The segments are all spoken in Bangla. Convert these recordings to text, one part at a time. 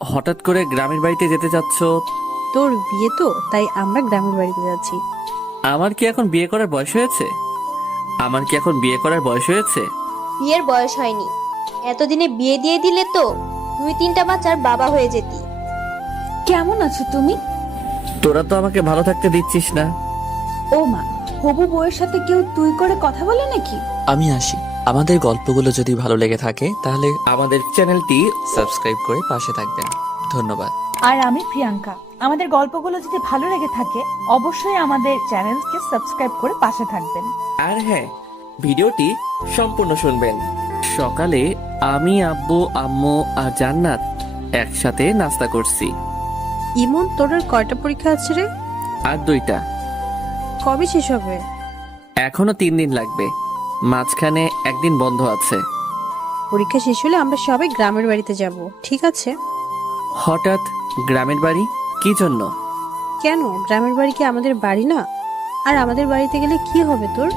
হঠাৎ করে গ্রামের বাড়িতে যেতে চাচ্ছ? তোর বিয়ে তো, তাই আমরা গ্রামের বাড়িতে যাচ্ছি। আমার কি এখন বিয়ে করার বয়স হয়েছে? আমার কি এখন বিয়ে করার বয়স হয়েছে? বিয়ের বয়স হয়নি, এতদিনে বিয়ে দিয়ে দিলে তো 2-3টা বাচ্চার বাবা হয়ে যেতি। কেমন আছো তুমি? তোরা তো আমাকে ভালো থাকতে দিচ্ছিস না। ও মা, হবু বউয়ের সাথে কেউ তুই করে কথা বলে নাকি? আমি আসি। আমাদের গল্পগুলো যদি ভালো লেগে থাকে তাহলে আমাদের চ্যানেলটি সাবস্ক্রাইব করে পাশে থাকবেন। ধন্যবাদ। আর আমি প্রিয়াঙ্কা। আমাদের গল্পগুলো যদি ভালো লেগে থাকে অবশ্যই আমাদের চ্যানেলকে সাবস্ক্রাইব করে পাশে থাকবেন। আর হ্যাঁ, ভিডিওটি সম্পূর্ণ শুনবেন। সকালে আমি, আব্বু, আম্মু আর জান্নাত একসাথে নাস্তা করছি। ইমন, তোর আর কয়টা পরীক্ষা আছে রে? আর 2টা। কবে শেষ হবে? এখনো 3 দিন লাগবে, মাঝখানে একদিন বন্ধ আছে। পরীক্ষা শেষ হলে আমরা সবাই গ্রামের বাড়িতে যাব, ঠিক আছে? হঠাৎ গ্রামের বাড়ি? কি জন্য? কেন, গ্রামের বাড়ি কি আমাদের বাড়ি না? আর আমাদের বাড়িতে গেলে কি হবে তোর?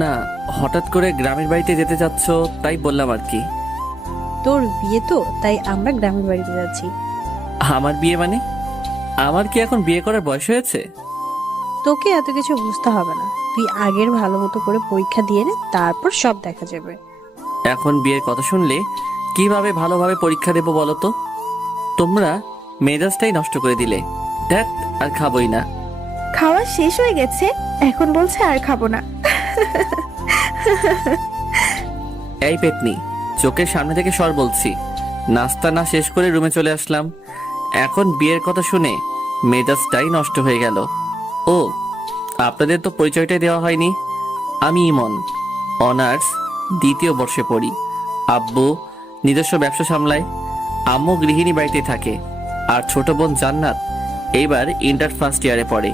না, হঠাৎ করে গ্রামের বাড়িতে যেতে চাচ্ছ তাই বললাম আর কি। তোর বিয়ে তো, তাই আমরা গ্রামের বাড়িতে যাচ্ছি। আমার বিয়ে মানে? আমার কি এখন বিয়ে করার বয়স হয়েছে? তোকে এত কিছু বুঝতে হবে না, তুই আগের ভালো মতো করে পরীক্ষা দিয়ে নে, তারপর সব দেখা যাবে। এখন বিয়ের কথা শুনলে কিভাবে ভালোভাবে পরীক্ষা দেবো বলো তো? তোমরা মেজাজটাই নষ্ট করে দিলে। দেখ, আর খাবোই না। খাওয়া শেষ হয়ে গেছে, এখন বলছে আর খাবো না। এই পেতনি, চোখের সামনে থেকে সর বলছি। নাস্তা না শেষ করে রুমে চলে আসলাম, এখন বিয়ের কথা শুনে মেজাজটাই নষ্ট হয়ে গেল। ও, আপনাদের তো পরিচয়টাই দেওয়া হয়নি। আমি ইমন, অনার্স 2য় বর্ষে পড়ি। আব্বু নিজস্ব ব্যবসা সামলায়, আম্মু গৃহিণী বাড়িতে থাকে, আর ছোট বোন জান্নাত এইবার ইন্টার ফার্স্ট ইয়ারে পড়ে।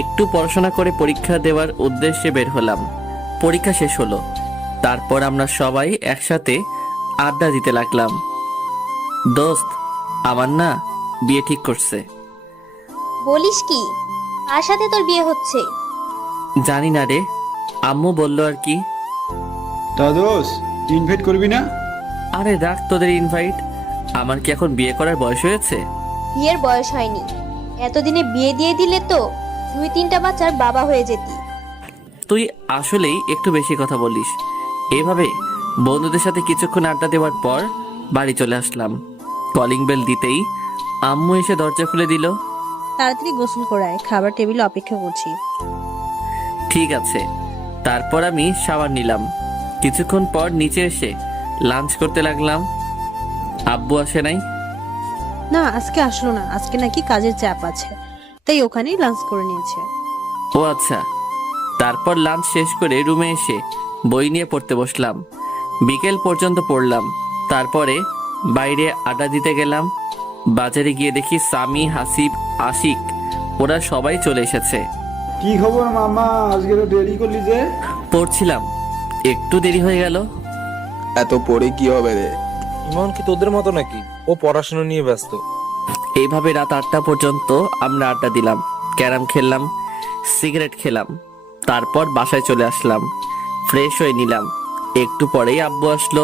একটু পড়াশোনা করে পরীক্ষা দেওয়ার উদ্দেশ্যে বের হলাম। পরীক্ষা শেষ হলো, তারপর আমরা সবাই একসাথে আড্ডা দিতে লাগলাম। দোস্ত, আমার না বিয়ে ঠিক করছে। বলিস কি? কার সাথে তোর বিয়ে হচ্ছে? জানি না রে, আম্মু বললো আর কি। তা দোষ, ইনভাইট করবি না? আরে রাখ তোদের ইনভাইট, আমার কি এখন বিয়ে করার বয়স হয়েছে? বিয়ের বয়স হয়নি, এতদিনে বিয়ে দিয়ে দিলে তো 2-3টা বাচ্চার বাবা হয়ে যেতি। তুই আসলেই একটু বেশি কথা বলিস। এভাবে বন্ধুদের সাথে কিছুক্ষণ আড্ডা দেওয়ার পর বাড়ি চলে আসলাম। কলিং বেল দিতেই আম্মু এসে দরজা খুলে দিল। তাড়াতাড়ি গোসল করে আয়, খাবার টেবিলে অপেক্ষা করছি। ঠিক আছে। তারপর আমি শাওয়ার নিলাম। কিছুক্ষণ পর নিচে এসে লাঞ্চ করতে লাগলাম। আব্বু আসে নাই। না, আজকে আসলো না, আজকে নাকি কাজের চাপ আছে, তাই ওখানেই লাঞ্চ করে নিয়েছে। ও আচ্ছা। তারপর লাঞ্চ শেষ করে রুমে এসে বই নিয়ে পড়তে বসলাম। বিকেল পর্যন্ত পড়লাম। তারপরে বাইরে আড্ডা দিতে গেলাম। বাজারে গিয়ে দেখি সামি, হাসিব, আশিক ওরা সবাই চলে এসেছে। কি খবর মামা, আজকে তো দেরি করলি যে? পড়ছিলাম, একটু দেরি হয়ে গেল। এত পড়ে কি হবে রে? ইমন কি তোদের মতো নাকি? ও পড়াশোনা নিয়ে ব্যস্ত। এইভাবে রাত 8টা পর্যন্ত আমরা আড্ডা দিলাম, ক্যারাম খেললাম, সিগারেট খেলাম। তারপর বাসায় চলে আসলাম, ফ্রেশ হয়ে নিলাম। একটু পরেই আব্বু আসলো,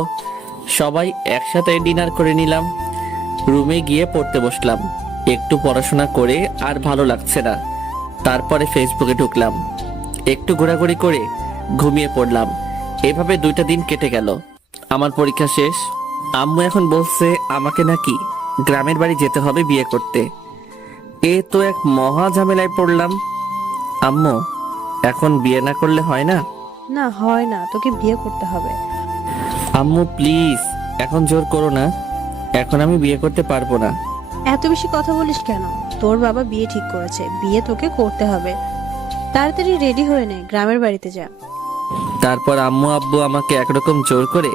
সবাই একসাথে ডিনার করে নিলাম। রুমে গিয়ে পড়তে বসলাম। একটু পড়াশোনা করে আর ভালো লাগছে না, তারপরে ফেসবুকে ঢুকলাম, একটু ঘোরাঘুরি করে ঘুমিয়ে পড়লাম। এভাবে 2টা দিন কেটে গেল। আমার পরীক্ষা শেষ। আম্মু এখন বলছে আমাকে নাকি গ্রামের বাড়ি যেতে হবে বিয়ে করতে। এ তো এক মহা ঝামেলায় পড়লাম। আম্মু, এখন বিয়ে না করলে হয় না? না, হয় না, তোকে বিয়ে করতে হবে। আম্মু প্লিজ, এখন জোর করো না, এখন আমি বিয়ে করতে পারবো না। এত বেশি কথা বলিস কেন? তোর বাবা বিয়ে ঠিক করেছে, বিয়ে তোকে করতে হবে। তাড়াতাড়ি রেডি হয়ে নে, গ্রামের বাড়িতে যা। তারপর আম্মু আব্বু আমাকে একরকম জোর করে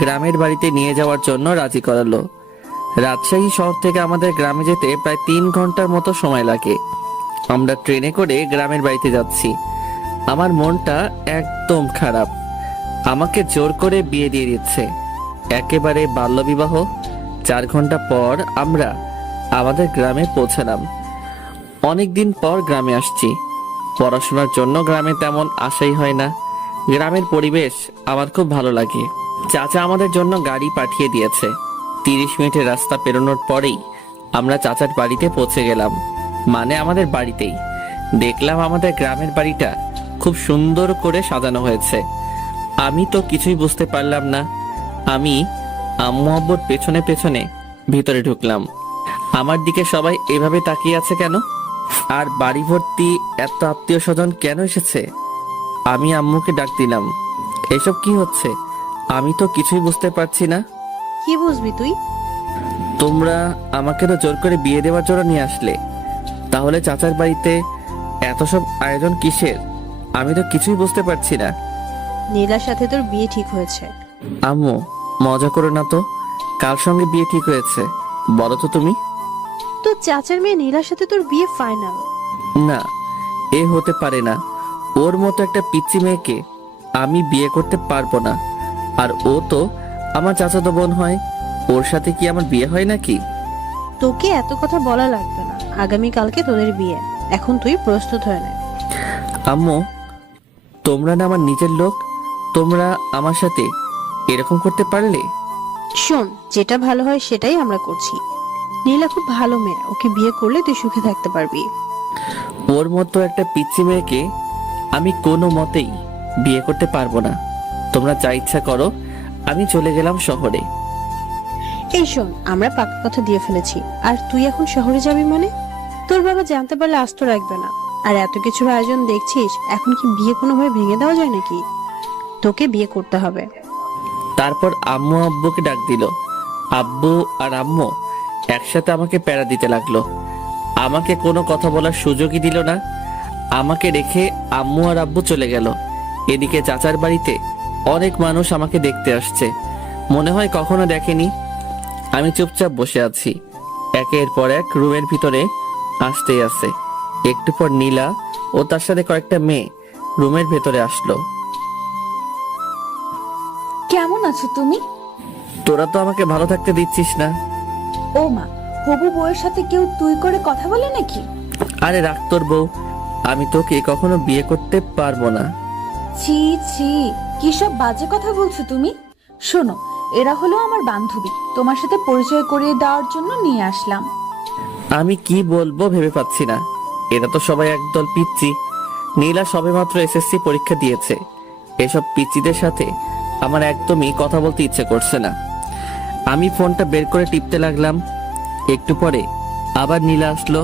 গ্রামের বাড়িতে নিয়ে যাওয়ার জন্য রাজি করালো। রাজশাহী শহর থেকে আমাদের গ্রামে যেতে প্রায় 3 ঘন্টার মতো সময় লাগে। আমরা ট্রেনে করে গ্রামের বাড়িতে যাচ্ছি। আমার মনটা একদম খারাপ। আমাকে জোর করে বিয়ে দিয়ে দিচ্ছে, একেবারে বাল্যবিবাহ। 4 ঘন্টা পর আমরা আমাদের গ্রামে পৌঁছালাম। অনেকদিন পর গ্রামে আসছি। পড়াশোনার জন্য গ্রামে তেমন আশাই হয় না। গ্রামের পরিবেশ আমার খুব ভালো লাগে। চাচা আমাদের জন্য গাড়ি পাঠিয়ে দিয়েছে। 30 মিনিটের রাস্তা পেরোনোর পরেই আমরা চাচার বাড়িতে পৌঁছে গেলাম, মানে আমাদের বাড়িতেই। দেখলাম আমাদের গ্রামের বাড়িটা খুব সুন্দর করে সাজানো হয়েছে। আমি তো কিছুই বুঝতে পারলাম না। আমি আম্মু আব্বুর পেছনে পেছনে ভিতরে ঢুকলাম। আমার দিকে সবাই এভাবে তাকিয়ে আছে কেন? আর বাড়ি ভর্তি এত আত্মীয় স্বজন কেন এসেছে? আমি আম্মুকে ডাক দিলাম, এসব কি হচ্ছে? আমি তো কিছুই বুঝতে পারছি না। কি বুঝবি তুই? তোমরা আমাকে তো জোর করে বিয়ে দেওয়ার জন্য নিয়ে আসলে, তাহলে চাচার বাড়িতে এত সব আয়োজন কিসের? আমি তো কিছুই বুঝতে পারছি না। নীলার সাথে তোর বিয়ে ঠিক হয়েছে। আম্মু, মজা করো না তো। কার সঙ্গে বিয়ে ঠিক হয়েছে বলো তো তুমি? তো চাচার মেয়ে নীলার সাথে তোর বিয়ে ফাইনাল। না, এ হতে পারে না। ওর মতো একটা পিচ্চি মেয়েকে আমি বিয়ে করতে পারবো না। আর ও তো আমার চাচাতো বোন হয়, ওর সাথে কি আমার বিয়ে হয় নাকি? তোকে এত কথা বলা লাগবে না, আগামীকালকে তোদের বিয়ে। এখন তুই প্রস্তুত হয়ে নে। আম্মু, তোমরা না আমার নিজের লোক, তোমরা আমার সাথে এরকম করতে পারলে? শোন, যেটা ভালো হয় সেটাই আমরা করছি। নীলা খুব ভালো মেয়ে, ওকে বিয়ে করলে তুই সুখে থাকতে পারবি। ওর মতো একটা পিচ্চি মেয়েকে আমি কোনো মতেই বিয়ে করতে পারবো না। তোমরা যা ইচ্ছা করো, আমি চলে গেলাম শহরে। এই শোন, আমরা পাকা কথা দিয়ে ফেলেছি। আর তুই এখন শহরে যাবি মানে? তোর বাবা জানতে পারলে আস্ত রাখবে না। আর এত কিছুর আয়োজন দেখছিস, এখন কি বিয়ে কোনোভাবে ভেঙে দেওয়া যায় নাকি? তোকে বিয়ে করতে হবে। তারপর আম্মু আব্বুকে ডাক দিল। আব্বু আর আম্মু একসাথে আমাকে প্যারা দিতে লাগলো। আমাকে কোনো কথা বলার সুযোগই দিল না। আমাকে রেখে আম্মু আর আব্বু চলে গেল। এদিকে চাচার বাড়িতে অনেক মানুষ আমাকে দেখতে আসছে, মনে হয় কখনো দেখেনি। আমি চুপচাপ বসে আছি। একের পর এক রুমের ভিতরে আসতেই আছে। একটু পর নীলা ও তার সাথে কয়েকটা মেয়ে রুমের ভেতরে আসলো। কেমন আছো তুমি? তোরা তো আমাকে ভালো থাকতে দিচ্ছিস না। ও মা, হবু বউয়ের সাথে কেউ তুই করে কথা বলে নাকি? আরে রাখ তোর বউ, আমি তোকে কখনো বিয়ে করতে পারবো না। ছি ছি, কি সব বাজে কথা বলছো তুমি? শোনো, এরা হলো আমার বান্ধবী, তোমার সাথে পরিচয় করিয়ে দেওয়ার জন্য নিয়ে আসলাম। আমি কি বলবো ভেবে পাচ্ছি না। এরা তো সবাই একদল পিচ্চি। নীলা সবেমাত্র এসএসসি পরীক্ষা দিয়েছে। এসব পিচ্চিদের সাথে আমার একদমই কথা বলতে ইচ্ছে করছে না। আমি ফোনটা বের করে টিপতে লাগলাম। একটু পরে আবার নীলা আসলো।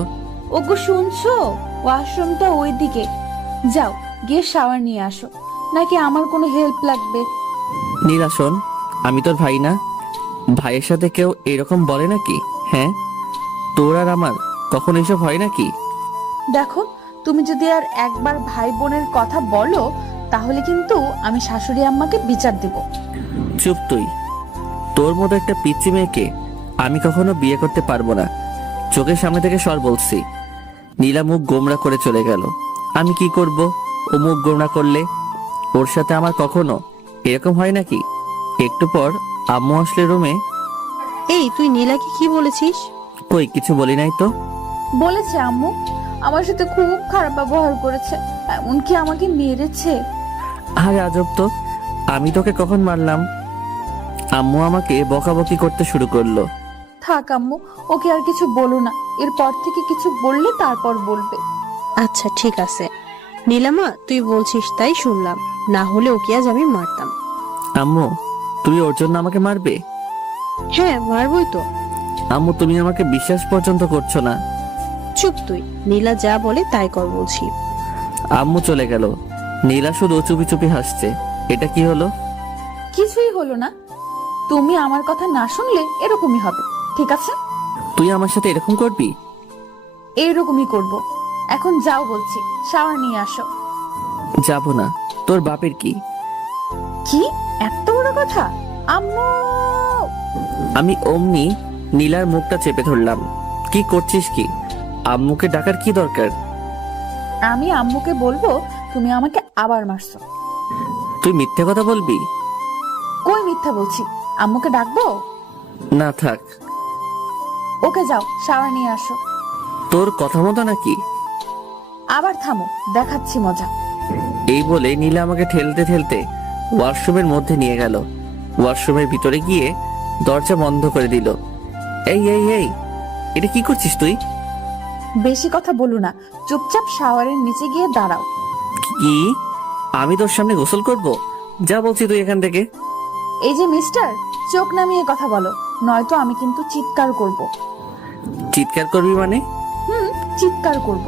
ওগো শুনছো, ওয়াশরুমটা ওইদিকে, যাও গিয়ে শাওয়ার নিয়ে আসো। নাকি আমার কোনো হেল্প লাগবে? নীলা শোন, আমি তোর ভাই না? ভাইয়ের সাথে কেউ এরকম বলে নাকি? হ্যাঁ, তোর আর আমার কখন এসব হয় নাকি? দেখো, তুমি যদি আর একবার ভাই বোনের কথা বলো, তাহলে কিন্তু আমি শাশুড়ি আম্মাকে বিচার দেব। চুপ তুই। তোর মতো একটা পিচ্চি মেয়েকে আমি কখনো বিয়ে করতে পারবো না। চোখের সামনে থেকে সর বলছি। নীলা মুখ গোমড়া করে চলে গেল। আমি কি করব ও মুখ গোমড়া করলে? ওর সাথে আমার কখনো এরকম হয় নাকি? একটু পর আম্মু আসলে রুমে। এই, তুই নীলাকে কি বলেছিস? কই কিছু বলি নাই তো। বলেছে আম্মু আমার সাথে খুব খারাপ ব্যবহার করেছে, এমনকি আমাকে মেরেছে। আরে আজব তো, আমি তোকে কখন মারলাম? আম্মু আমাকে বকাবকি করতে শুরু করলো। থাক আম্মু, ওকে আর কিছু বলো না। এরপর থেকে কিছু বললে তারপর বলবে। আচ্ছা ঠিক আছে নীলামা, তুই বলছিস তাই শুনলাম, না হলে ওকে আজ আমি মারতাম। আম্মু, তুমি ওর জন্য আমাকে মারবে? হ্যাঁ, মারবই তো। আম্মু, তুমি আমাকে বিশ্বাস পর্যন্ত করছো না। চুপ তুই, নীলা যা বলে তাই কর বলছি। আম্মু চলে গেল। নীলা শুধু চুপি চুপি হাসছে। এটা কি হলো? কিছুই হলো না। তুমি আমার কথা না শুনলে এরকমই হবে, ঠিক আছে? তুই আমার সাথে এরকম করবি? এইরকমই করব। এখন যাও বলছি, শাওয়ার নিয়ে আসো। যাব না। তোর বাপের কি? কি এত বড় কথা? আম্মু! আমি অমনি নীলার মুখটা চেপে ধরলাম। কি করছিস কি? আম্মুকে ডাকার কি দরকার? আমি আম্মুকে বলবো তুমি আমাকে আবার মারছো। তুই মিথ্যে কথা বলবি? কই মিথ্যা বলছি? আম্মুকে ডাকবো? না থাক। ওকে যাও, শাওয়ার নিয়ে আসো। তোর কথা মতো নাকি? আবার থামো, দেখাচ্ছি মজা। এই বলে নীলা আমাকে ঠেলতে ঠেলতে ওয়াশরুমের মধ্যে নিয়ে গেল। ওয়াশরুমের ভিতরে গিয়ে দরজা বন্ধ করে দিল। এই এই এই, এটা কি করছিস তুই? বেশি কথা বলো না, চুপচাপ শাওয়ারের নিচে গিয়ে দাঁড়াও। কি? আমি তোর সামনে গোসল করব? যা বলছি তুই এখান থেকে। এই যে মিস্টার, চোখ নামিয়ে কথা বলো, নয়তো আমি কিন্তু চিৎকার করব। চিৎকার করবি মানে? চিৎকার করব,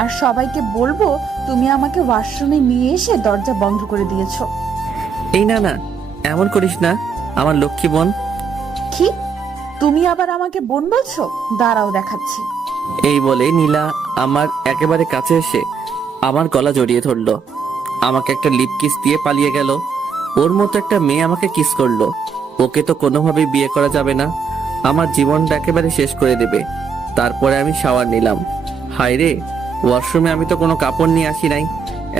আর সবাইকে বলবো তুমি আমাকে ওয়াশরুমে নিয়ে এসে দরজা বন্ধ করে দিয়েছো। এই না না, এমন করিস না, আমার লক্ষ্মী বোন। কি? তুমি আবার আমাকে বোন বলছো? দাঁড়াও দেখাচ্ছি। এই বলে নীলা আমার একেবারে কাছে এসে আমার গলা জড়িয়ে ধরলো। আমাকে একটা লিপ কিস দিয়ে পালিয়ে গেল। ওর মতো একটা মেয়ে আমাকে কিস করলো। ওকে তো কোনোভাবেই বিয়ে করা যাবে না, আমার জীবনটা একেবারে শেষ করে দেবে। তারপরে আমি শাওয়ার নিলাম। হায় রে, ওয়াশরুমে আমি তো কোনো কাপড় নিয়ে আসি নাই।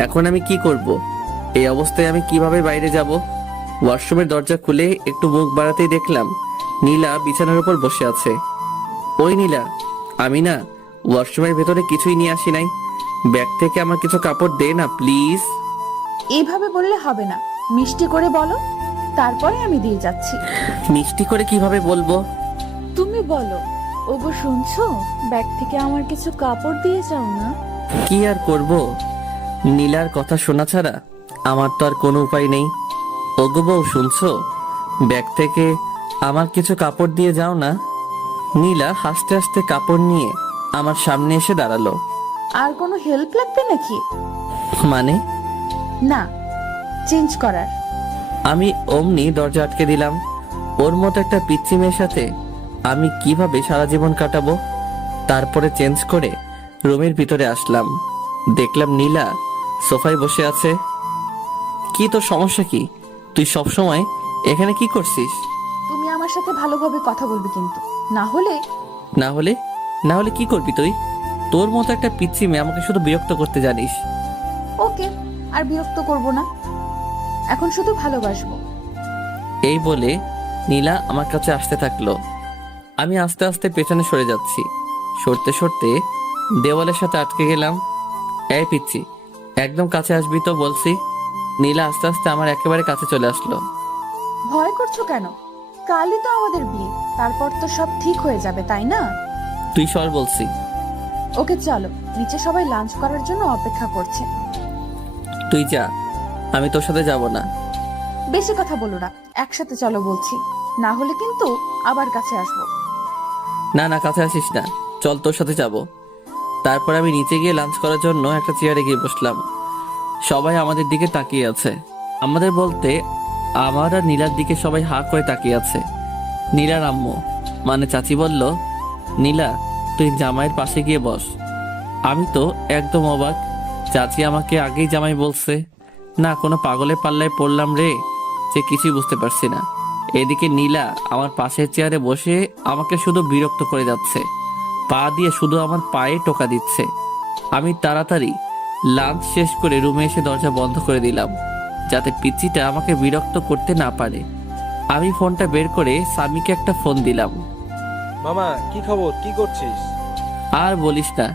এখন আমি কি করব? এই অবস্থায় আমি কিভাবে বাইরে যাব? ওয়াশরুমের দরজা খুলে একটু মুখ বাড়াতেই দেখলাম নীলা বিছানার উপর বসে আছে। ওই নীলা, আমি না ওয়াশরুমের ভেতরে কিছুই নিয়ে আসি নাই। ব্যাগ থেকে আমার কিছু কাপড় দে না প্লিজ। এইভাবে বললে হবে না, মিষ্টি করে বলো, তারপরে আমি দিয়ে যাচ্ছি। মিষ্টি করে কিভাবে বলবো? তুমি বলো, ওগো শুনছো, ব্যাগ থেকে আমার কিছু কাপড় দিয়ে যাও না। কি আর করব, নীলার কথা শোনা ছাড়া আমার তো আর কোনো উপায় নেই। ওগো বউ, শুনছো? ব্যাগ থেকে আমার কিছু কাপড় দিয়ে যাও না। নীলা হাসতে হাসতে কাপড় নিয়ে আমার সামনে এসে দাঁড়ালো। আর কোনো হেল্প লাগবে নাকি? মানে? না, চেঞ্জ করার। আমি অমনি দরজা আটকে দিলাম। ওর মতো একটা পিচ্চি মেয়ের সাথে আমি কিভাবে সারা জীবন কাটাবো? তারপরে চেঞ্জ করে রুমের ভিতরে আসলাম। দেখলাম নীলা সোফায় বসে আছে। কি তোর সমস্যা কি? তুই সব সময় এখানে কি করছিস? তুমি আমার সাথে ভালোভাবে কথা বলবে কিন্তু, না হলে। না হলে? না হলে কি করবি তুই? তোর মতো একটা পিচ্চি মেয়ে আমাকে শুধু বিরক্ত করতে জানিস। ওকে, আর বিরক্ত করব না, এখন শুধু ভালোবাসবো। এই বলে নীলা আমার কাছে আসতে থাকলো। আমি আস্তে আস্তে পেছনে সরে যাচ্ছি। সরতে সরতে দেওয়ালের সাথে আটকে গেলাম। এই পিচ্চি, একদম কাছে আসবি তো বলছি। নীলা আস্তে আস্তে আমার একেবারে কাছে চলে আসলো। ভয় করছো কেন? কালই তো আমাদের বিয়ে, তারপর তো সব ঠিক হয়ে যাবে, তাই না? তুই সর বলছি। ওকে চলো, নিচে সবাই লাঞ্চ করার জন্য অপেক্ষা করছে। তুই যা, আমি তোর সাথে যাব না। বেশি কথা বলো না, একসাথে চলো বলছি, না হলে কিন্তু আবার কাছে আসবো। না না, কাছে আসিস না, চল তোর সাথে যাব। তারপর আমি নিচে গিয়ে লাঞ্চ করার জন্য একটা চেয়ারে গিয়ে বসলাম। সবাই আমাদের দিকে তাকিয়ে আছে। আমাদের বলতে আমার আর নীলার দিকে সবাই হা করে তাকিয়ে আছে। নীলার আম্মু মানে চাচি বলল, নীলা তুই জামাইয়ের পাশে গিয়ে বস। আমি তো একদম অবাক, চাচি আমাকে আগেই জামাই বলছে। না কোনো পাগলের পাল্লায় পড়লাম রে, যে কিছুই বুঝতে পারছি না। এদিকে নীলা আমার পাশের চেয়ারে বসে আমাকে শুধু বিরক্ত করে যাচ্ছে, পা দিয়ে শুধু আমার পায়ে টোকা দিচ্ছে। আমি তাড়াতাড়ি লাঞ্চ শেষ করে রুমে এসে দরজা বন্ধ করে দিলাম, যাতে পিচ্চিটা আমাকে বিরক্ত করতে না পারে। আমি ফোনটা বের করে স্বামীকে একটা ফোন দিলাম। মামা কি খবর, কি করছিস? আর বলিস না,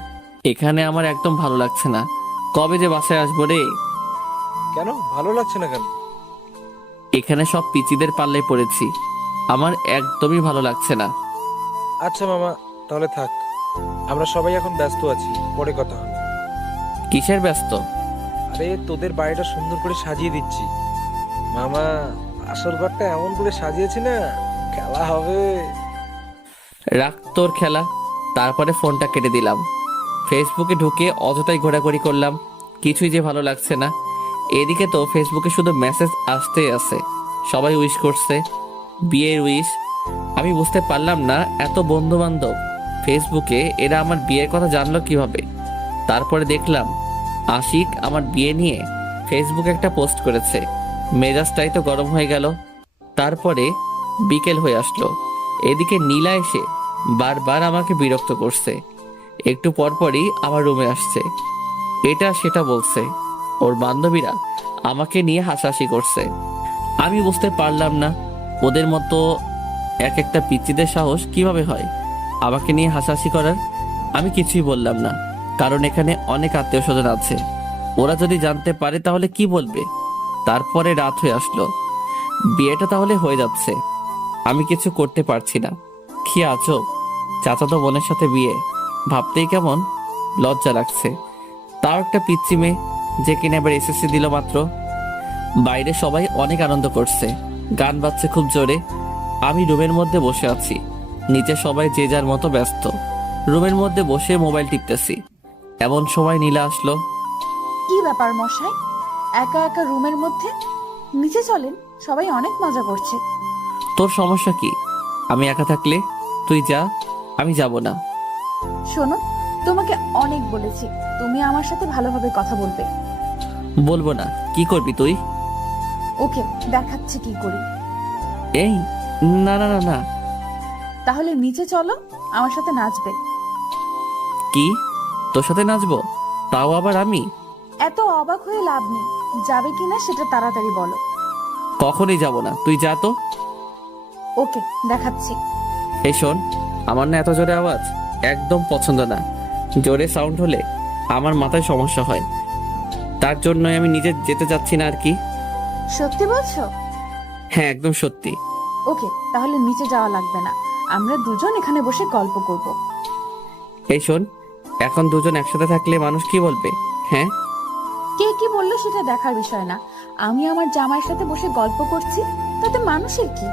এখানে আমার একদম ভালো লাগছে না। কবে যে বাসায় আসবো রে। কেন ভালো লাগছে না কেন? এখানে সব পিচিদের পাল্লায় পড়েছি, আমার একদমই ভালো লাগছে না। আচ্ছা মামা, তাহলে থাক, আমরা সবাই এখন ব্যস্ত আছি, পরে কথা হবে। কিসের ব্যস্ত? আরে তোদের বাড়িটা সুন্দর করে সাজিয়ে দিচ্ছি মামা, আসল ঘরটা এমন করে সাজিয়েছি না, খেলা হবে। রাখ তোর খেলা। তারপরে ফোনটা কেটে দিলাম। ফেসবুকে ঢুকে অযথাই ঘোরাঘুরি করলাম, কিছুই যে ভালো লাগছে না। এদিকে তো ফেসবুকে শুধু মেসেজ আসতেই আছে, সবাই উইশ করছে, বিয়ের উইশ। আমি বুঝতে পারলাম না এত বন্ধু বান্ধব ফেসবুকে, এরা আমার বিয়ের কথা জানলো কিভাবে। তারপরে দেখলাম আশিক আমার বিয়ে নিয়ে ফেসবুকে একটা পোস্ট করেছে। মেজাজটাই তো গরম হয়ে গেল। তারপরে বিকেল হয়ে আসলো। এদিকে নীলা এসে বারবার আমাকে বিরক্ত করছে। একটু পরপরই আমার রুমে আসছে, এটা সেটা বলছে। ওর বান্ধবীরা আমাকে নিয়ে হাসাহাসি করছে। আমি বুঝতে পারলাম না ওদের মতো এক একটা পিচ্চিদের সাহস কিভাবে হয় আমাকে নিয়ে হাসাহাসি করার। আমি কিছুই বললাম না, কারণ এখানে অনেক আত্মীয় স্বজন আছে। ওরা যদি জানতে পারে তাহলে কি বলবে। তারপরে রাত হয়ে আসলো, বিয়েটা তাহলে হয়ে যাচ্ছে। আমি কিছু করতে পারছি না। কি আজব, চাচাতো বোনের সাথে বিয়ে, ভাবতেই কেমন লজ্জা লাগছে। তাও একটা পিচ্চি মেয়ে, যে কিনা এবার এসএসসি দিল মাত্র। বাইরে সবাই অনেক আনন্দ করছে, গান বাজছে খুব জোরে। আমি রুমের মধ্যে বসে আছি, নিচে সবাই যে যার মতো ব্যস্ত। রুমের মধ্যে বসে মোবাইল টিপতেছি, এমন সময় নীলা আসলো। কি ব্যাপার মশাই, একা একা রুমের মধ্যে? নিচে চলেন, সবাই অনেক মজা করছে। তোর সমস্যা কি? আমি একা থাকলে? তুই যা, আমি যাব না। শোনো, তোমাকে অনেক বলেছি তুমি আমার সাথে ভালোভাবে কথা বলবে। বলবো না। কি করবি তুই? ওকে, দেখাচ্ছি কি করি। এই, না না না না। তাহলে নিচে চলো, আমার সাথে নাচবে। কি, তোর সাথে নাচবো? তাও আবার আমি? এত অবাক হয়ে লাভ নেই, যাবে কিনা সেটা তাড়াতাড়ি বলো। কখনই যাব না, তুই যা তো। ওকে, দেখাচ্ছি। এই শোন, আমার না এত জোরে আওয়াজ একদম পছন্দ না। জোরে সাউন্ড হলে আমার মাথায় সমস্যা হয়, তার জন্যই আমি নিজে যেতে যাচ্ছি না আর কি। সত্যি বলছো? হ্যাঁ, একদম সত্যি। ওকে, তাহলে নিচে যাওয়া লাগবে না, আমরা দুজন এখানে বসে গল্প করব। এই শোন, এখন দুজন একসাথে থাকলে মানুষ কি বলবে? হ্যাঁ, কে কি বললো সেটা দেখার বিষয় না, আমি আমার জামাইয়ের সাথে বসে গল্প করছি, তাতে মানুষের কি?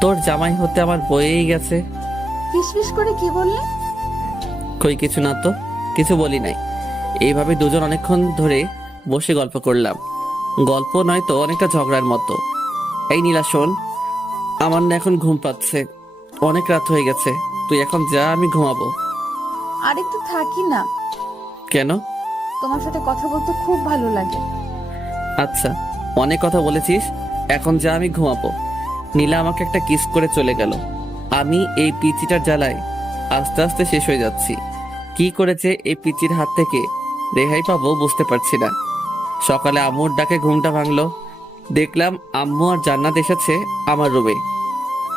তোর জামাই হতে আমার বয়েই গেছে। ফিসফিস করে কি বললে? কই কিছু না তো, কিছু বলি নাই। এইভাবে দুজন অনেকক্ষণ ধরে বসে গল্প করলাম। গল্প নয় তো, অনেকটা ঝগড়ার মতো। এই নীলা শোন, আমার না এখন ঘুম পাচ্ছে, অনেক রাত হয়ে গেছে। তুই এখন যা, আমি ঘুমাবো। আর একটু থাকি না, কেন? তোমার সাথে কথা বলতে খুব ভালো লাগে। আচ্ছা, অনেক কথা বলেছিস, এখন যা, আমি ঘুমাবো। নীলা আমাকে একটা কিস করে চলে গেল। আমি এই পিচিটার জ্বালায় আস্তে আস্তে শেষ হয়ে যাচ্ছি। কি করেছে এই পিচির হাত থেকে রেহাই পাবো বুঝতে পারছি না। সকালে আম্মুর ডাকে ঘুমটা ভাঙলো, দেখলাম আম্মু আর জান্নাত এসেছে আমার রুমে।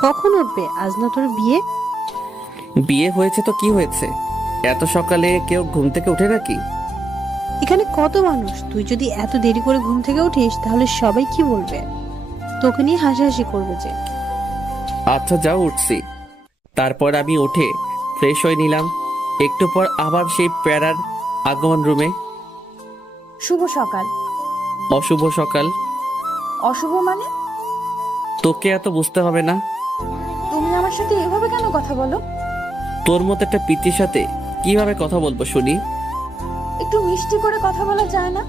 কখন উঠবে? আজ না তোর বিয়ে? বিয়ে হয়েছে তো কি হয়েছে, এত সকালে কেউ ঘুম থেকে ওঠে নাকি? এখানে কত মানুষ, তুই যদি এত দেরি করে ঘুম থেকে উঠিস তাহলে সবাই কি বলবে? তোকে নিয়ে হাসাহাসি করবে যে। আচ্ছা যাও, উঠছি। তারপর আমি উঠে ফ্রেশ হয়ে নিলাম। একটু পর আবার সেই প্যারার আগমন রুমে। শুভ সকাল। অশুভ সকাল? অশুভ মানে? তোকে এত বুঝতে হবে না। তুমি আমার সাথে এভাবে কেন কথা বলো? তোর মতো একটা পিচির সাথে কিভাবে কথা বলবো শুনি? একটু মিষ্টি করে কথা বলা যায় না?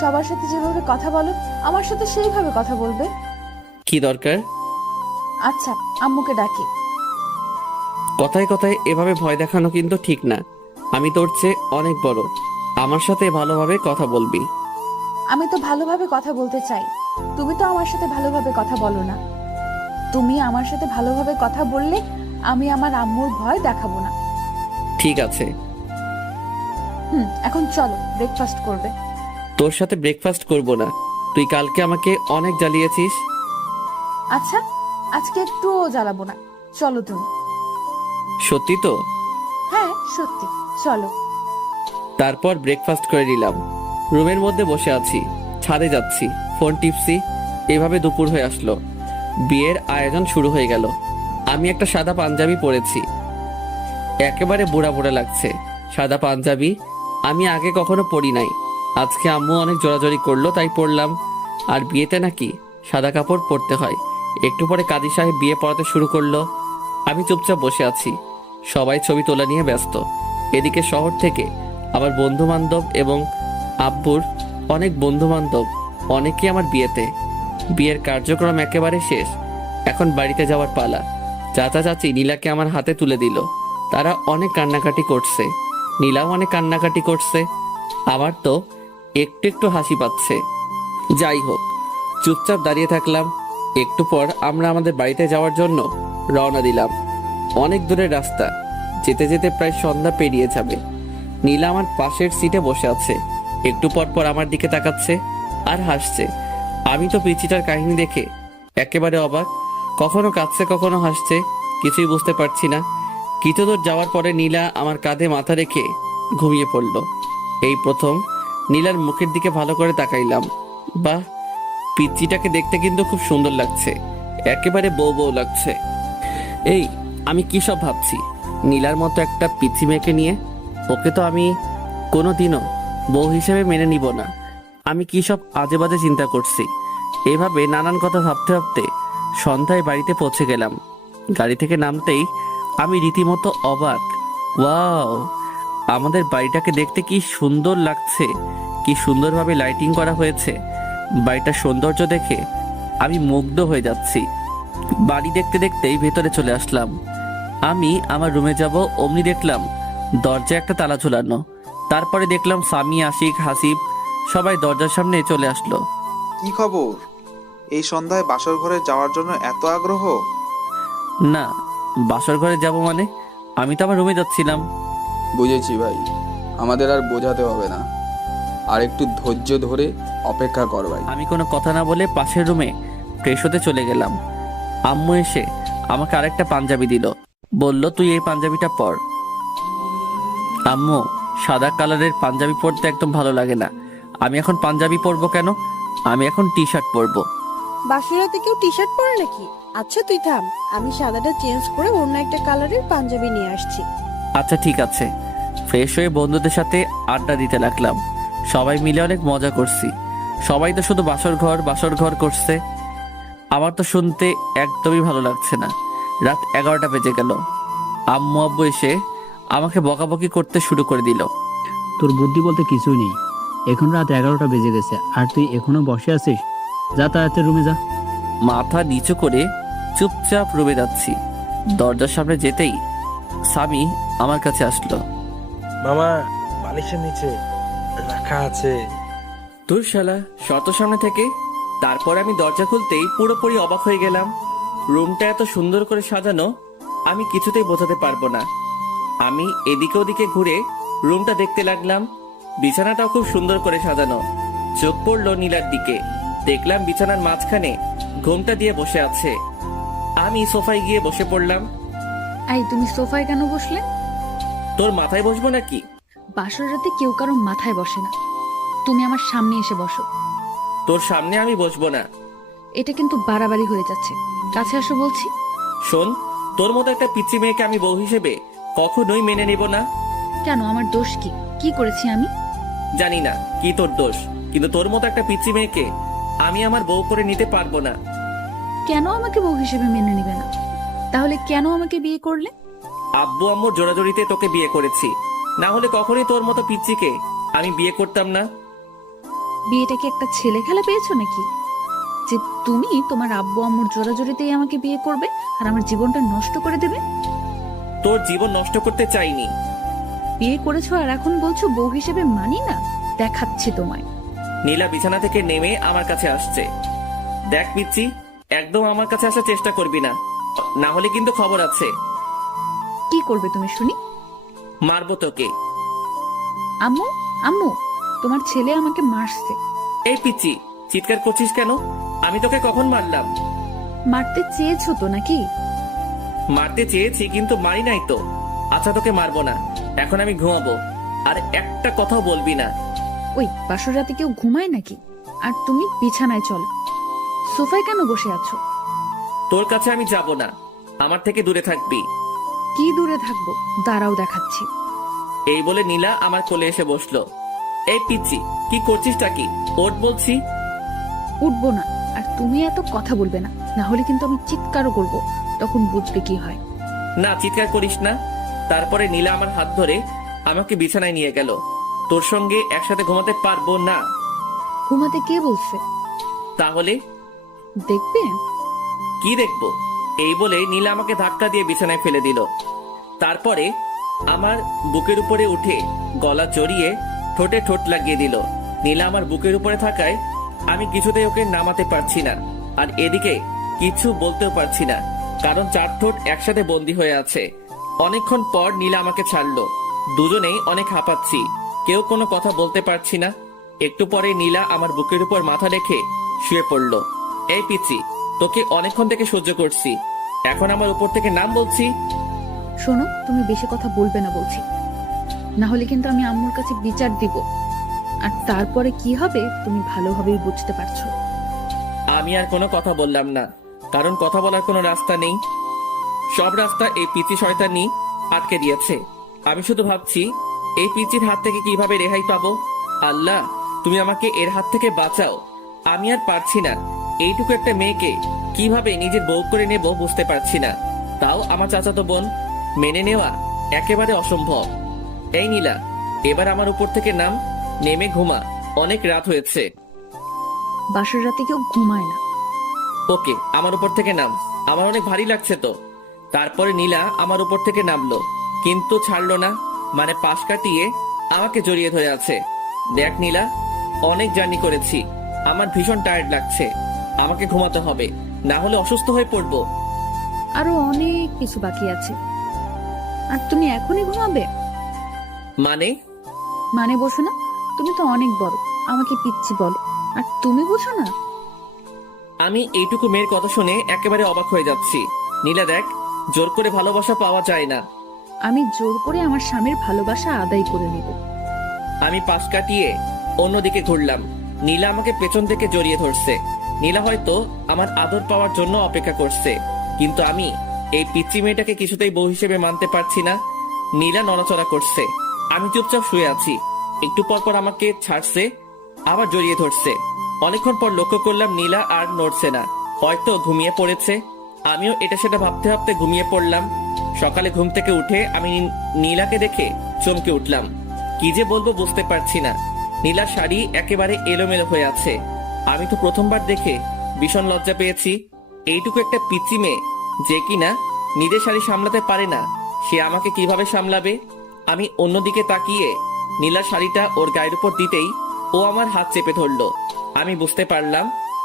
সবার সাথে যেভাবে কথা বলো আমার সাথে সেইভাবে কথা বলবে। কি দরকার? আচ্ছা, আম্মুকে ডাকি। কথায় কথায় এভাবে ভয় দেখানো কিন্তু ঠিক না। আমি তোর চেয়ে অনেক বড়, আমার সাথে ভালোভাবে কথা বলবি। আমি তো ভালোভাবে কথা বলতে চাই, তুমি তো আমার সাথে ভালোভাবে কথা বলো না। তুমি আমার সাথে ভালোভাবে কথা বললে আমি আমার আম্মুর ভয় দেখাবো না। ঠিক আছে। এখন চলো, ব্রেকফাস্ট করবে। তোর সাথে ব্রেকফাস্ট করব না, তুই কালকে আমাকে অনেক জ্বালিয়েছিস। আচ্ছা, আজকে একটুও জ্বালাবো না, চলো তুমি। সত্যি তো? হ্যাঁ সত্যি, চলো। তারপর ব্রেকফাস্ট করে নিলাম, রুমের মধ্যে বসে আছি, ছাদে যাচ্ছি, ফোন টিপসি। এভাবে দুপুর হয়ে আসলো, বিয়ের আয়োজন শুরু হয়ে গেল। আমি একটা সাদা পাঞ্জাবি পরেছি, একেবারে বুড়া বুড়া লাগছে। সাদা পাঞ্জাবি আমি আগে কখনো পরি নাই, আজকে আম্মু অনেক জোরাজোরি করলো তাই পরলাম। আর বিয়েতে নাকি সাদা কাপড় পরতে হয়। একটু পরে কাজী সাহেব বিয়ে পড়াতে শুরু করলো। আমি চুপচাপ বসে আছি, সবাই ছবি তোলা নিয়ে ব্যস্ত। এদিকে শহর থেকে আমার বন্ধু বান্ধব এবং আব্বুর অনেক বন্ধু বান্ধব, অনেকেই আমার বিয়েতে। বিয়ের কার্যক্রম একেবারে শেষ, এখন বাড়িতে যাওয়ার পালা। চাচা চাচি নীলাকে আমার হাতে তুলে দিল। তারা অনেক কান্নাকাটি করছে, নীলাও অনেক কান্নাকাটি করছে। আমার তো একটু একটু হাসি পাচ্ছে। যাই হোক, চুপচাপ দাঁড়িয়ে থাকলাম। একটু পর আমরা আমাদের বাড়িতে যাওয়ার জন্য রওনা দিলাম। অনেক দূরের রাস্তা, যেতে যেতে প্রায় সন্ধ্যা পেরিয়ে যাবে। নীলা আমার পাশের সিটে বসে আছে, একটু পর পর আমার দিকে তাকাচ্ছে আর হাসছে। আমি তো পিচিটার কাহিনী দেখে একেবারে অবাক, কখনো কাঁদছে কখনো হাসছে, কিছুই বুঝতে পারছি না। কিছু দূর যাওয়ার পরে নীলা আমার কাঁধে মাথা রেখে ঘুমিয়ে পড়ল। এই প্রথম নীলার মুখের দিকে ভালো করে তাকাইলাম। বাহ, পিচিটাকে দেখতে কিন্তু খুব সুন্দর লাগছে। একেবারে বউ বউ লাগছে। এই আমি কি সব ভাবছি, নীলার মতো একটা পিচ্ছি মেয়েকে নিয়ে? ওকে তো আমি কোনোদিনও বউ হিসেবে মেনে নিব না। আমি কি সব আজে বাজে চিন্তা করছি। এভাবে নানান কথা ভাবতে ভাবতে সন্ধ্যায় বাড়িতে পৌঁছে গেলাম। গাড়ি থেকে নামতেই আমি রীতিমতো অবাক। ওয়াও, আমাদের বাড়িটাকে দেখতে কি সুন্দর লাগছে, কি সুন্দরভাবে লাইটিং করা হয়েছে। বাড়িটার সৌন্দর্য দেখে আমি মুগ্ধ হয়ে যাচ্ছি। বাড়ি দেখতে দেখতেই ভেতরে চলে আসলাম। আমি আমার রুমে যাব, অমনি দেখলাম দরজায় একটা তালা ঝুলানো। তারপরে দেখলাম সামি, আশিক, হাসিব সবাই দরজার সামনে চলে আসলো। কি খবর? এই সন্ধ্যায় বাসর ঘরে যাওয়ার জন্য এত আগ্রহ? না, বাসর ঘরে যাব মানে? আমি তো আমার রুমে যাচ্ছিলাম। বুঝেছি ভাই, আমাদের আর বোঝাতে হবে না, আর একটু ধৈর্য ধরে অপেক্ষা কর ভাই। আমি কোনো কথা না বলে পাশের রুমে ফ্রেশ হতে চলে গেলাম। আম্মু এসে আমাকে আরেকটা পাঞ্জাবি দিল, বলল তুই এই পাঞ্জাবিটা পর। আম্মু, সাদা কালারের পাঞ্জাবি পরতে একদম ভালো লাগে না। আমি এখন পাঞ্জাবি পরবো কেন? আমি এখন টি শার্ট পরবো। বাসুরাতে কেউ টি শার্ট পরে নাকি? আচ্ছা তুই থাম, আমি সাদাটা চেঞ্জ করে অন্য একটা কালারের পাঞ্জাবি নিয়ে আসছি। আচ্ছা ঠিক আছে। ফ্রেশ হয়ে বন্ধুদের সাথে আড্ডা দিতে লাগলাম। সবাই মিলে অনেক মজা করছি। সবাই তো শুধু বাসর ঘর করছে। আমার তো শুনতে একদমই ভালো লাগছে না। রাত 11টা বেজে গেল। আম্মু আব্বু এসে আমাকে বকাবকি করতে শুরু করে দিল। তোর বুদ্ধি বলতে কিছুই নেই। এখন রাত 11টা বেজে গেছে আর তুই এখনো বসে আছিস? যা তাড়াতাড়ি রুমে যা। মাথা নিচু করে চুপচাপ রুমে যাচ্ছি। দরজার সামনে যেতেই সামি আমার কাছে আসলো। মামা, বালিশের নিচে রাখা আছে। তোর শালা শত সামনে থেকে। তারপর আমি দরজা খুলতেই পুরোপুরি অবাক হয়ে গেলাম। রুমটা এত সুন্দর করে সাজানো আমি কিছুতেই বোঝাতে পারবো না। আমি এদিকে ওদিকে ঘুরে রুমটা দেখতে লাগলাম। বিছানাটাও খুব সুন্দর করে সাজানো। চোখ পড়লো নীলার দিকে। দেখলাম বিছানার মাঝখানে ঘোমটা দিয়ে বসে আছে। আমি সোফায় গিয়ে বসে পড়লাম। এই তুমি সোফায় কেন বসলে? তোর মাথায় বসবো নাকি? বাসর রাতে কেউ কারো মাথায় বসে না। তুমি আমার সামনে এসে বসো। তোর সামনে আমি বসবো না। এটা কিন্তু বাড়াবাড়ি হয়ে যাচ্ছে, কাছে আসো বলছি। শোন, তোর মতো একটা পিচ্চি মেয়েকে আমি বউ হিসেবে কখনোই মেনে নিব না। কেন, আমার দোষ কি? কি করেছি আমি? জানি না কি তোর দোষ, কিন্তু তোর মতো একটা পিচ্চি মেয়েকে আমি আমার বউ করে নিতে পারবো না। কেন আমাকে বউ হিসেবে মেনে নিবে না? তাহলে কেন আমাকে বিয়ে করলে? আব্বু আম্মুর জোড়াজোড়িতে তোকে বিয়ে করেছি, না হলে কখনোই তোর মতো পিচ্চিকে আমি বিয়ে করতাম না। বিয়েটা কি একটা ছেলে খেলা পেয়েছো নাকি, যে তুমি তোমার আব্বু আম্মুর জোড়াজোড়িতেই আমাকে বিয়ে করবে আর আমার জীবনটা নষ্ট করে দেবে? তোর জীবন নষ্ট করতে চাইনি। বিয়ে করেছো আর এখন বলছো বউ হিসেবে মানি না? দেখাচ্ছি তোমায়। নীলা বিছানা থেকে নেমে আমার কাছে আসছে। দেখ পিচ্চি, একদম আমার কাছে আসার চেষ্টা করবি না, না হলে কিন্তু খবর আছে। কি করবে তুমি শুনি? মারবো তোকে। আম্মু, আম্মু, তোমার ছেলে আমাকে মারছে। এই পিচ্চি, চিৎকার করছিস কেন? আমি তোকে কখন মারলাম? মারতে চেয়েছো তো নাকি? মারতে চেয়েছি কিন্তু মারি নাই তো। আচ্ছা তোকে মারবো না, এখন আমি ঘুমাবো। আর একটা কথাও বলবি না। ওই বাসর রাতে কেউ ঘুমায় নাকি? আর তুমি বিছানায় চলো। সোফায় কেন বসে আছো? তোর কাছে আমি যাব না, আমার থেকে দূরে থাকবি। কি দূরে থাকবো? দাঁড়াও দেখাচ্ছি। এই বলে নীলা আমার কোলে এসে বসলো। এই পিচ্চি, কি করছিসটা কি? ওঠ বলছি। উঠবো না, আর তুমি এত কথা বলবে না, না হলে কিন্তু আমি চিৎকারও করব, তখন বুঝবে কি হয়। না, চিৎকার করিস না। তারপরে নীলা আমার হাত ধরে আমাকে বিছানায় নিয়ে গেল। তোর সঙ্গে একসাথে ঘুমাতে পারবো না। ঘুমাতে কে বলছে? তাহলে দেখবে। কি দেখবো? এই বলে নীলা আমাকে ধাক্কা দিয়ে বিছানায় ফেলে দিল। তারপরে আমার বুকের উপরে উঠে গলা জড়িয়ে ঠোঁটে ঠোঁট লাগিয়ে দিল। নীলা আমার বুকের উপরে থাকায় আমি কিছুতেই ওকে নামাতে পারছি না, আর এদিকে কিছু বলতেও পারছি না, কারণ চার ঠোঁট একসাথে বন্দী হয়ে আছে। অনেকক্ষণ পর নীলা আমাকে ছাড়লো। দুজনেই অনেক হাঁপাচ্ছি, কেউ কোনো কথা বলতে পারছি না। একটু পরে নীলা আমার বুকের উপর মাথা রেখে শুয়ে পড়লো। এই পিচ্চি, তোকে অনেকক্ষণ থেকে সহ্য করছি, এখন আমার উপর থেকে নাম বলছি। শোনো, তুমি বেশি কথা বলবে না বলছি, না হলে কিন্তু আমি আম্মুর কাছে বিচার দিব, আর তারপরে কি হবে তুমি ভালোভাবেই বুঝতে পারছো। আমি আর কোনো কথা বললাম না। কারণ কথা বলার কোনো রাস্তা নেই। সব রাস্তা এই পিচি শয়তানি আটকে দিয়েছে। আমি শুধু ভাবছি এই পিচির হাত থেকে কিভাবে রেহাই পাবো। আল্লাহ, তুমি আমাকে এর হাত থেকে বাঁচাও। আমি আর পারছি না। এইটুকু একটা মেয়েকে কিভাবে নিজের বউ করে নেব বুঝতে পারছি না। তাও আমার চাচাতো বোন, মেনে নেওয়া একেবারে অসম্ভব। এই নীলা, এবার আমার উপর থেকে নাম, নেমে ঘুমা। অনেক রাত হয়েছে। বাসর রাতে কেউ ঘুমায় না। ওকে, আমার উপর থেকে নাম। আমার অনেক ভারী লাগছে তো। তারপরে নীলা আমার উপর থেকে নামলো, কিন্তু ছাড়লো না। মানে পাশ কাটিয়ে আমাকে জড়িয়ে ধরে আছে। দেখ নীলা, অনেক জার্নি করেছি, আমার ভীষণ টায়ার্ড লাগছে। আমাকে ঘুমাতে হবে, না হলে অসুস্থ হয়ে পড়বো। আরো অনেক কিছু বাকি আছে। আর তুমি এখনই ঘুমাবে? মানে বসো না, তুমি তো অনেক বড়, আমাকে পিচ্ছি বলো, আর তুমি বুঝো না? আমি এইটুকু মেয়ের কথা শুনে একেবারে অবাক হয়ে যাচ্ছি। নীলা দেখ, জোর করে ভালোবাসা পাওয়া যায় না। আমি জোর করে আমার স্বামীর ভালোবাসা আদায় করে নেব। আমি পাশ কাটিয়ে অন্যদিকে ঘুরলাম। নীলা আমাকে পেছন থেকে জড়িয়ে ধরছে। নীলা হয়তো আমার আদর পাওয়ার জন্য অপেক্ষা করছে, কিন্তু আমি এই পিচ্চি মেয়েটাকে কিছুতেই বউ হিসেবে মানতে পারছি না। নীলা নড়াচড়া করছে, আমি চুপচাপ শুয়ে আছি। একটু পর পর আমাকে ছাড়ছে, আবার জড়িয়ে ধরছে। অনেকক্ষণ পর লক্ষ্য করলাম নীলা আর নড়ছে না, হয়তো ঘুমিয়ে পড়েছে। আমিও এটা সেটা ভাবতে ভাবতে ঘুমিয়ে পড়লাম। সকালে ঘুম থেকে উঠে আমি নীলাকে দেখে চমকে উঠলাম। কি যে বলবো বুঝতে পারছি না। নীলার শাড়ি একেবারে এলোমেলো হয়ে আছে। আমি তো প্রথমবার দেখে ভীষণ লজ্জা পেয়েছি। এইটুকু একটা পিচ্চি মেয়ে যে কিনা নিজের শাড়ি সামলাতে পারে না, সে আমাকে কিভাবে সামলাবে? আমি অন্যদিকে তাকিয়ে নীলার শাড়িটা ওর গায়ের উপর দিতেই ও আমার হাত চেপে ধরলো। আমি বুঝতে পারলাম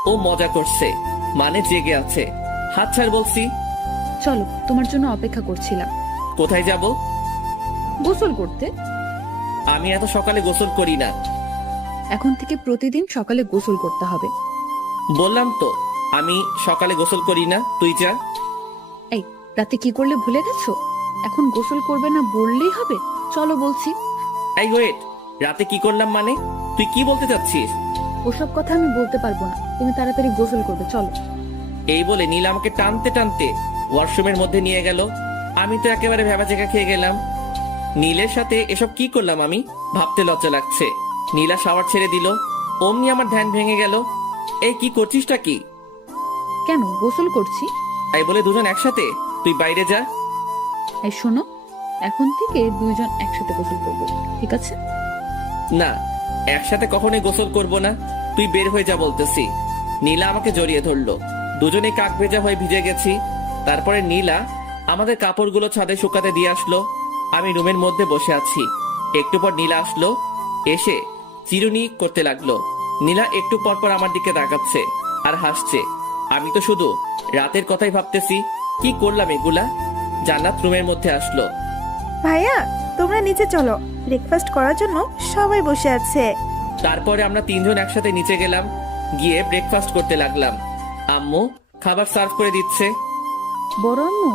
ও মজা করছে, মানে জেগে আছে। হাত ছাড় বলছি। চলো, তোমার জন্য অপেক্ষা করছিলাম। কোথায় যাব? গোসল করতে। আমি এত সকালে গোসল করি না। এখন থেকে প্রতিদিন সকালে গোসল করতে হবে। বললাম তো আমি সকালে গোসল করি না, তুই যা। এই, রাতে কি করলে ভুলে গেছো? এখন গোসল করবে না বললেই হবে? চলো বলছি। এই ওয়েট, রাতে কি করলাম মানে? তুই কি বলতে চাচ্ছিস? ওসব কথা আমি বলতে পারবো না, তুমি তাড়াতাড়ি গোসল করবে, চলো। এই বলে নীল আমাকে টানতে টানতে ওয়াশরুমের মধ্যে নিয়ে গেল। আমি তো একেবারে ভেবাচেকা খেয়ে গেলাম। নীলের সাথে এসব কি করলাম আমি, ভাবতে লজ্জা লাগছে। নীলা শাওয়ার ছেড়ে দিল, অমনি আমার ধ্যান ভেঙে গেল। এই কি করছিসটা কি? কেন, গোসল করছি। তাই বলে দুজন একসাথে? তুই বাইরে যা। এই শোনো, এখন থেকে দুইজন একসাথে গোসল করবো, ঠিক আছে? না, একসাথে কখনোই গোসল করব না। তুই বের হয়ে যা বলতেছি। নীলা আমাকে জড়িয়ে ধরলো, দুজনেই কাক ভেজা হয়ে ভিজে গেছি। তারপরে নীলা আমাদের কাপড়গুলো ছাদে শুকাতে দিয়ে আসলো। আমি রুমের মধ্যে বসে আছি। একটু পর নীলা আসলো, এসে চিরুনি করতে লাগলো। নীলা একটু পর পর আমার দিকে তাকাচ্ছে আর হাসছে। আমি তো শুধু রাতের কথাই ভাবতেছি, কি করলাম এগুলা। জান্নাত রুমের মধ্যে আসলো। ভাইয়া, তোমরা নিচে চলো, ব্রেকফাস্ট করার জন্য সবাই বসে আছে। তারপরে আমরা তিনজন একসাথে নিচে গেলাম, গিয়ে ব্রেকফাস্ট করতে লাগলাম। আম্মু খাবার সার্ভ করে দিচ্ছে। বড় আম্মু,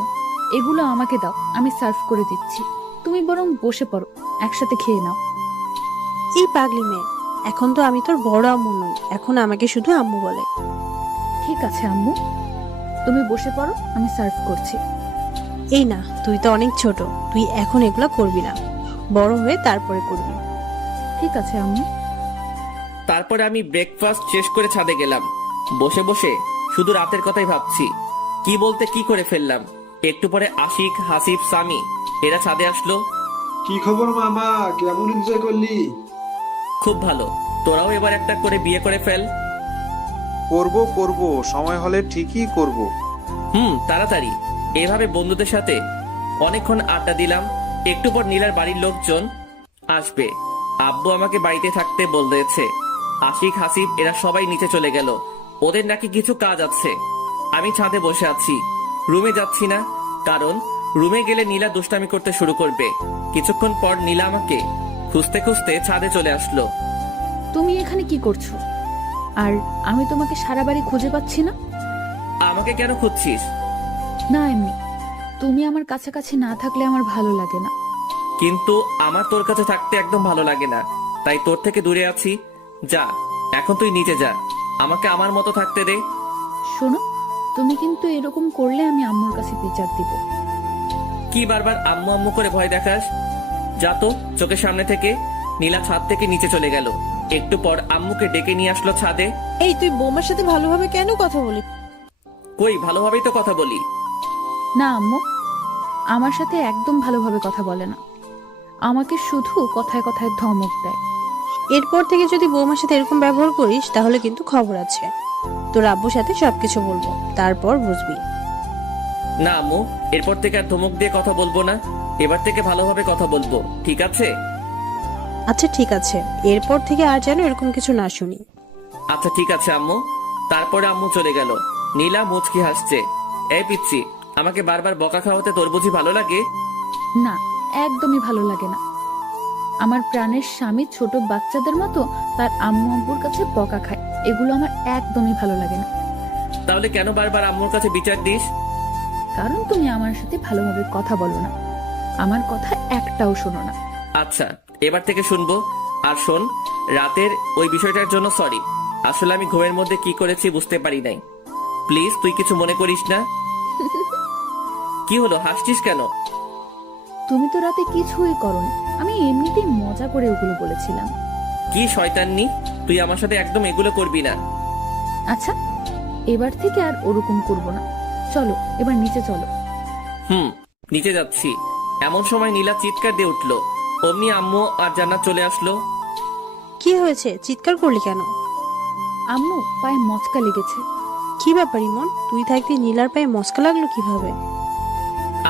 এগুলো আমাকে দাও, আমি সার্ভ করে দিচ্ছি। তুমি বরং বসে পড়ো, একসাথে খেয়ে নাও। এই পাগলি মেয়ে, এখন তো আমি তোর বড় আম্মু নই, এখন আমাকে শুধু আম্মু বলে। ঠিক আছে আম্মু, তুমি বসে পড়ো, আমি সার্ভ করছি। এই না, তুই তো অনেক ছোট, তুই এখন এগুলা করবি না, বড় হয়ে তারপরে করবি। ঠিক আছে আম্মু। তারপরে আমি ব্রেকফাস্ট শেষ করে ছাদে গেলাম। বসে বসে শুধু রাতের কথাই ভাবছি, কি বলতে কি করে ফেললাম। একটু পরে আশিক, হাসিব, সামি এরা ছাদে আসলো। কি খবর মামা, কেমন এনজয় করলি? খুব ভালো, তোরাও এবার একটা করে বিয়ে করে ফেল। করব করব, সময় হলে ঠিকই করব। তাড়াতাড়ি। এভাবে বন্ধুদের সাথে অনেকক্ষণ আড্ডা দিলাম। একটু পর নীলার বাড়ির লোকজন আসবে। আব্বু আমাকে বাড়িতে থাকতে বলেছে। আশিক, হাসিব এরা সবাই নিচে চলে গেল, ওদের নাকি কিছু কাজ আছে। আমি ছাদে বসে আছি, রুমে যাচ্ছি না, কারণ রুমে গেলে নীলা দুষ্টামি করতে শুরু করবে। কিছুক্ষণ পর নীলা আমাকে খুঁজতে খুঁজতে ছাদে চলে আসলো। তুমি এখানে কি করছো? আর আমি তোমাকে সারা বাড়ি খুঁজে পাচ্ছি না। আমাকে কেন খুঁজছিস? না, এমনি। তুমি আমার কাছাকাছি না থাকলে আমার ভালো লাগে না। কিন্তু আমার তোর কাছে থাকতে একদম ভালো লাগে না, তাই তোর থেকে দূরে আছি। যা, এখন তুই নিচে যা, আমাকে আমার মতো থাকতে দে। শোনো, তুমি কিন্তু এরকম করলে আমি আম্মুর কাছে বিচার দিব। কি বারবার আম্মু আম্মু করে ভয় দেখাস? যা তো চোখের সামনে থেকে। নীলা ছাদ থেকে নিচে চলে গেল। একটু পর আম্মুকে ডেকে নিয়ে আসলো ছাদে। এই তুই বৌমার সাথে ভালোভাবে কেন কথা বলি? কই, ভালোভাবেই তো কথা বলি। না আম্মু, আমার সাথে একদম ভালোভাবে কথা বলে না, আমাকে শুধু কথায় কথায় ধমক দেয়। এরপর থেকে যদি বৌমার সাথে এরকম ব্যবহার করিস তাহলে কিন্তু খবর আছে। তোর আব্বুর সাথে সবকিছু বলবো, তারপর বুঝবি। না আম্মু, এরপর থেকে আর ধমক দিয়ে কথা বলবো না। এবার থেকে ভালোভাবে কথা বলবো, ঠিক আছে? আচ্ছা ঠিক আছে, এরপর থেকে আর যেন এরকম কিছু না শুনি। আচ্ছা ঠিক আছে আম্মু। তারপরে আম্মু চলে গেল। নীলা মুচকি হাসছে। এই পিচ্ছি, আমাকে বারবার বকা খাওয়াতে তোর বুঝি ভালো লাগে? না, একদমই ভালো লাগে না। আমার প্রাণের স্বামী ছোট বাচ্চাদের মতো তার আম্মু আব্বুর কাছে বকা খায়, এগুলো আমার একদমই ভালো লাগে না। তাহলে কেন বারবার আম্মুর কাছে বিচার দিস? কারণ তুমি আমার সাথে ভালোভাবে কথা বলো না, আমার কথা একটাও শোনো না। আচ্ছা, এবার থেকে শুনবো। আর শোন, রাতের ওই বিষয়টার জন্য সরি। আসলে আমি ঘুমের মধ্যে কি করেছি বুঝতে পারি নাই। প্লিজ তুই কিছু মনে করিস না। কি হলো, হাসছিস কেন? তুমি তো রাতে কিছুই করনি, আমি এমনিতেই মজা করে ওগুলো বলেছিলাম। কি শয়তাননি, তুই আমার সাথে একদম এগুলো করবি না। আচ্ছা, এবার থেকে আর ওরকম করব না। চলো এবার নিচে চলো। নিচে যাচ্ছি। এমন সময় নীলা চিৎকার দিয়ে উঠলো। অমনি আম্মু আর জান্নাত চলে আসলো। কি হয়েছে, চিৎকার করলি কেন? আম্মু পায়ে মচকা লেগেছে। কি ব্যাপার ইমন, তুই থাকতে নীলার পায়ে মস্কা লাগলো কিভাবে?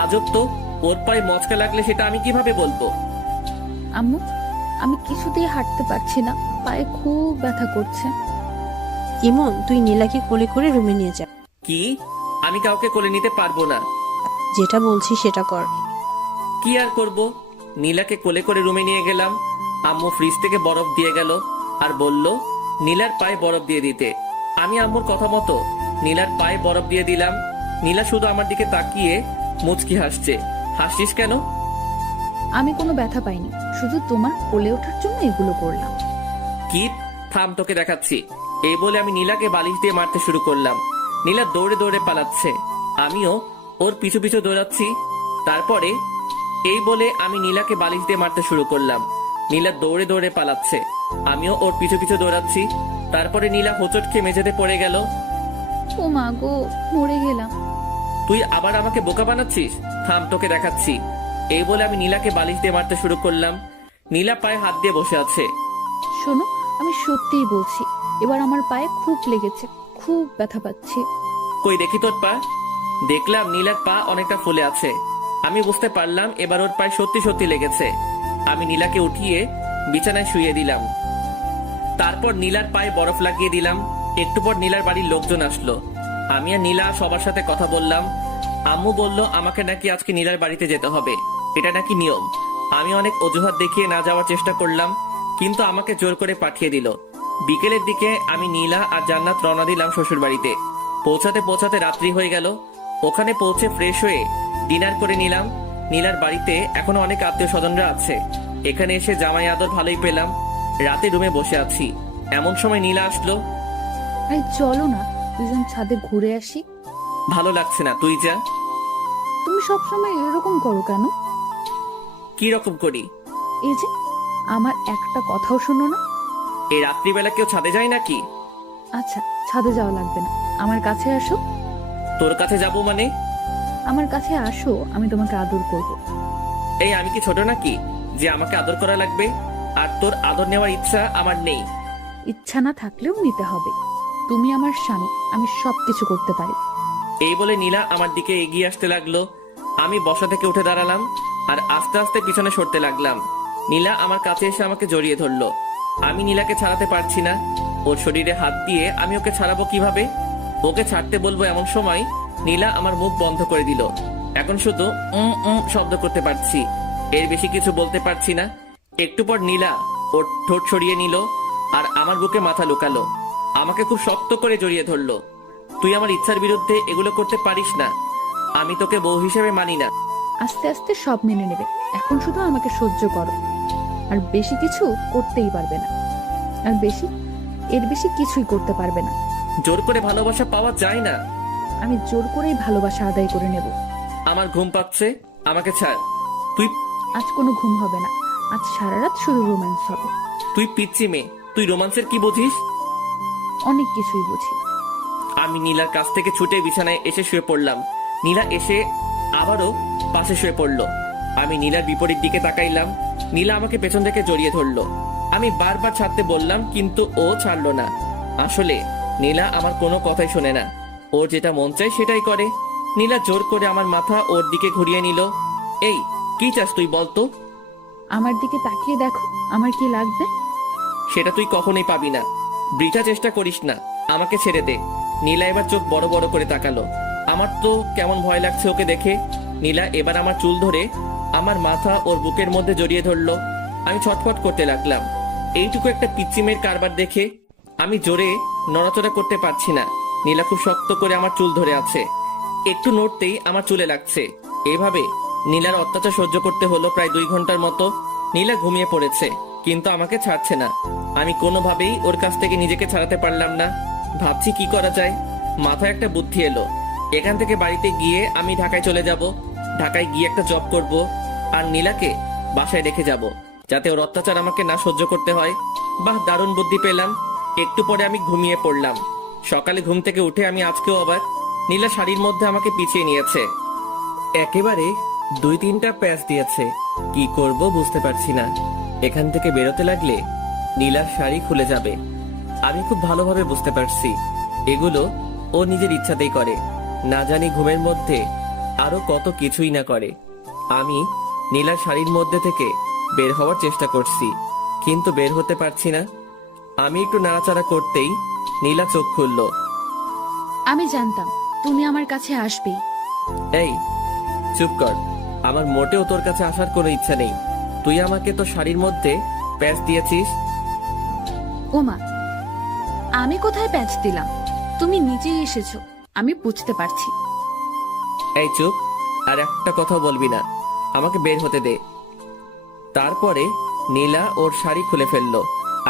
আজব তো, ওর পায়ে মচকা লাগলে সেটা আমি কিভাবে বলবো? আম্মু, আমি কিছুতেই হাঁটতে পারছি না, পায়ে খুব ব্যথা করছে। ইমন, তুই নীলাকে কোলে করে রুমে নিয়ে যা। কি? আমি কাউকে কোলে নিতে পারবো না। যেটা বলছি সেটা কর। কি আর করব? নীলাকে কোলে করে রুমে নিয়ে গেলাম। আম্মু ফ্রিজ থেকে বরফ দিয়ে গেল আর বলল নীলার পায়ে বরফ দিয়ে দিতে। আমি আম্মুর কথা মতো নীলার পায়ে বরফ দিয়ে দিলাম। নীলা শুধু আমার দিকে তাকিয়ে মুচকি হাসছে। হাসছিস কেন? আমি কোনো ব্যথা পাইনি, শুধু তোমার কোলে ওঠার জন্য এগুলো করলাম। কি? থাম, তোকে দেখাচ্ছি। এই বলে আমি নীলাকে বালিশ দিয়ে মারতে শুরু করলাম। নীলা দৌড়ে দৌড়ে পালাচ্ছে, আমিও ওর পিছু পিছু দৌড়াচ্ছি। তারপরে এই বলে আমি নীলাকে বালিশ দিয়ে মারতে শুরু করলাম। নীলা দৌড়ে দৌড়ে পালাচ্ছে, আমিও ওর পিছু পিছু দৌড়াচ্ছি। তারপরে নীলা হোঁচট খেয়ে মেঝেতে পড়ে গেল। ও মা গো, মরে গেলাম। তুই আবার আমাকে বোকা বানাচ্ছিস? থাম, তোকে দেখাচ্ছি। এই বলে আমি নীলাকে বালিশ দিয়ে মারতে শুরু করলাম। নীলা পায়ে হাত দিয়ে বসে আছে। শোনো, আমি সত্যিই বলছি, এবার আমার পায়ে খুব লেগেছে, খুব ব্যথা পাচ্ছি। কই দেখি তোর পা। দেখলাম নীলার পা অনেকটা ফুলে আছে। আমি বুঝতে পারলাম এবার ওর পায়ে সত্যি সত্যি লেগেছে। আমি নীলাকে উঠিয়ে বিছানায় শুইয়ে দিলাম। তারপর নীলার পায়ে বরফ লাগিয়ে দিলাম। একটু পর নীলার বাড়ির লোকজন আসলো। আমি আর নীলা সবার সাথে কথা বললাম। আম্মু বলল আমাকে নাকি আজকে নীলার বাড়িতে যেতে হবে, এটা নাকি নিয়ম। আমি অনেক অজুহাত দেখিয়ে না যাওয়ার চেষ্টা করলাম, কিন্তু আমাকে জোর করে পাঠিয়ে দিল। বিকেলের দিকে আমি নীলা আর জান্নাত রওনা দিলাম শ্বশুর বাড়িতে। পৌঁছাতে পৌঁছাতে রাত্রি হয়ে গেল। ওখানে পৌঁছে ফ্রেশ হয়ে ডিনার করে নিলাম। নীলার বাড়িতে এখনো অনেক আত্মীয় স্বজনরা আছে। এখানে এসে জামাই আদর ভালোই পেলাম। রাতে রুমে বসে আছি, এমন সময় নীলা আসলো। এই চলো না, দুজন ছাদে ঘুরে আসি। ভালো লাগছে না, তুই যা। তুমি সবসময় এরকম করো কেন? কি রকম করি? এই যে, আমার একটা কথাও শোনো না। এই রাত্রিবেলা কেউ ছাদে যায় নাকি? আচ্ছা, ছাদে যাওয়া লাগবে না, আমার কাছে আসো। তোর কাছে যাব মানে? আমার কাছে আসো, আমি তোমাকে আদর করব। এই আমি কি ছোট নাকি যে আমাকে আদর করা লাগবে? আর তোর আদর নেওয়ার ইচ্ছা আমার নেই। ইচ্ছা না থাকলেও নিতে হবে। তুমি আমার স্বামী, আমি সবকিছু করতে পারি। এই বলে নীলা আমার দিকে এগিয়ে আসতে লাগলো। আমি বসা থেকে উঠে দাঁড়ালাম আর আস্তে আস্তে পিছনে সরতে লাগলাম। নীলা আমার কাছে এসে আমাকে জড়িয়ে ধরলো। আমি নীলাকে ছাড়াতে পারছি না। ওর শরীরে হাত দিয়ে আমি ওকে ছাড়াবো কিভাবে? ওকে ছাড়তে বলবো এমন সময় নীলা আমার মুখ বন্ধ করে দিল। এখন শুধু শব্দ করতে পারছি, এর বেশি কিছু বলতে পারছি না। একটু পর নীলা ওর ঠোঁট সরিয়ে নিল আর আমার বুকে মাথা লুকালো। আমাকে খুব শক্ত করে জড়িয়ে ধরলো। তুই আমার ইচ্ছার বিরুদ্ধে এগুলো করতে পারিস না, আমি তোকে বউ হিসেবে মানি না। আস্তে আস্তে সব মেনে নেবে, এখন শুধু আমাকে সহ্য করো। আর বেশি কিছু করতেই পারবে না, এর বেশি কিছুই করতে পারবে না। জোর করে ভালোবাসা পাওয়া যায় না। আমি জোর করেই ভালোবাসা আদায় করে নেব। আমার ঘুম পাচ্ছে, আমাকে ছাড়। তুই আজ কোনো ঘুম হবে না, আজ সারা রাত শুধু রোম্যান্স হবে। তুই পিচ্ছি মেয়ে, তুই রোমান্সের কি বুঝিস? অনেক কিছুই বুঝি। আমি নীলার কাছ থেকে ছুটে বিছানায় এসে শুয়ে পড়লাম। নীলা এসে আবারও পাশে শুয়ে পড়লো। আমি নীলার বিপরীত দিকে তাকাইলাম। নীলা আমাকে পেছন থেকে জড়িয়ে ধরলো। আমি বারবার ছাড়তে বললাম, কিন্তু ও ছাড়লো না। আসলে নীলা আমার কোনো কথাই শোনে না, ওর যেটা মন চায় সেটাই করে। নীলা জোর করে আমার মাথা ওর দিকে ঘুরিয়ে নিল। এই, কি চাস তুই বলতো? আমার দিকে তাকিয়ে দেখো, আমার কি লাগবে? সেটা তুই কখনোই পাবি না। বৃথা চেষ্টা করিস না, আমাকে ছেড়ে দে। নীলা এবার চোখ বড় বড় করে তাকালো। আমার তো কেমন ভয় লাগছে ওকে দেখে। নীলা এবার আমার চুল ধরে আমার মাথা ওর বুকের মধ্যে জড়িয়ে ধরলো। আমি ছটফট করতে লাগলাম। এইটুকু একটা পিচ্চিমের কারবার দেখে আমি জোরে নড়াচড়া করতে পারছি না। নীলা খুব শক্ত করে আমার চুল ধরে আছে। একটু নড়তেই আমার চুলে লাগছে। এভাবে নীলার অত্যাচার সহ্য করতে হলো প্রায় 2 ঘন্টার মতো। নীলা ঘুমিয়ে পড়েছে, কিন্তু আমাকে ছাড়ছে না। আমি কোনোভাবেই ওর কাছ থেকে নিজেকে ছাড়াতে পারলাম না। ভাবছি কি করা যায়। মাথায় একটা বুদ্ধি এলো। এখান থেকে বাড়িতে গিয়ে আমি ঢাকায় চলে যাব। ঢাকায় গিয়ে একটা জব করব, আর নীলাকে বাসায় রেখে যাব, যাতে ওর অত্যাচার আমাকে না সহ্য করতে হয়। বাহ, দারুণ বুদ্ধি পেলাম। একটু পরে আমি ঘুমিয়ে পড়লাম। সকালে ঘুম থেকে উঠে আমি আজকেও আবার নীলা শাড়ির মধ্যে আমাকে পিছিয়ে নিয়েছে। একেবারে 2-3টা প্যাচ দিয়েছে। কি করব বুঝতে পারছি না। এখান থেকে বেরোতে লাগলে নীলার শাড়ি খুলে যাবে। আমি খুব ভালোভাবে বুঝতে পারছি এগুলো ও নিজের ইচ্ছাতেই করে। না জানি ঘুমের মধ্যে আরো কত কিছুই না করে। আমি নীলার শাড়ির মধ্যে থেকে বের হওয়ার চেষ্টা করছি, কিন্তু বের হতে পারছি না। আমি একটু নাড়াচাড়া করতেই নীলা চোখ খুলল। আমি জানতাম তুমি আমার কাছে আসবেই। এই, চুপ কর। আমার মোটেও তোর কাছে আসার কোনো ইচ্ছা নেই। তুই আমাকে তো শাড়ির মধ্যে প্যাচ দিয়েছিস। ওমা, আমি কোথায় প্যাচ দিলাম? তুমি নিজেই এসেছো, আমি বুঝতে পারছি। এই চুপ, আর একটা কথা বলবি না। আমাকে বের হতে দে। তারপরে নীলা ওর শাড়ি খুলে ফেললো।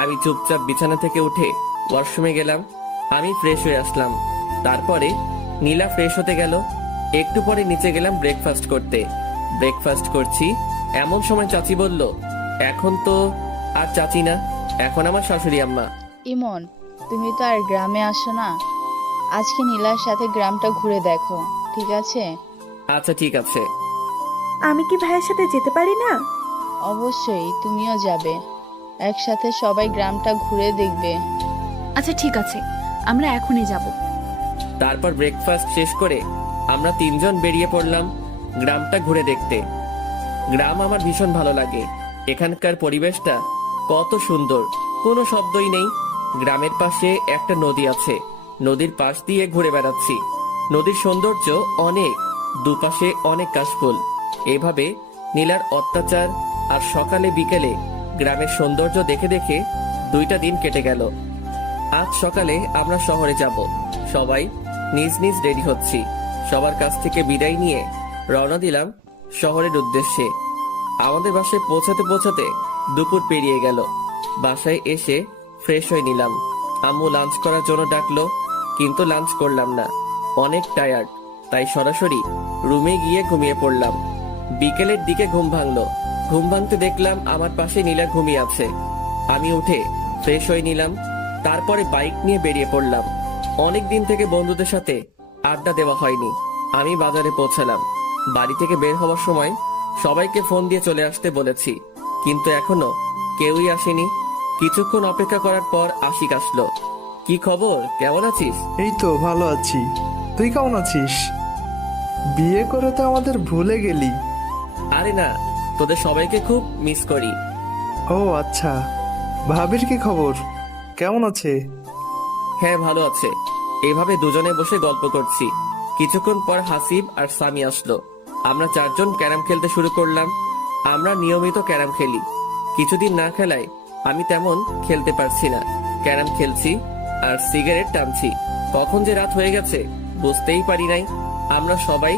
আমি চুপচাপ বিছানা থেকে উঠে ওয়াশরুমে গেলাম। আমি ফ্রেশ হয়ে আসলাম। তারপরে নীলা ফ্রেশ হতে গেল। একটু পরে নিচে গেলাম ব্রেকফাস্ট করতে। ব্রেকফাস্ট করছি এমন সময় চাচি বলল, এখন তো আর চাচি না, এখন আমার শাশুড়ি আম্মা। ইমন, তুমি তো আর গ্রামে আসো না, আজকে নীলার সাথে গ্রামটা ঘুরে দেখো, ঠিক আছে? আচ্ছা ঠিক আছে। আমি কি ভাইয়ের সাথে যেতে পারি না? অবশ্যই, তুমিও যাবে, একসাথে সবাই গ্রামটা ঘুরে দেখবে। আচ্ছা ঠিক আছে, আমরা এখনই যাব। তারপর ব্রেকফাস্ট শেষ করে আমরা 3 জন বেরিয়ে পড়লাম গ্রামটা ঘুরে দেখতে। গ্রাম আমার ভীষণ ভালো লাগে। এখানকার পরিবেশটা কত সুন্দর, কোনো শব্দই নেই। গ্রামের পাশে একটা নদী আছে, নদীর পাশ দিয়ে ঘুরে বেড়াচ্ছি। নদীর সৌন্দর্য অনেক, দুপাশে অনেক কাশফুল। এভাবে নীলার অত্যাচার আর সকালে বিকেলে গ্রামের সৌন্দর্য দেখে দেখে 2টা দিন কেটে গেল। আজ সকালে আমরা শহরে যাব। সবাই নিজ নিজ রেডি হচ্ছি। সবার কাছ থেকে বিদায় নিয়ে রওনা দিলাম শহরের উদ্দেশ্যে। আমাদের বাসায় পৌঁছাতে পৌঁছাতে দুপুর পেরিয়ে গেল। বাসায় এসে ফ্রেশ হয়ে নিলাম। আম্মু লাঞ্চ করার জন্য ডাকলো, কিন্তু লাঞ্চ করলাম না, অনেক টায়ার্ড। তাই সরাসরি রুমে গিয়ে ঘুমিয়ে পড়লাম। বিকেলের দিকে ঘুম ভাঙলো। ঘুম ভাঙতে দেখলাম আমার পাশে নীলা ঘুমিয়ে আছে। আমি উঠে ফ্রেশ হয়ে নিলাম। তারপরে বাইক নিয়ে বেরিয়ে পড়লাম। অনেক দিন থেকে বন্ধুদের সাথে আড্ডা দেওয়া হয়নি। আমি বাজারে পৌঁছালাম। বাড়ি থেকে বের হওয়ার সময় সবাইকে ফোন দিয়ে চলে আসতে বলেছি, কিন্তু এখনো কেউই আসেনি। কিছুক্ষণ অপেক্ষা করার পর আশিক আসলো। কি খবর, কেমন আছিস? এই তো ভালো আছি। তুই কেমন আছিস? বিয়ে করে তো আমাদের ভুলে গেলি। আরে না, তোদের সবাইকে খুব মিস করি। ও আচ্ছা, ভাবির কি খবর, কেমন আছে? হ্যাঁ ভালো আছে। এইভাবে দুজনে বসে গল্প করছি। কিছুক্ষণ পর হাসিব আর সামি আসলো। আমরা 4 জন ক্যারাম খেলতে শুরু করলাম। আমরা নিয়মিত ক্যারাম খেলি। কিছুদিন না খেলায় আমি তেমন খেলতে পারছি না। ক্যারাম খেলছি আর সিগারেট টানছি। কখন যে রাত হয়ে গেছে বুঝতেই পারি নাই। আমরা সবাই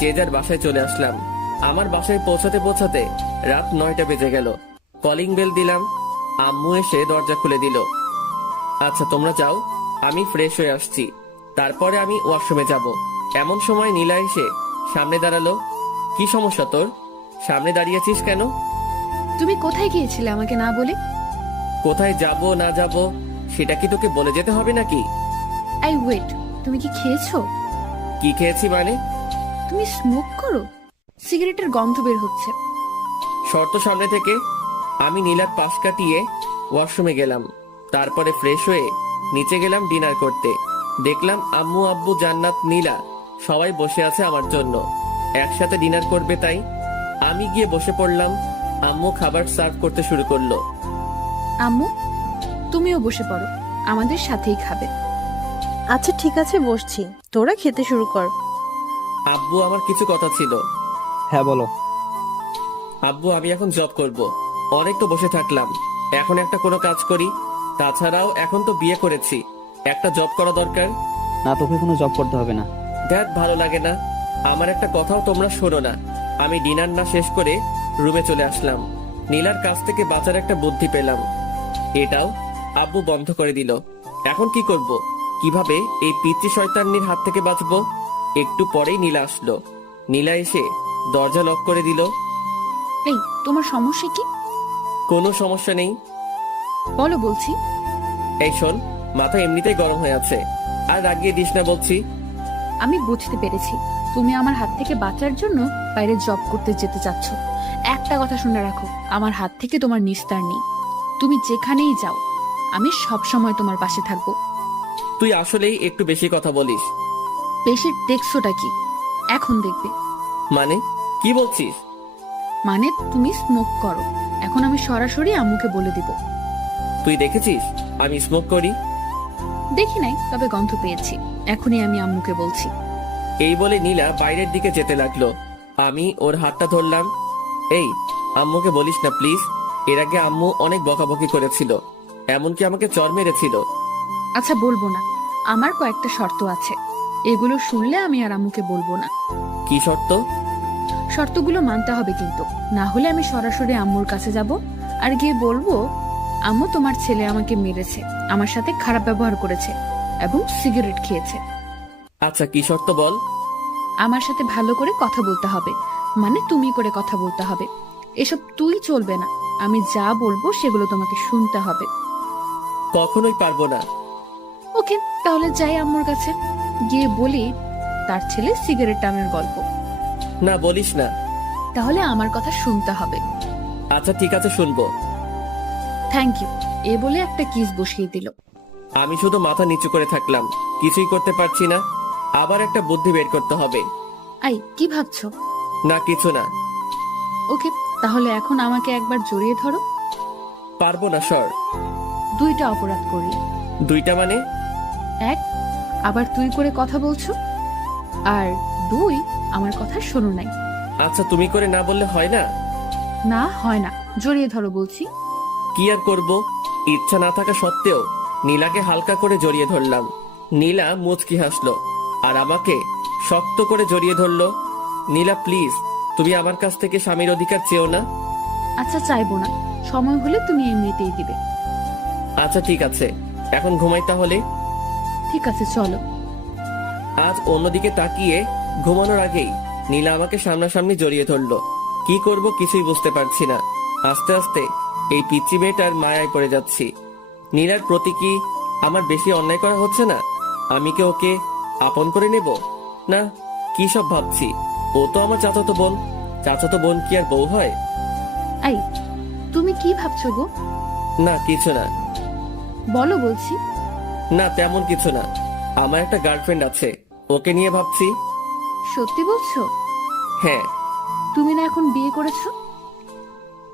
যে যার বাসায় চলে আসলাম। আমার বাসায় পৌঁছাতে পৌঁছাতে রাত 9টা বেজে গেল। কলিং বেল দিলাম, আম্মু এসে দরজা খুলে দিল। আচ্ছা তোমরা যাও, আমি ফ্রেশ হয়ে আসছি। তারপরে আমি ওয়াশরুমে যাব। এমন সময় নীলা এসে সামনে দাঁড়ালো। কি সমস্যা তোর? সামনে দাঁড়িয়েছিস কেন? তুমি কোথায় গিয়েছিলে আমাকে না বলে? কোথায় যাব না যাব সেটা কি তোকে বলে যেতে হবে নাকি? আই ওয়েট, তুমি কি খেয়েছো? কি খেয়েছি মানে? তুমি স্মোক করো? সিগারেটের গন্ধ বের হচ্ছে। শর্ত সামনে থেকে। আমি নীলার পাশ কাটিয়ে ওয়াশরুমে গেলাম। তারপরে ফ্রেশ হয়ে নিচে গেলাম ডিনার করতে। দেখলাম আম্মু, আব্বু, জান্নাত, নীলা সবাই বসে আছে আমার জন্য। একসাথে ডিনার করবে তাই আমি গিয়ে বসে পড়লাম। আম্মু খাবার সার্ভ করতে শুরু করলো। আম্মু, তুমিও বসে পড়ো, আমাদের সাথেই খাবে। আচ্ছা ঠিক আছে, বসছি, তোরা খেতে শুরু কর। আব্বু, আমার কিছু কথা ছিল। হ্যাঁ বলো। আব্বু, আমি এখন জব করব। অনেক তো বসে থাকলাম, এখন একটা কোনো কাজ করি। তাছাড়াও এখন তো বিয়ে করেছি, একটা জব করা দরকার। না, তোকে কোনো জব করতে হবে না। দেখ, ভালো লাগে না। আমার একটা কথাও তোমরা শোনো না। আমি ডিনার না শেষ করে রুমে চলে আসলাম। নীলার কাছ থেকে বাঁচার একটা বুদ্ধি পেলাম। এটাও আব্বু বন্ধ করে দিল। এখন কি করব? কিভাবে এই পিচ্চি শয়তান্নির হাত থেকে বাঁচবো? একটু পরেই নীলা আসলো। নীলা এসে দরজা লক করে দিল। এই, তোমার সমস্যা কি? কোনো সমস্যা নেই। বলো বলছি। এই শোন, মাথা এমনিতেই গরম হয়ে আছে, আর রাগিয়ে দিস না বলছি। আমি বুঝতে পেরেছি, তুমি আমার হাত থেকে বাঁচার জন্য বাইরে জব করতে যেতে চাচ্ছ। একটা কথা শুনে রাখো, আমার হাত থেকে তোমার নিস্তার নেই। তুমি যেখানেই যাও, আমি সব সময় তোমার পাশে থাকবো। তুই আসলেই একটু বেশি কথা বলিস। বেশি দেখছোটা কি? এখন দেখবে। মানে কি বলছিস? মানে তুমি স্মোক করো। এখন আমি সরাসরি আম্মুকে বলে দিব। তুই দেখেছিস আমি স্মোক করি? দেখি নাই, তবে গন্ধ পেয়েছি। এখনই আমি আম্মুকে বলছি। এই বলে নীলা বাইরের দিকে যেতে লাগলো। আমি ওর হাতটা ধরলাম। এই, আম্মুকে বলিস না প্লিজ। এর আগে আম্মু অনেক বকাবকি করেছিল, এমনকি আমাকে চড় মেরেছিল। আচ্ছা বলবো না, আমার কয়েকটা শর্ত আছে। এগুলো শুনলে আমি আর আম্মুকে বলবো না। কি শর্ত? শর্তগুলো মানতে হবে কিন্তু, না হলে আমি সরাসরি আম্মুর কাছে যাব আর গিয়ে বলবো, আম্মু তোমার ছেলে আমাকে মেরেছে, আমার সাথে খারাপ ব্যবহার করেছে এবং সিগারেট খেয়েছে। আচ্ছা কি শর্ত বল? আমার সাথে ভালো করে কথা বলতে হবে, মানে তুমি করে কথা বলতে হবে। এসব তুই চলবে না, আমি যা বলবো সেগুলো তোমাকে শুনতে হবে। কখনোই পারবো না। ওকে, তাহলে যাই আম্মুর কাছে, গিয়ে বলি তার ছেলে সিগারেট টানার গল্প। না, বলিস না। তাহলে আমার কথা শুনতে হবে। আচ্ছা ঠিক আছে, শুনবো। থ্যাংক ইউ, এ বলে একটা কিস বসিয়ে দিল। আমি শুধু মাথা নিচু করে থাকলাম, কিছুই করতে পারছি না। আবার একটা বুদ্ধি বের করতে হবে। আই, কি ভাবছো? না, কিছু না। ওকে, তাহলে এখন আমাকে একবার জড়িয়ে ধরো। পারবো না, সর। দুইটা অপরাধ করলে। দুইটা মানে? এক, আবার তুই করে কথা বলছো, আর দুই, আমার কথা শোনো নাই। আচ্ছা তুমি করে না বললে হয় না? না হয় না, জড়িয়ে ধরো বলছি। কি আর করব, ইচ্ছা না থাকা সত্ত্বেও নীলাকে হালকা করে জড়িয়ে ধরলাম। নীলা মুচকি হাসলো আর আমাকে শক্ত করে জড়িয়ে ধরলো। নীলা প্লিজ, তুমি আমার কাছ থেকে স্বামীর অধিকার চেও না। আচ্ছা চাইবো না, সময় হলে তুমি এমনিতেই দিবে। আচ্ছা ঠিক আছে, এখন ঘুমাই তাহলে। ঠিক আছে চলো। আজ অন্যদিকে তাকিয়ে ঘুমানোর আগেই নীলা আমাকে সামনাসামনি জড়িয়ে ধরলো। কি করব কিছুই বুঝতে পারছি না। আস্তে আস্তে এই পিচ্চি মেয়েটার মায়ায় পড়ে যাচ্ছি। নীলার প্রতি কি আমার বেশি অন্যায় করা হচ্ছে না? আমি কি ওকে আপন করে নেব? না, কি সব ভাবছি। ও তো আমার চাচাতো বোন। চাচাতো বোন কি আর বউ হয়? আই, তুমি কি ভাবছো গো? না কিছু না। বলো বলছি। না তেমন কিছু না, আমার একটা গার্লফ্রেন্ড আছে, ওকে নিয়ে ভাবছি। সত্যি বলছো? হ্যাঁ। তুমি না এখন বিয়ে করেছো?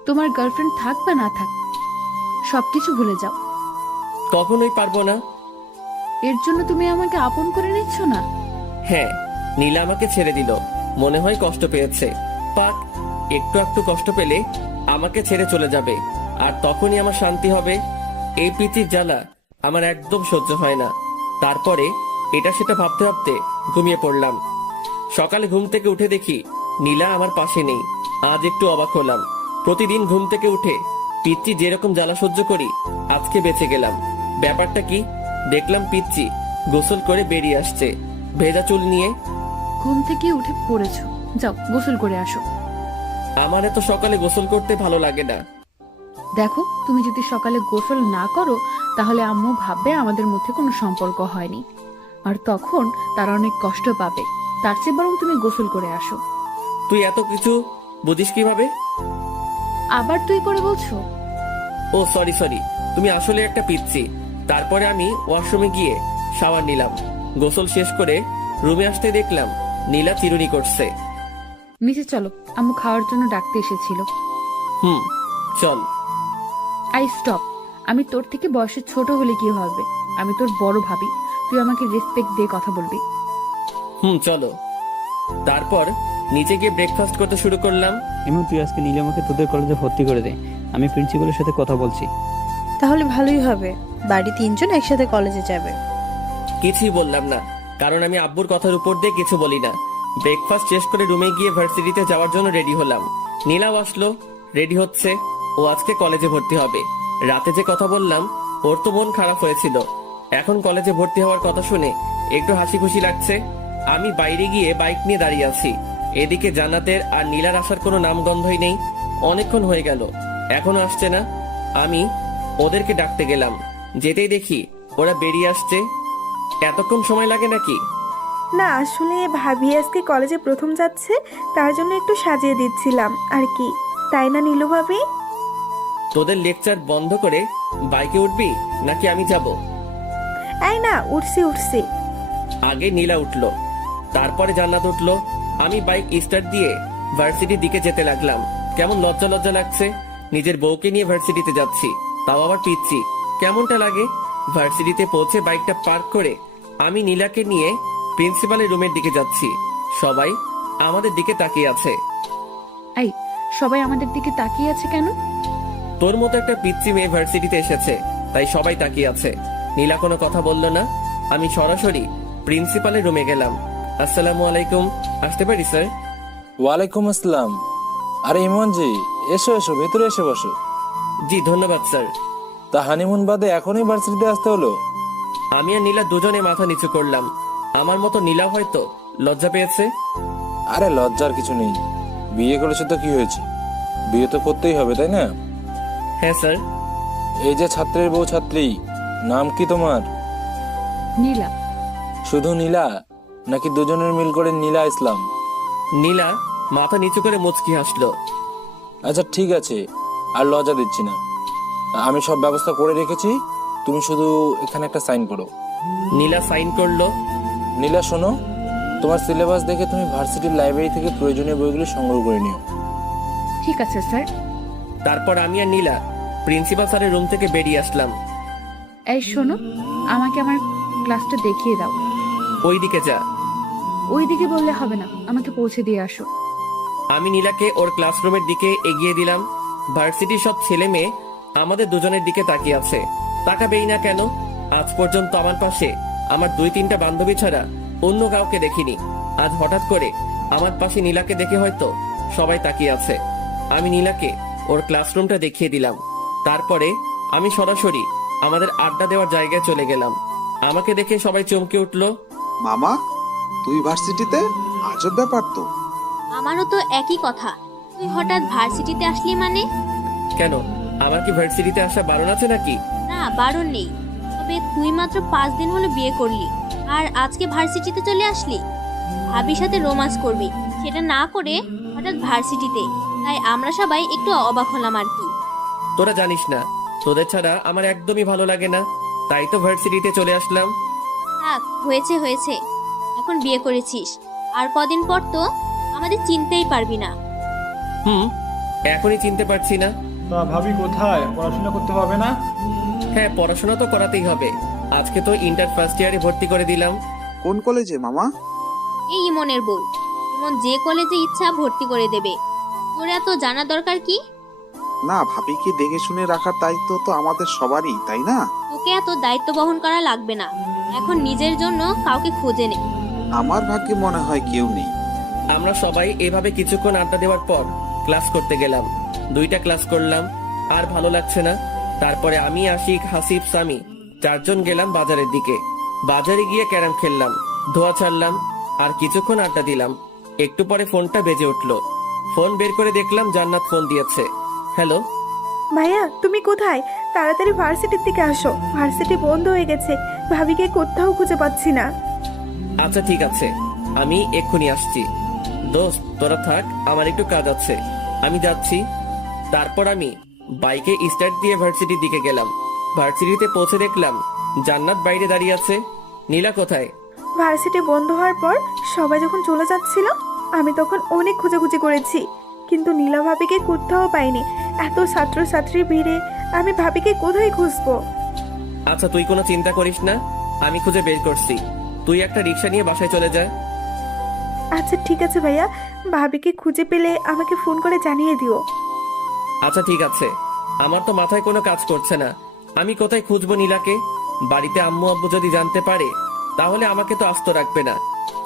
তোমার গার্লফ্রেন্ড থাক বা না থাক, সবকিছু ভুলে যাও। কখনোই পারবো না। এর জন্য তুমি আমাকে আপন করে নিচ্ছ না? হ্যাঁ, নীলা আমাকে ছেড়ে দিল, মনে হয় কষ্ট পেয়েছে। পাক, একটু একটু কষ্ট পেলে আমাকে ছেড়ে চলে যাবে, আর তখনই আমার শান্তি হবে। এই প্রীতির জ্বালা আমার একদম সহ্য হয় না। তারপরে এটা সেটা ভাবতে ভাবতে ঘুমিয়ে পড়লাম। সকালে ঘুম থেকে উঠে দেখি নীলা আমার পাশে নেই। আজ একটু অবাক হলাম। প্রতিদিন ঘুম থেকে উঠে পিচ্চি যেরকম জ্বালা সহ্য করি, আজকে বেঁচে গেলাম। ব্যাপারটা কি? দেখলাম পিচ্চি গোসল করে বেরিয়ে আসছে ভেজা চুল নিয়ে। ঘুম থেকে উঠে পড়েছো, যাও গোসল করে আসো। আমার এত সকালে গোসল করতে ভালো লাগে না। দেখো, তুমি যদি সকালে গোসল না করো তাহলে আম্মু ভাববে আমাদের মধ্যে কোনো সম্পর্ক হয়নি, আর তখন তারা অনেক কষ্ট পাবে। তার চেয়ে বরং তুমি গোসল করে আসো। তুই এত কিছু বুঝিস কিভাবে? আবার তুই করে বলছো? ও সরি সরি, তুমি আসলে একটা পিচ্ছি। তারপরে আমি ওয়াশরুমে গিয়ে শাওয়ার নিলাম। গোসল শেষ করে রুমে আসতে দেখলাম নীলা চিরুনি করছে। নিচে চলো, আম্মু খাওয়ার জন্য ডাকতে এসেছিল। চল। I stop. আমি তোর থেকে বয়সে ছোট হলে কি হবে? আমি তোর বড় ভাবি, তুই আমাকে রেসপেক্ট দিয়ে কথা বলবি। চলো। তারপর নিচে গিয়ে ব্রেকফাস্ট করতে শুরু করলাম। এবং তুই আজকে নীলিমাকে তোদের কলেজে ভর্তি করে দে, আমি প্রিন্সিপালের সাথে কথা বলছি। তাহলে ভালোই হবে, বাড়ি 3 জন একসাথে কলেজে যাবে। কিছুই বললাম না, কারণ আমি আব্বুর কথার উপর দিয়ে কিছু বলি না। ব্রেকফাস্ট শেষ করে রুমে গিয়ে ভার্সিটিতে যাওয়ার জন্য রেডি হলাম। নীলাও আসলো, রেডি হচ্ছে। ও আজকে কলেজে ভর্তি হবে। রাতে যে কথা বললাম, ওর তো মন খারাপ হয়েছিল। এখন কলেজে ভর্তি হওয়ার কথা শুনে একটু হাসি খুশি লাগছে। আমি বাইরে গিয়ে বাইক নিয়ে দাঁড়িয়ে আছি। এদিকে জান্নাতের আর নীলার আসার কোনো নামগন্ধই নেই। অনেকক্ষণ হয়ে গেল, এখনো আসছে না। আমি ওদেরকে ডাকতে গেলাম, যেতেই দেখি ওরা বেরিয়ে আসছে। এতক্ষণ সময় লাগে নাকি? না, আসলে ভাবি আজকে কলেজে প্রথম যাচ্ছে, তার জন্য একটু সাজিয়ে দিচ্ছিলাম আর কি। তাই না নীলু ভাবি? তোদের লেকচার বন্ধ করে বাইকে উঠবি নাকি আমি যাব? এই না, উঠছি। আগে নীলা উঠলো, তারপরে জান্নাত উঠলো। আমি বাইক স্টার্ট দিয়ে ভার্সিটির দিকে যেতে লাগলাম। কেমন লজ্জা লজ্জা লাগছে, নিজের বউকে নিয়ে ভার্সিটিতে যাচ্ছি, তাও আবার পিচ্ছি। কেমনটা লাগে? ভার্সিটিতে পৌঁছে বাইকটা পার্ক করে আমি নীলাকে নিয়ে প্রিন্সিপালের রুমের দিকে যাচ্ছি। সবাই আমাদের দিকে তাকিয়ে আছে। এই, সবাই আমাদের দিকে তাকিয়ে আছে কেন? তোর মতো একটা পিচ্ছি মেয়ে ভার্সিটিতে এসেছে, তাই সবাই তাকিয়ে আছে। নীলা কোনো কথা বলল না। আমি সরাসরি প্রিন্সিপালের রুমে গেলাম। আসসালামু আলাইকুম, আসতে পারি স্যার? ওয়ালাইকুম আসসালাম। আরে ইমন জি, এসো এসো, ভেতরে এসে বসো। জি ধন্যবাদ স্যার। তা হানিমুন বাদে এখনই ভার্সিটিতে আসতে হলো? আমি আর নীলা দুজনে মাথা নিচু করলাম। আমার মতো নীলা হয়তো লজ্জা পেয়েছে। আরে লজ্জার কিছু নেই, বিয়ে করেছে তো কি হয়েছে, বিয়ে তো করতেই হবে তাই না? হ্যাঁ স্যার। এই যে ছাত্রের বউ ছাত্রী, নাম কি তোমার? নীলা। শুধু নীলা নাকি দুজনের মিল করে নীলা ইসলাম? নীলা মাথা নিচু করে মুচকি হাসলো। আচ্ছা ঠিক আছে, আর লজ্জা দিচ্ছি না, আমি সব ব্যবস্থা করে রেখেছি, তুমি শুধু এখানে একটা সাইন করো। নীলা সাইন করলো। নীলা শোনো, তোমার সিলেবাস দেখে তুমি ভার্সিটির লাইব্রেরি থেকে প্রয়োজনীয় বইগুলো সংগ্রহ করে নিও। ঠিক আছে স্যার। তারপর আমি আর নীলা প্রিন্সিপাল স্যারের রুম থেকে বেরিয়ে আসলাম। এই শোনো, আমাকে আমার ক্লাসটা দেখিয়ে দাও। ওইদিকে যা। ওইদিকে বললে হবে না, আমাকে পৌঁছে দিয়ে আসো। আমি নীলাকে ওর ক্লাসরুমের দিকে এগিয়ে দিলাম। ভার্সিটির সব ছেলে মেয়ে আমাদের দুজনের দিকে তাকিয়ে আছে। তাকাবেই না কেন? আজ পর্যন্ত আমার পাশে আমার 2-3টা বান্ধবী ছাড়া অন্য কাউকে দেখিনি। আজ হঠাৎ করে আমার পাশে নীলাকে দেখে হয়তো সবাই তাকিয়ে আছে। আমি নীলাকে ওর ক্লাসরুমটা দেখিয়ে দিলাম। তারপরে আমি সরাসরি আমাদের আড্ডা দেওয়ার জায়গায় চলে গেলাম। আমাকে দেখে সবাই চমকে উঠলো। মামা, তুই ভার্সিটিতে? আজব ব্যাপার তো। আমারও তো একই কথা, তুই হঠাৎ ভার্সিটিতে আসলি মানে? কেন, আমার কি ভার্সিটিতে আসা বারণ আছে নাকি? না, বারণ নেই, তবে তুই মাত্র 5 দিন হলো বিয়ে করলি আর আজকে ভার্সিটিতে চলে আসলি। ভাবির সাথে রোমান্স করবি, সেটা না করে হঠাৎ ভার্সিটিতে, তাই আমরা সবাই একটু অবাক হলাম আর কি। তোরা জানিস না, তোদের ছাড়া আমার একদমই ভালো লাগে না, তাই তো ভার্সিটিতে চলে আসলাম। থাক, হয়েছে হয়েছে, এখন বিয়ে করেছিস, আর কদিন পর তো আমাদের চিনতেই পারবি না। এখনই চিনতে পারছি না। তা ভাবি কোথায়? পড়াশোনা করতে হবে না? হ্যাঁ, পড়াশোনা তো করাতেই হবে। আজকে তো ইন্টার ফার্স্ট ইয়ারে ভর্তি করে দিলাম। কোন কলেজে মামা? এই ইমনের বউ। ইমন যে কলেজে ইচ্ছা ভর্তি করে দেবে, তোর এত জানা দরকার কি? না, ভাবিকে দেখে শুনে রাখার দায়িত্ব তো আমাদের সবারই, তাই না? তোকে এত দায়িত্ব বহন করা লাগবে না, এখন নিজের জন্য কাউকে খোঁজে নে। আমার ভাগ্যে মনে হয় কেউ নেই। আমরা সবাই এভাবে কিছুক্ষণ আড্ডা দেওয়ার পর ক্লাস করতে গেলাম। 2টা ক্লাস করলাম, আর ভালো লাগছে না। তারপরে আমি, আশিক, হাসিব, সামি 4 জন গেলাম বাজারের দিকে। বাজারে গিয়ে ক্যারাম খেললাম, ধোয়া ছাড়লাম, আর কিছুক্ষণ আড্ডা দিলাম। একটু পরে ফোনটা বেজে উঠলো। ফোন বের করে দেখলাম জান্নাত ফোন দিয়েছে। হ্যালো। ভাইয়া তুমি কোথায়? তাড়াতাড়ি ভার্সিটির দিকে আসো, ভার্সিটি বন্ধ হয়ে গেছে, ভাবিকে কোথাও খুঁজে পাচ্ছি না। আচ্ছা ঠিক আছে, আমি এক্ষুনি আসছি। দোস্ত তোরা থাক, আমার একটু কাজ আছে, আমি যাচ্ছি। তারপর আমি বাইকে স্টার্ট দিয়ে ভার্সিটির দিকে গেলাম। ভার্সিটিতে পৌঁছে দেখলাম জান্নাত বাইরে দাঁড়িয়ে আছে। নীলা কোথায়? ভার্সিটি বন্ধ হওয়ার পর সবাই যখন চলে যাচ্ছিল, আমি তখন অনেক খোঁজাখুঁজি করেছি, কিন্তু নীলা ভাবিকে কোথাও পাইনি। এত ছাত্রছাত্রীর ভিড়ে আমি ভাবিকে কোথায় খুঁজবো? আচ্ছা তুই কোনো চিন্তা করিস না, আমি খুঁজে বের করছি। তুই একটা রিক্সা নিয়ে বাসায় চলে যা। আচ্ছা ঠিক আছে ভাইয়া, ভাবিকে খুঁজে পেলে আমাকে ফোন করে জানিয়ে দিও। আচ্ছা ঠিক আছে। আমার তো মাথায় কোনো কাজ করছে না, আমি কোথায় খুঁজবো নীলাকে? বাড়িতে আম্মু আব্বু যদি জানতে পারে তাহলে আমাকে তো আস্ত রাখবে না।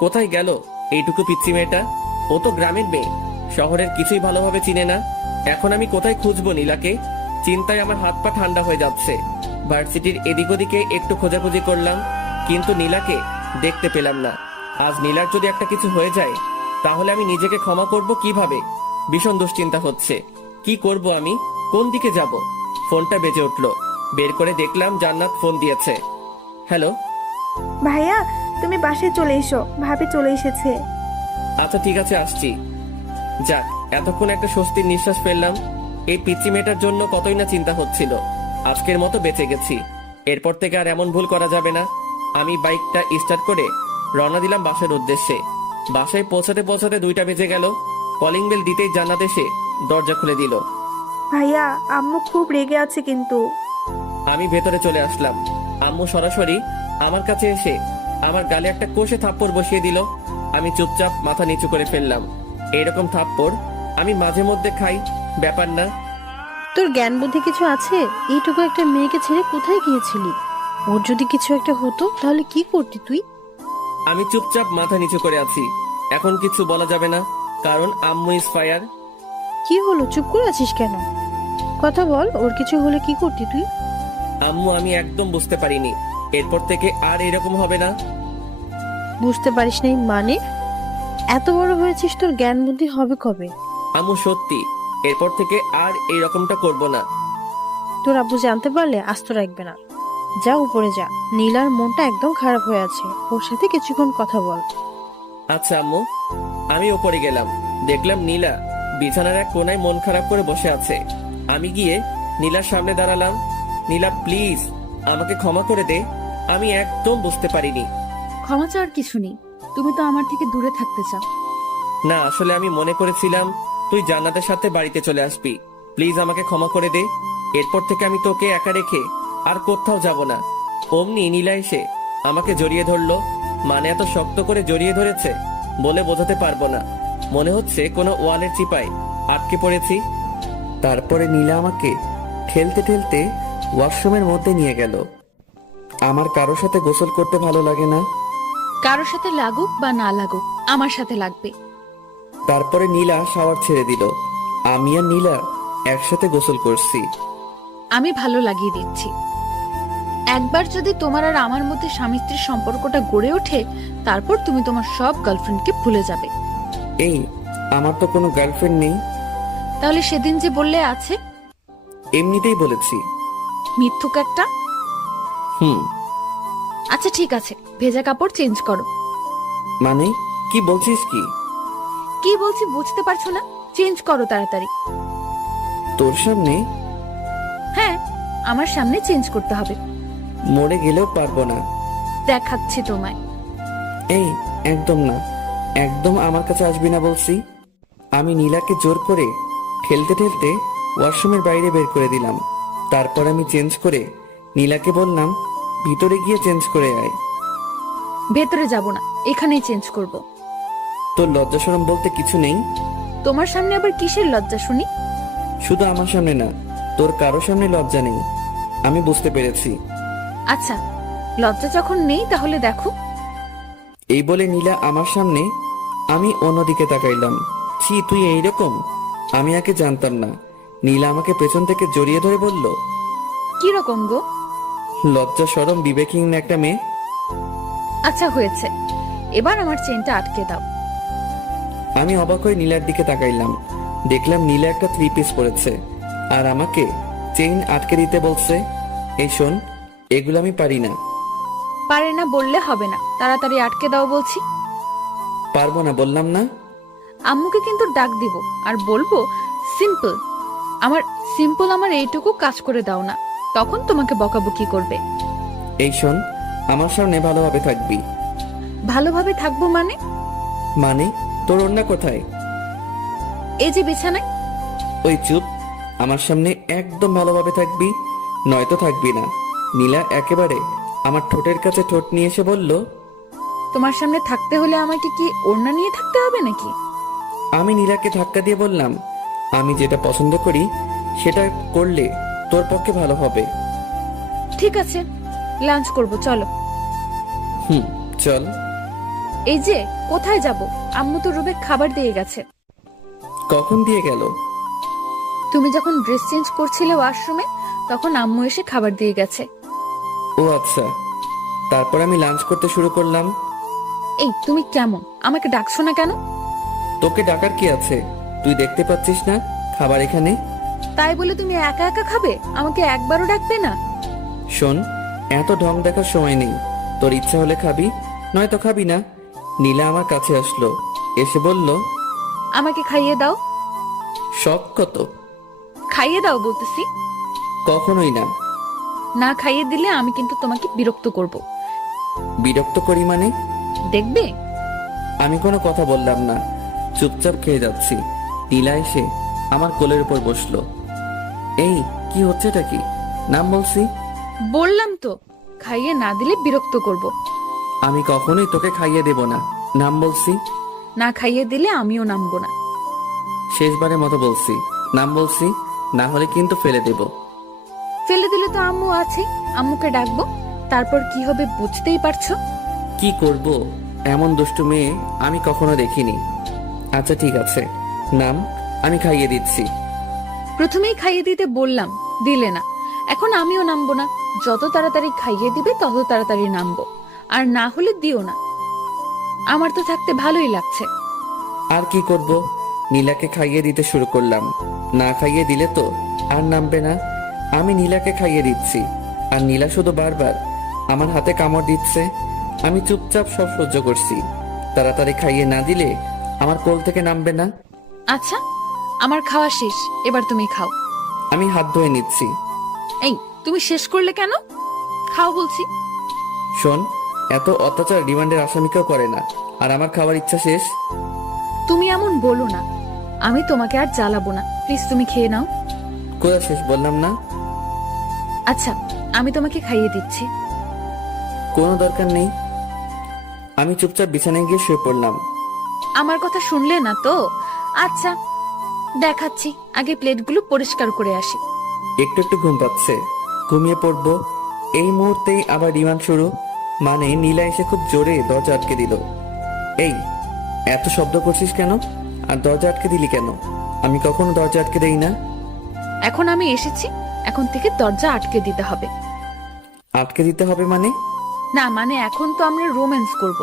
কোথায় গেল এইটুকু পিচ্চি মেয়েটা? ও তো গ্রামের মেয়ে, শহরের কিছুই ভালোভাবে চিনে না। এখন আমি কোথায় খুঁজবো নীলাকে? চিন্তায় আমার হাত পা ঠান্ডা হয়ে যাচ্ছে। ভার্সিটির এদিক ওদিকে একটু খোঁজাখুঁজি করলাম, কিন্তু নীলাকে দেখতে পেলাম না। আজ নীলার যদি একটা কিছু হয়ে যায় তাহলে আমি নিজেকে ক্ষমা করব কিভাবে? ভীষণ দুশ্চিন্তা হচ্ছে। কি করব আমি? কোন দিকে যাব? ফোনটা বেজে উঠলো। বের করে দেখলাম জান্নাত ফোন দিয়েছে। হ্যালো। ভাইয়া তুমি বাসায় চলে এসো, ভাবি চলে এসেছে। আচ্ছা ঠিক আছে, আসছি। যাক, এতক্ষণ একটা স্বস্তির নিঃশ্বাস ফেললাম। এই পিচ্চি মেয়েটার জন্য কতই না চিন্তা হচ্ছিল। আজকের মতো বেঁচে গেছি, এরপর থেকে আর এমন ভুল করা যাবে না। আমি বাইকটা স্টার্ট করে রওনা দিলাম বাসার উদ্দেশ্যে। বাসায় পৌঁছাতে পৌঁছাতে 2টা বেজে গেল। কলিং বেল দিতেই জান্নাত এসে দরজা খুলে দিল। ভাইয়া আম্মু খুব রেগে আছে কিন্তু। আমি ভেতরে চলে আসলাম। আম্মু সরাসরি আমার কাছে এসে আমার গালে একটা কষে থাপ্পড় বসিয়ে দিল। আমি চুপচাপ মাথা নিচু করে ফেললাম। এইরকম থাপ্পড় আমি মাঝে মধ্যে খাই, ব্যাপার না। তোর জ্ঞান বুদ্ধি কিছু আছে? এইটুকু একটা মেয়েকে ছেড়ে কোথায় গিয়েছিলি? ওর যদি কিছু একটা হতো তাহলে কি করতি তুই? আমি চুপচাপ মাথা নিচু করে আছি। এখন কিছু বলা যাবে না, কারণ আম্মু ইজ ফায়ার। কি হলো, চুপ করে আছিস কেন? কথা বল, ওর কিছু হলে কি করতি তুই? আম্মু আমি একদম বুঝতে পারিনি, এরপর থেকে আর এরকম হবে না। বুঝতে পারিস নাই মানে? এত বড় হয়েছিস, তোর জ্ঞান বুদ্ধি হবে কবে? আম্মু সত্যি, এরপর থেকে আর এই রকমটা করব না। তোর আব্বু জানতে পারলে আস্ত রাখবে না। যা উপরে যা, নীলার মনটা একদম খারাপ হয়ে আছে, ওর সাথে কিছুক্ষণ কথা বল। আচ্ছা আম্মু। আমি উপরে গেলাম, দেখলাম নীলা বিছানার এক কোনায় মন খারাপ করে বসে আছে। আমি গিয়ে নীলার সামনে দাঁড়ালাম। নীলা প্লিজ আমাকে ক্ষমা করে দে, আমি একদম বুঝতে পারিনি। ক্ষমা চাওয়ার কিছু নেই, তুমি তো আমার থেকে দূরে থাকতে চাও। না আসলে আমি মনে করেছিলাম তুই জান্নাতের সাথে বাড়িতে চলে আসবি। প্লিজ আমাকে ক্ষমা করে দে, এরপর থেকে আমি তোকে একা রেখে আর কোথাও যাব না। অমনি নীলা এসে আমাকে জড়িয়ে ধরলো। মানে এত শক্ত করে জড়িয়ে ধরেছে বলে বোঝাতে পারবো না, মনে হচ্ছে কোনো ওয়ালের চিপায় আটকে পড়েছি। তারপরে নীলা আমাকে ঠেলতে ঠেলতে ওয়াশরুমের মধ্যে নিয়ে গেল। আমার কারোর সাথে গোসল করতে ভালো লাগে না। কারোর সাথে লাগুক বা না লাগুক, আমার সাথে লাগবে। তারপরে নীলা শাওয়ার ছেড়ে দিল। আমি আর নীলা একসাথে গোসল করছি। আমি ভালো লাগিয়ে দিচ্ছি। একবার যদি তোমার আর আমার মধ্যে স্বামী স্ত্রীর সম্পর্কটা গড়ে ওঠে, তারপর তুমি তোমার সব গার্লফ্রেন্ডকে ভুলে যাবে। এই আমার তো কোনো গার্লফ্রেন্ড নেই। তাহলে সেদিন যে বললে আছে? এমনিতেই বলেছি। মিথ্যুক একটা। আচ্ছা ঠিক আছে, ভেজা কাপড় চেঞ্জ করো। মানে কি বলছিস? কি বলছি বুঝতে পারছো না? চেঞ্জ করো তাড়াতাড়ি। তোর সামনে? হ্যাঁ, আমার সামনে চেঞ্জ করতে হবে। মরে গেলেও পারবো না। দেখাচ্ছি তোমায়। এই একদম না, একদম আমার কাছে আসবি না বলছি। আমি নীলাকে জোর করে ঠেলতে ঠেলতে ওয়াশরুমের বাইরে বের করে দিলাম। তারপর আমি চেঞ্জ করে নীলাকে বললাম ভিতরে গিয়ে চেঞ্জ করে আয়। ভেতরে যাব না, এখানেই চেঞ্জ করব। তোর লজ্জা শরম বলতে কিছু নেই? তোমার সামনে আবার কিসের লজ্জা শুনি? শুধু আমার সামনে না, তোর কারো সামনে লজ্জা নেই, আমি বুঝতে পেরেছি। আচ্ছা, লজ্জা যখন নেই তাহলে দেখো। এই বলে নীলা আমার সামনে, আমি অন্যদিকে তাকাইলাম। ছি তুই এইরকম? আমি আগে জানতাম না। নীলা আমাকে পেছন থেকে জড়িয়ে ধরে বলল, কি রকম গো? লজ্জা শরম বিবেকহীন একটা মেয়ে। আচ্ছা হয়েছে, এবার আমার চেনটা আটকে দাও। আমি অবাক হয়ে নীলার দিকে তাকাইলাম। দেখলাম নীলা একটা 3 পিস পরেছে আর আমাকে চেইন আটকে দিতে বলছে। এই শোন, এগুলো আমি পারি না। পারে না বললে হবে না, তাড়াতাড়ি আটকে দাও বলছি। পারবো না বললাম না। আম্মুকে কিন্তু ডাক দিব আর বলবো সিম্পল আমার এইটুকু কাজ করে দাও না, তখন তোমাকে বকাবকি করবে। এই শোন, আমার সামনে ভালোভাবে থাকবি। ভালোভাবে থাকবো মানে? মানে তোর ওড়না কোথায়? এই যে বিছানায়। ওই চুপ, আমার সামনে একদম ভালোভাবে থাকবি, নয়তো থাকবি না। নীলা একেবারে আমার ঠোঁটের কাছে ঠোঁট নিয়ে এসে বলল, তোমার সামনে থাকতে হলে আমাকে কি ওড়না নিয়ে থাকতে হবে নাকি? আমি নীলাকে ধাক্কা দিয়ে বললাম, আমি যেটা পছন্দ করি সেটা করলে তোর পক্ষে ভালো হবে। ঠিক আছে, লাঞ্চ করব, চলো। চল। এই যে কোথায় যাব? আম্মু তো রুমে খাবার দিয়ে গেছে। কখন দিয়ে গেল? তুমি যখন ড্রেস চেঞ্জ করছিলে ওয়াশরুমে, তখন আম্মু এসে খাবার দিয়ে গেছে। ও আচ্ছা। তারপর আমি লাঞ্চ করতে শুরু করলাম। এই তুমি কেমন, আমাকে ডাকছো না কেন? তোকে ডাকার কি আছে? তুই দেখতে পাচ্ছিস না খাবার এখানে? তাই বলে তুমি একা একা খাবে? আমাকে একবারও ডাকবে না? শোন, এত ঢং দেখার সময় নেই। তোর ইচ্ছা হলে খাবি, নয়তো খাবি না। নীলা আমার কাছে আসলো, এসে বলল, আমাকে খাইয়ে দাও। শখ কত? খাইয়ে দাও বলতেছি। কখনোই না। না খাইয়ে দিলে আমি কিন্তু তোমাকে বিরক্ত করব। বিরক্ত করি মানে? দেখবে। আমি কোনো কথা বললাম না, চুপচাপ খেয়ে যাচ্ছি। নীলা এসে আমার কোলের উপর বসলো। এই কি হচ্ছে, এটা কি? নাম বলছি। বললাম তো, খাইয়ে না দিলে বিরক্ত করব। আমি কখনোই তোকে খাইয়ে দেব না, নাম বলছি। না খাইয়ে দিলে আমিও নামবো না। শেষবারের মতো বলছি, নাম বলছি, না হলে কিন্তু ফেলে দেব। ফেলে দিলে তো আম্মু আছে, আম্মুকে ডাকবো, তারপর কি হবে বুঝতেই পারছো। কি করব? এমন দুষ্টু মেয়ে আমি কখনো দেখিনি। আচ্ছা ঠিক আছে, নাম, আমি খাইয়ে দিচ্ছি। প্রথমেই খাইয়ে দিতে বললাম, দিলে না। এখন আমিও নামবো না। যত তাড়াতাড়ি খাইয়ে দিবে তত তাড়াতাড়ি নামবো, আর না হলে দিও না। আমার তো থাকতে ভালোই লাগছে। আর কি করব? নীলাকে খাইয়ে দিতে শুরু করলাম। না খাইয়ে দিলে তো আর নামবে না। আমি নীলাকে খাইয়ে দিচ্ছি, আর নীলা শুধু বারবার আমার হাতে কামড় দিচ্ছে। আমি চুপচাপ সব সহ্য করছি। তাড়াতাড়ি খাইয়ে না দিলে আমার কোল থেকে নামবে না। আচ্ছা, আমার খাওয়া শেষ, এবার তুমি খাও। আমি হাত ধুয়ে নিচ্ছি। এই তুমি শেষ করলে কেন? খাও বলছি। শোন, এত অত্যাচার রিমান্ডের আসামিকেও করে না, আর আমার খাবার ইচ্ছা শেষ। তুমি এমন বলো না, আমি তোমাকে আর জ্বালাবো না, প্লিজ তুমি খেয়ে নাও। কোথা শেষ বললাম না? আচ্ছা, আমি তোমাকে খাইয়ে দিচ্ছি। কোনো দরকার নেই। আমি চুপচাপ বিছানায় গিয়ে শুয়ে পড়লাম। আমার কথা শুনলে না তো? আচ্ছা দেখাচ্ছি, আগে প্লেটগুলো পরিষ্কার করে আসি। একটু একটু ঘুম পাচ্ছে, ঘুমিয়ে পড়বো। এই মুহূর্তেই আবার রিমান্ড শুরু। মানে নীলা এসে খুব জোরে দরজা আটকে দিল। এই এত শব্দ করছিস কেন? আর দরজা আটকে দিলি কেন? আমি কখনো দরজা আটকে দেই না। এখন আমি এসেছি, এখন থেকে দরজা আটকে দিতে হবে। আটকে দিতে হবে মানে? না মানে এখন তো আমরা রোম্যান্স করব,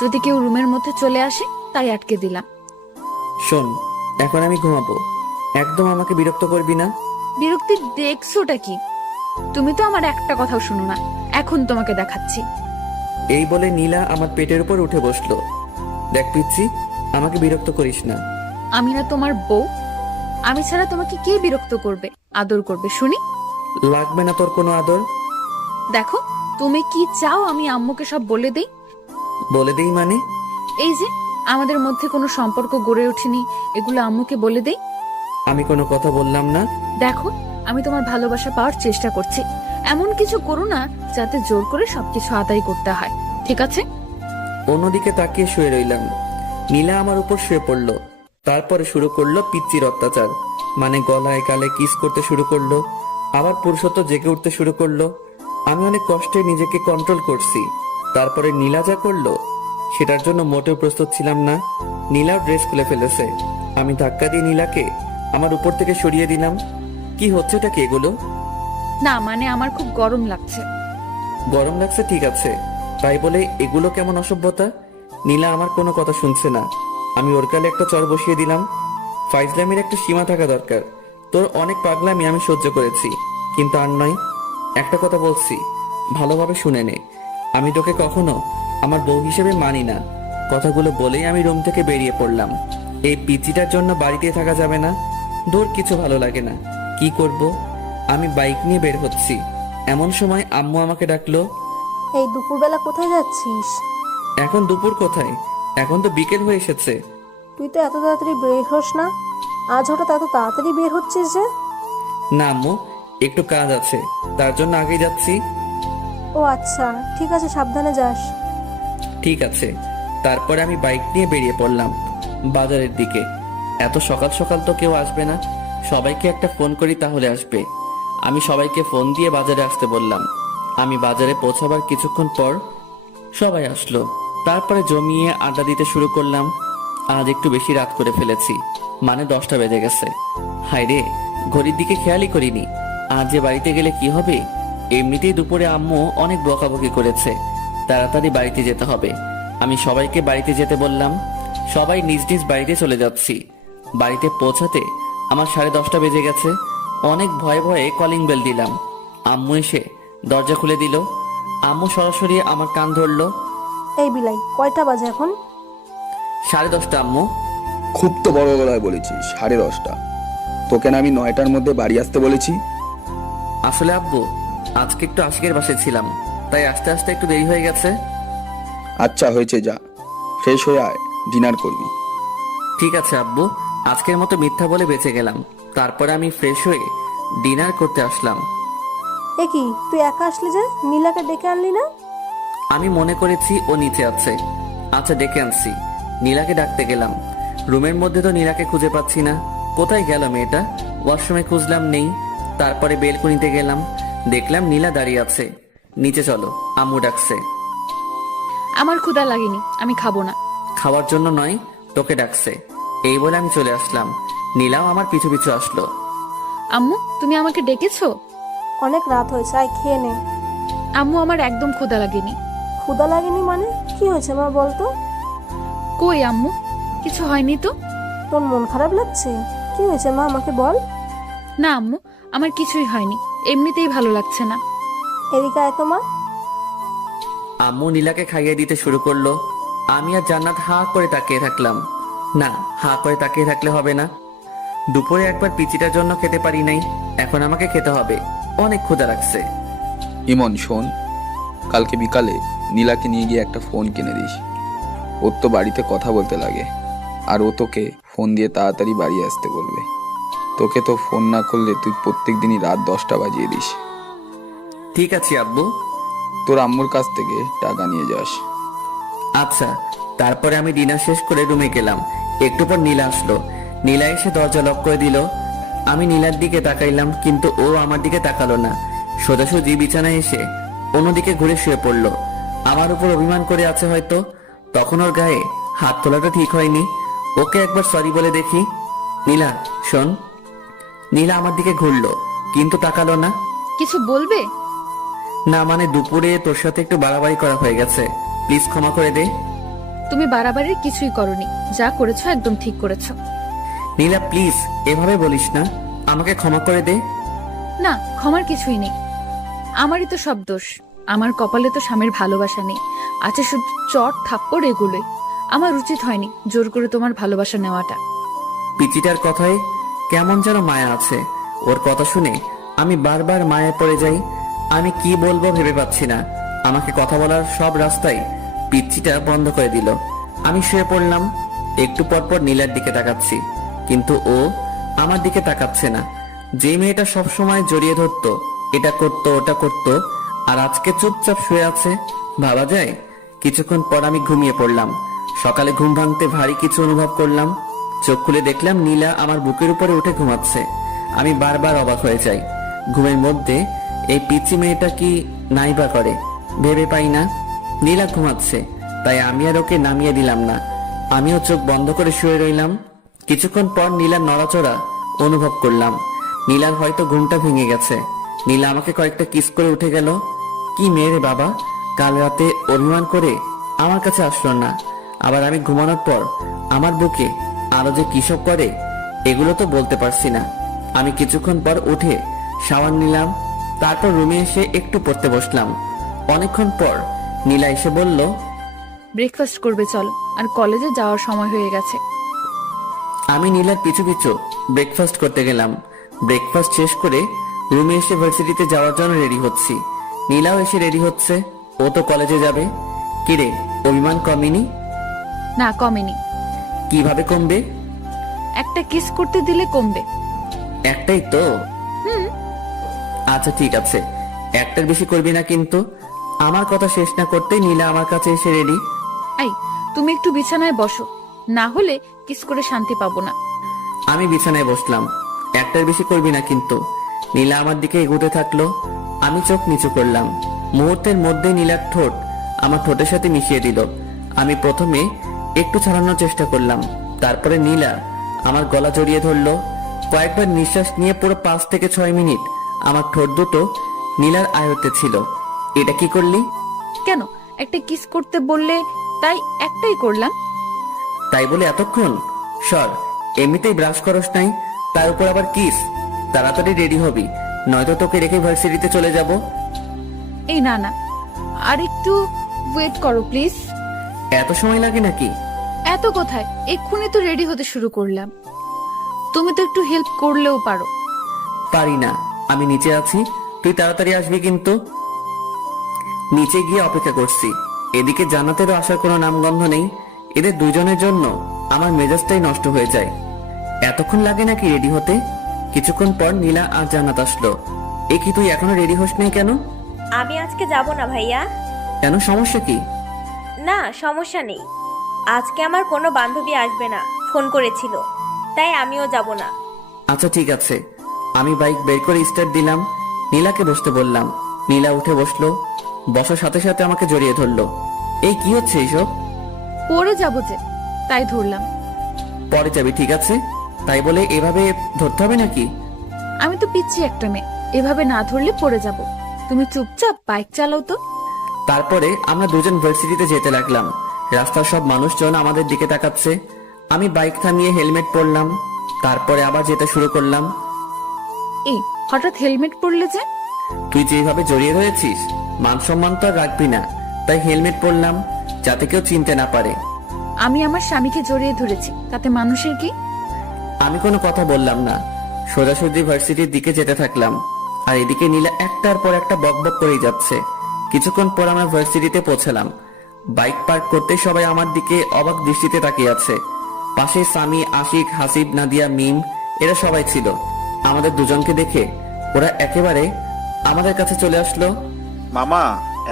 যদি কেউ রুমের মধ্যে চলে আসে তাই আটকে দিলাম। শোন, এখন আমি ঘুমাবো, একদম আমাকে বিরক্ত করবি না। বিরক্তি দেখছোটা কি? তুমি তো আমার একটা কথাও শুনো না, এখন তোমাকে দেখাচ্ছি। এই বলে নীলা আমার পেটের উপর উঠে বসলো। দেখ পিচ্ছি, আমাকে বিরক্ত করিস না। আমি না তোমার বউ? আমি ছাড়া তোমাকে কে বিরক্ত করবে, আদর করবে শুনি? লাগবে না তোর কোনো আদর। দেখো, তুমি কি চাও আমি আম্মুকে সব বলে দেই? বলে দেই মানে? এই যে আমাদের মধ্যে কোনো সম্পর্ক গড়ে ওঠেনি, এগুলো আম্মুকে বলে দেই। আমি কোনো কথা বললাম না। দেখো, আমি তোমার ভালোবাসা পাওয়ার চেষ্টা করছি, এমন কিছু করো না যাতে জোর করে সবকিছু আদায় করতে হয়, ঠিক আছে? অন্যদিকে তাকিয়ে শুয়ে রইলাম। নীলা আমার উপর শুয়ে পড়লো। তারপরে শুরু করলো পিচ্চির অত্যাচার। মানে গলায় গালে কিস করতে শুরু করলো, আবার পুরুষত্ব জেগে উঠতে শুরু করলো। আমি অনেক কষ্টে নিজেকে কন্ট্রোল করছি। তারপরে নীলা যা করলো সেটার জন্য মোটেও প্রস্তুত ছিলাম না। নীলা ড্রেস খুলে ফেলেছে। আমি ধাক্কা দিয়ে নীলাকে আমার উপর থেকে সরিয়ে দিলাম। কি হচ্ছে এটা কি এগুলো? না মানে আমার খুব গরম লাগছে। গরম লাগছে ঠিক আছে, তাই বলে এগুলো কেমন অসভ্যতা? নীলা আমার কোনো কথা শুনছে না। আমি ওর কালে একটা চর বসিয়ে দিলাম। ফাইজলামির একটা সীমা থাকা দরকার। তোর অনেক পাগলামি আমি সহ্য করেছি, কিন্তু আর নয়। একটা কথা বলছি, ভালোভাবে শুনে নে। আমি তোকে কখনো আমার বউ হিসেবে মানি না। কথাগুলো বলেই আমি রুম থেকে বেরিয়ে পড়লাম। এই পিচিটার জন্য বাড়িতে থাকা যাবে না। দূর, কিছু ভালো লাগে না। কি করব? আমি বাইক নিয়ে বের হচ্ছি, এমন সময় আম্মু আমাকে ডাকলো। এই দুপুরবেলা কোথায় যাচ্ছিস? এখন দুপুর কোথায়? এখন তো বিকেল হয়ে এসেছে। তুই তো এত তাড়াতাড়ি বের হোস না। আজ হঠাৎ এত তাড়াতাড়ি বের হচ্ছিস যে? না আম্মু, একটু কাজ আছে, তার জন্য আগে যাচ্ছি। ও আচ্ছা, ঠিক আছে, সাবধানে যাস। ঠিক আছে। তারপরে আমি বাইক নিয়ে বেরিয়ে পড়লাম বাজারের দিকে। এত সকাল সকাল তো কেউ আসবে না। সবাইকে একটা ফোন করি, তাহলে আসবে। আমি সবাইকে ফোন দিয়ে বাজারে আসতে বললাম। আমি বাজারে পৌঁছাবার কিছুক্ষণ পর সবাই আসলো। তারপরে জমিয়ে আড্ডা দিতে শুরু করলাম। আজ একটু বেশি রাত করে ফেলেছি, মানে 10টা বেজে গেছে। হায় রে, ঘড়ির দিকে খেয়ালই করিনি। আজ যে বাড়িতে গেলে কি হবে? এমনিতেই দুপুরে আম্মু অনেক বকাবকি করেছে, তাড়াতাড়ি বাড়িতে যেতে হবে। আমি সবাইকে বাড়িতে যেতে বললাম। সবাই নিজ নিজ বাড়িতে চলে যাচ্ছি। বাড়িতে পৌঁছাতে আমার 10:30 বেজে গেছে। অনেক ভয়ে ভয়ে কলিং বেল দিলাম। আম্মু এসে দরজা খুলে দিল। আম্মু সরাসরি আমার কান ধরলো। এই বিলাই, কয়টা বাজে এখন? 10:30 আম্মু। খুব তো বড় গলায় বলেছিস 10:30। তোকে না আমি 9টার মধ্যে বাড়ি আসতে বলেছি? আসলে আব্বু, আজকে একটু আশিকের বাসায় ছিলাম, তাই আস্তে আস্তে একটু দেরি হয়ে গেছে। আচ্ছা হয়েছে, যা ফ্রেশ হয়ে আয়, ডিনার করবি। ঠিক আছে আব্বু, আজকের মতো মিথ্যা বলে বেঁচে গেলাম। তারপরে আমি ফ্রেশ হয়ে ডিনার করতে আসলাম। এ কি, তুই একা আসলি যে? নীলাকে ডেকে আনলি না? আমি মনে করেছি ও নিচে আছে। আচ্ছা, ডেকে আনছি। নীলাকে ডাকতে গেলাম। রুমের মধ্যে তো নীলাকে খুঁজে পাচ্ছি না। কোথায় গেল মেয়েটা? ওয়াশরুমে খুঁজলাম, নেই। তারপরে বেলকনিতে গেলাম, দেখলাম নীলা দাঁড়িয়ে আছে। নিচে চলো, আম্মু ডাকছে। আমার ক্ষুধা লাগেনি, আমি খাবো না। খাওয়ার জন্য নয়, তোকে ডাকছে। এই বলে আমি চলে আসলাম। নীলাও আমার পিছু পিছু আসলো। আম্মু, তুমি আমাকে ডেকেছো? অনেক রাত হয়েছে, আয় খেয়ে নে। আম্মু, আমার একদম ক্ষুধা লাগেনি। ক্ষুধা লাগেনি মানে? কি হয়েছে মা, বলতো? কই আম্মু, কিছু হয়নি তো। তোর মন খারাপ লাগছে? কি হয়েছে মা, আমাকে বল। না আম্মু, আমার কিছুই হয়নি, এমনিতেই ভালো লাগছে না। এদিকে আয় তো মা। আম্মু নীলাকে খাইয়ে দিতে শুরু করলো। আমি আর জান্নাত হা করে তাকিয়ে থাকলাম। না, হা করে তাকিয়ে থাকলে হবে না। দুপুরে একবার পিচিটার জন্য খেতে পারি নাই, এখন আমাকে খেতে হবে। অনেক ক্ষুধা লাগছে। ইমন শোন, কালকে বিকালে নীলাকে নিয়ে গিয়ে একটা ফোন কিনে দিস। ওর তো বাড়িতে কথা বলতে লাগে, আর ও তোকে ফোন দিয়ে তাড়াতাড়ি বাড়ি আসতে বলবে। তোকে তো ফোন না করলে তুই প্রত্যেক দিনই রাত 10টা বাজিয়ে দিস। ঠিক আছে আব্বু। তোর আম্মুর কাছ থেকে টাকা নিয়ে যাস। আচ্ছা। তারপরে আমি ডিনার শেষ করে রুমে গেলাম। একটু পর নীলা আসলো। নীলা এসে দরজা লক করে দিল। আমি নীলার দিকে তাকাইলাম, কিন্তু ও আমার দিকে তাকালো না। সোজাসুজি বিছানায় এসে অন্যদিকে ঘুরে শুয়ে পড়লো। আমার উপর অভিমান করে আছে হয়তো। তখন ওর গায়ে হাত তোলাটা ঠিক হয়নি। ওকে একবার সরি বলে দেখি। নীলা শোন। নীলা আমার দিকে ঘুরলো, কিন্তু তাকালো না। কিছু বলবে? না, মানে দুপুরে তোর সাথে একটু বাড়াবাড়ি করা হয়ে গেছে, প্লিজ ক্ষমা করে দে। তুমি বাড়াবাড়ির কিছুই করনি, যা করেছো একদম ঠিক করেছো। নীলা প্লিজ এভাবে বলিস না, আমাকে ক্ষমা করে দে। না, ক্ষমার কিছুই নেই। আমারই তো সব দোষ। আমার কপালে তো স্বামীর ভালোবাসা নেই, আছে শুধু চট থাপ্পড়, এগুলোই। আমার উচিত হয়নি জোর করে তোমার ভালোবাসা নেওয়াটা। পিচিটার কথায় কেমন যেন মায়া আছে। ওর কথা শুনে আমি বারবার মায়ায় পড়ে যাই। আমি কি বলবো ভেবে পাচ্ছি না। আমাকে কথা বলার সব রাস্তাই পিচ্চিটা বন্ধ করে দিল। আমি শুয়ে পড়লাম। একটু পর পর নীলার দিকে তাকাচ্ছি, কিন্তু ও আমার দিকে তাকাচ্ছে না। যে মেয়েটা সব সময় জড়িয়ে ধরতো, এটা করতো ওটা করতো, আর আজকে চুপচাপ শুয়ে আছে, ভাবা যায়। কিছুক্ষণ পর আমি ঘুমিয়ে পড়লাম। সকালে ঘুম ভাঙতে ভারী কিছু অনুভব করলাম। চোখ খুলে দেখলাম নীলা আমার বুকের উপরে উঠে ঘুমাচ্ছে। আমি বারবার অবাক হয়ে যাই। ঘুমের মধ্যে এই পিচি মেয়েটা কি নাইবা করে ভেবে পাই না। নীলা ঘুমাচ্ছে, তাই আমি আর ওকে নামিয়ে দিলাম না। আমিও চোখ বন্ধ করে শুয়ে রইলাম। কিছুক্ষণ পর নীলার নড়াচড়া অনুভব করলাম। নীলার হয়তো ঘুমটা ভেঙে গেছে। নীলা আমাকে কয়েকটা কিস করে উঠে গেল। কি মেয়ে রে বাবা, কাল রাতে অভিমান করে আমার কাছে আসলো না, আবার আমি ঘুমানোর পর আমার বুকে আরো যে কিসব করে এগুলো তো বলতে পারছি না। আমি কিছুক্ষণ পর উঠে শাওয়ার নিলাম, তারপর রুমে এসে একটু পড়তে বসলাম। অনেকক্ষণ পর নীলা এসে বলল, ব্রেকফাস্ট করবে চল, আর কলেজে যাওয়ার সময় হয়ে গেছে। আমি নীলার পিছু পিছু ব্রেকফাস্ট করতে গেলাম। ব্রেকফাস্ট শেষ করে রুমে এসে ভার্সিটিতে যাওয়ার জন্য রেডি হচ্ছি। নীলাও এসে রেডি হচ্ছে, ও তো কলেজে যাবে। কিরে, অভিমান কমেনি? না, কমেনি। কিভাবে কমবে? একটা কিস করতে দিলে কমবে। একটাই তো। হুম। আচ্ছা ঠিক আছে, একটার বেশি করবি না কিন্তু। আমার কথা শেষ না করতেই নীলা আমার কাছে এসে রেডি। এই, তুমি একটু বিছানায় বসো, না হলে কিস করে শান্তি পাবো না। আমি বিছানায় বসলাম। একটার বেশি করবি না কিন্তু। নীলা আমার দিকে এগোতে থাকলো, আমি চোখ নিচু করলাম। মুহূর্তের মধ্যে নীলার ঠোঁট আমার ঠোঁটের সাথে মিশিয়ে দিল। আমি প্রথমে একটু ছাড়ানোর চেষ্টা করলাম, তারপরে নীলা আমার গলা জড়িয়ে ধরলো। কয়েকবার নিঃশ্বাস নিয়ে পুরো 5 থেকে 6 মিনিট আমার ঠোঁট দুটো নীলার আয়ত্তে ছিল। এটা কি করলি? কেন, একটা কিস করতে বললে তাই একটাই করলাম। তাই বলে এতক্ষণ? সর, এমনিতেই ব্রাশ করস নাই, তার উপর আবার কিস। তাড়াতাড়ি রেডি হবি, নয়তো তোকে রেখে ভার্সিটিতে চলে যাব। এই না না, আর একটু ওয়েট করো প্লিজ। এত সময় লাগে নাকি? এত কোথায়, এক্ষুনি তো রেডি হতে শুরু করলাম। তুমি তো একটু হেল্প করলেও পারো। পারি না, আমি নিচে আছি, তুই তাড়াতাড়ি আসবি কিন্তু। নিচে গিয়ে অপেক্ষা করছি। এদিকে জান্নাতেরও আসার কোনো নামগন্ধ নেই। এদের দুজনের জন্য আমার মেজাজটাই নষ্ট হয়ে যায়। এতক্ষণ লাগে নাকি রেডি হতে? কিছুক্ষণ পর নীলা আর জান্নাত আসলো। এ কি, তুই এখনো রেডি হস নাই কেন? আমি আজকে যাব না ভাইয়া। কেন, সমস্যা কি? না, সমস্যা নেই। আজকে আমার কোনো বান্ধবী আসবে না, ফোন করেছিল, তাই আমিও যাব না। আচ্ছা ঠিক আছে। আমি বাইক বের করে স্টার্ট দিলাম, নীলাকে বসতে বললাম। নীলা উঠে বসলো, বসার সাথে সাথে আমাকে জড়িয়ে ধরলো। এই কি হচ্ছে এইসব? পরে যাবো যে, তাই ধরলাম। পরে যাবি, ঠিক আছে। তাই বলে এভাবে ধরতে হবে নাকি? আমি তো পিচ্ছি একটা মেয়ে, এভাবে না ধরলে পড়ে যাব। তুমি চুপচাপ বাইক চালাও তো। তারপরে আমরা দুজন ভার্সিটিতে যেতে লাগলাম। রাস্তার সব মানুষজন আমাদের দিকে তাকাচ্ছে। আমি বাইক থামিয়ে হেলমেট পরলাম, তারপরে আবার যেতে শুরু করলাম। এই, হঠাৎ হেলমেট পরলে যে? তুই যেভাবে জড়িয়ে রয়েছিস, মান সম্মান তো আর রাখবি না, তাই হেলমেট পরলাম, যাতে কেউ চিনতে না পারে। আমি আমার স্বামীকে জড়িয়ে ধরেছি, তাতে মানুষের কি? আমি কোনো কথা বললাম না, সোজাসুজি ভার্সিটির দিকে যেতে থাকলাম। আর এদিকে নীলা একটার পর একটা বকবক করেই যাচ্ছে। কিছুক্ষণ পর আমরা ভার্সিটিতে পৌঁছালাম। বাইক পার্ক করতে সবাই আমার দিকে অবাক দৃষ্টিতে তাকিয়ে আছে। পাশে সামি, আশিক, হাসিব, নাদিয়া, মিম, এরা সবাই ছিল। আমাদের দুজনকে দেখে ওরা একেবারে আমাদের কাছে চলে আসলো। মামা,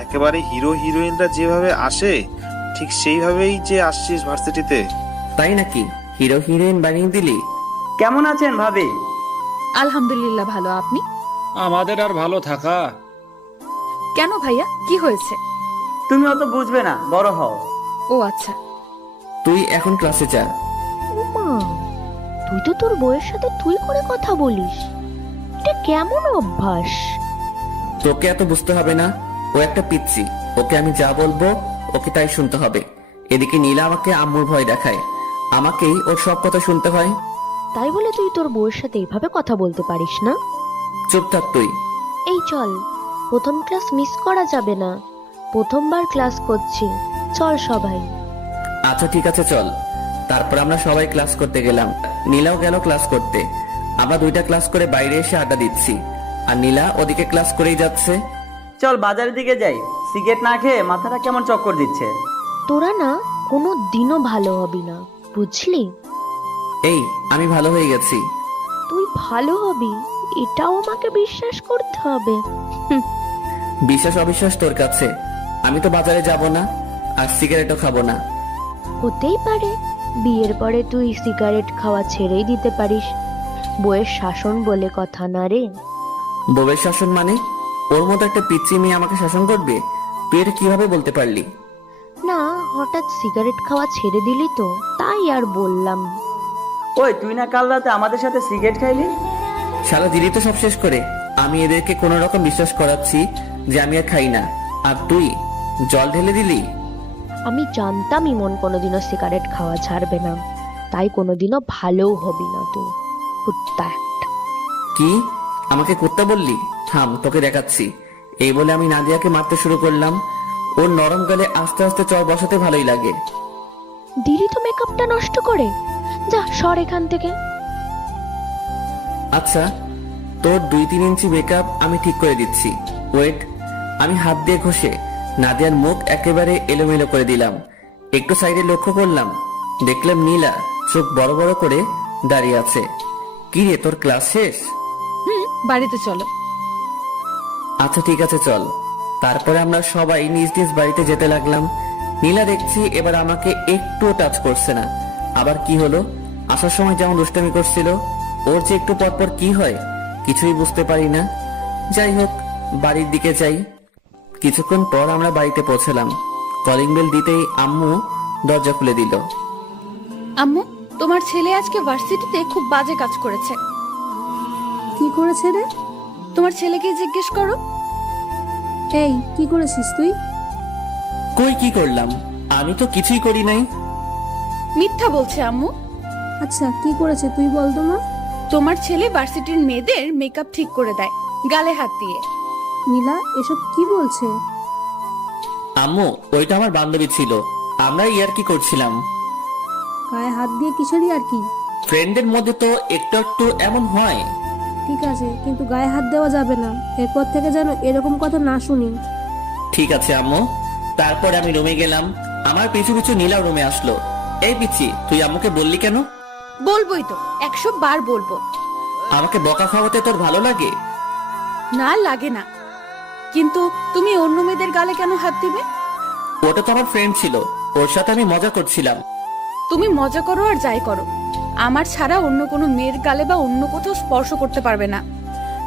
একেবারে হিরো হিরোইনরা যেভাবে আসে ঠিক সেইভাবেই যে আসছিস ভার্সিটিতে। তাই নাকি? হিরো হিরোইন বানিয়ে দিলি? কেমন আছেন ভাবি? আলহামদুলিল্লাহ ভালো, আপনি? আমাদের আর ভালো থাকা। কেন ভাইয়া, কি হয়েছে? তুমি অত বুঝবে না, বড় হও। ও আচ্ছা। তুই এখন ক্লাসে যা। মা, তুই তো তোর বউয়ের সাথে তুই করে কথা বলিস, এটা কেমন অভ্যাস? তোকে এত বুঝতে হবে না, ও একটা পিচ্ছি। ওকে আমি যা বলবো ওকে তাই শুনতে হবে। এদিকে নীলা আমাকে আম্মুর ভয় দেখায়, আমাকেই ওর সব কথা শুনতে হয়। তাই বলে তুই তোর বউয়ের সাথে এইভাবে কথা বলতে পারিস না? চুপ থাক তুই। এই চল, প্রথম ক্লাস মিস করা যাবে না, প্রথমবার ক্লাস করছি, চল সবাই। আচ্ছা ঠিক আছে চল। তারপর আমরা সবাই ক্লাস করতে গেলাম। নীলাও গেল ক্লাস করতে। আমরা দুইটা ক্লাস করে বাইরে এসে আড্ডা দিচ্ছি, আর নীলা ওদিকে ক্লাস করেই যাচ্ছে। চল বাজারের দিকে যাই, সিগারেট না খেয়ে মাথাটা কেমন চক্কর দিচ্ছে। তোরা না কোনো দিনও ভালো হবি না, বুঝলি? এই, আমি ভালো হয়ে গেছি। তুই ভালো হবি এটাও আমাকে বিশ্বাস করতে হবে। বিশ্বাস অবিশ্বাস তোর কাছে। আমি তো বাজারে যাব না, আর সিগারেটও খাবো না। হতেই পারে বিয়ের পরে তুই সিগারেট খাওয়া ছেড়েই দিতে পারিস, বউয়ের শাসন বলে কথা না রে। বউয়ের শাসন মানে? ওর মতো একটা পিচ্চি মেয়ে আমাকে শাসন করবে? তুই এটা কিভাবে বলতে পারলি? না, হঠাৎ সিগারেট খাওয়া ছেড়ে দিলি তো, তাই আর বললাম। ওই, তুই না কাল রাতে আমাদের সাথে সিগারেট খাইলি? শালা দিলি তো সব শেষ করে। আমি এদেরকে কোন রকম বিশ্বাস করাচ্ছি যে আমি আর খাই না, আর তুই জল ঢেলে দিলি? আমি জানতাম ইমন কোনোদিনও সিগারেট খাওয়া ছাড়বে না, তাই কোনোদিনও ভালোও হবি না তুই, কুত্তা একটা। কি আমাকে কুত্তা বললি? থাম, তোকে দেখাচ্ছি। এই বলে আমি নাদিয়াকে মারতে শুরু করলাম। ওর নরম গালে আস্তে আস্তে চর বসাতে ভালোই লাগে। দিলি তো মেকআপটা নষ্ট করে, যা সর এখান থেকে। আচ্ছা, তোর 2-3 ইঞ্চি মেকআপ আমি ঠিক করে দিচ্ছি, ওয়েট। আমি হাত দিয়ে ঘষে নাদিয়ার মুখ একেবারে এলোমেলো করে দিলাম। একটু সাইডে লক্ষ্য করলাম, দেখলাম নীলা চোখ বড় বড় করে দাঁড়িয়ে আছে। কি রে, তোর ক্লাস শেষ? বাড়িতে চলো। আচ্ছা ঠিক আছে, চল। তারপরে আমরা সবাই নিজ নিজ বাড়িতে যেতে লাগলাম। নীলা দেখছি এবার আমাকে একটুও টাচ করছে না। আবার কি হলো? আসার সময় যেমন দুষ্টামি করছিল, ওর যে একটু পরপর কি হয় কিছুই বুঝতে পারি না। যাই হোক, বাড়ির দিকে যাই। কিছুক্ষণ পর আমরা বাড়িতে পৌঁছলাম। কলিং বেল দিতেই আম্মু দরজা খুলে দিল। আম্মু, তোমার ছেলে আজকে ভার্সিটিতে খুব বাজে কাজ করেছে। কি করেছে রে? তোমার ছেলেকে জিজ্ঞেস করো। এই, কি করেছিস তুই? কই কি করলাম? আমি তো কিছুই করি নাই। মিথ্যা বলছে আম্মু। আচ্ছা, কি করেছে তুই বল তো মা। তোমার ছেলে ভার্সিটির মেয়েদের মেকআপ ঠিক করে দেয় গালে হাত দিয়ে। নীলা এসব কি বলছে? আম্মু, ওইটা আমার বান্ধবী ছিল, আমরা ইয়ার্কি করছিলাম। গায়ে হাত দিয়ে কিসেরই আর কি? ফ্রেন্ডের মধ্যে তো একটু একটু এমন হয়। ঠিক আছে, কিন্তু গায়ে হাত দেওয়া যাবে না। এরপর থেকে যেন এরকম কথা না শুনি। ঠিক আছে আম্মু। তারপর আমি রুমে গেলাম। আমার পিছু পিছু নীলাও রুমে আসলো। এই পিচ্ছি, তুই আম্মুকে বললি কেন? বলবোই তো, 100 বার বলবো। আমাকে বকা খাওয়াতে তোর ভালো লাগে? না, লাগে না। কিন্তু তুমি অন্য মেয়েদের গালে কেন হাত দিবে? ওটা তো আমার ফ্রেন্ড ছিল, ওর সাথে আমি মজা করছিলাম। তুমি মজা করো আর যাই করো, আমার ছাড়া অন্য কোনো মেয়ের গালে বা অন্য কোথাও স্পর্শ করতে পারবে না।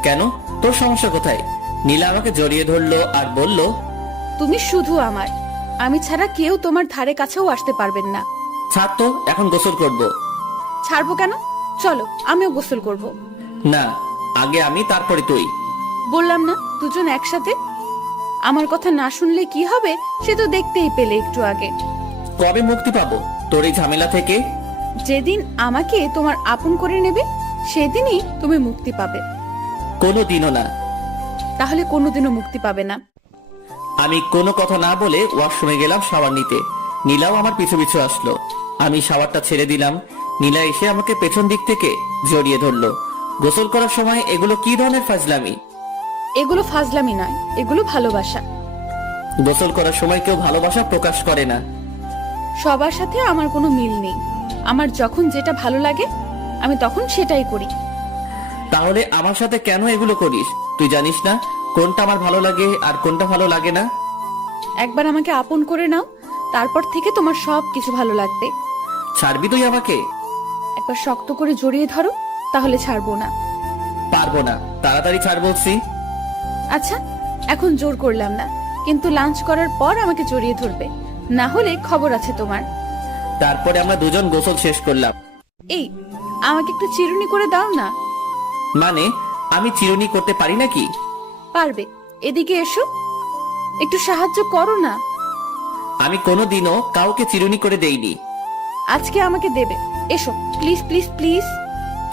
কেন, তোর সমস্যা কোথায়? নীলা আমাকে জড়িয়ে ধরলো আর বলল, তুমি শুধু আমার, আমি ছাড়া কেউ তোমার ধারে কাছেও আসতে পারবেন না। ছাড় তো, এখন গোসল করব। ছাড়বো কেন? চলো, আমিও গোসল করব। না, আগে আমি, তারপরে তুই। বললাম না দুজন একসাথে। আমার কথা না শুনলে কি হবে সে তো দেখতেই পেলে একটু আগে। কবে মুক্তি পাবো তোর এই ঝামেলা থেকে? যেদিন আমাকে তোমার আপন করে নেবে সেদিনই তুমি মুক্তি পাবে। কোনো দিনও না। তাহলে কোনোদিনও মুক্তি পাবে না। আমি কোনো কথা না বলে ওয়াশরুমে গেলাম শাওয়ার নিতে। নীলাও আমার পিছু পিছু আসলো। আমি শাওয়ারটা ছেড়ে দিলাম। নীলা এসে আমাকে পেছন দিক থেকে জড়িয়ে ধরলো। গোসল করার সময় এগুলো কি ধরনের ফাজলামি? এগুলো ফাজলামি নয়, এগুলো ভালোবাসা। গোসল করার সময় কেউ ভালোবাসা প্রকাশ করে না। সবার সাথে আমার কোনো মিল নেই। আমার যখন যেটা ভালো লাগে আমি তখন সেটাই করি। তাহলে আমার সাথে কেন এগুলো করিস? তুই জানিস না কোনটা আমার ভালো লাগে আর কোনটা ভালো লাগে না? একবার আমাকে আপন করে নাও, তারপর থেকে তোমার সব কিছু ভালো লাগবে। ছাড়বি তুই আমাকে? একবার শক্ত করে জড়িয়ে ধরো, তাহলে ছাড়বো না। পারবো না, তাড়াতাড়ি ছাড় বলছি। আচ্ছা, এখন জোর করলাম না, কিন্তু লাঞ্চ করার পর আমাকে জড়িয়ে ধরবে, না হলে খবর আছে তোমার। তারপরে আমরা দুজন গোসল শেষ করলাম। এই, আমাকে একটু চিরুনি করে দাও না। মানে, আমি চিরুনি করতে পারি নাকি? পারবে, এদিকে এসো, একটু সাহায্য করো না। আমি কোনোদিনও কাউকে চিরুনি করে দেইনি। আজকে আমাকে দেবে, এসো প্লিজ প্লিজ প্লিজ।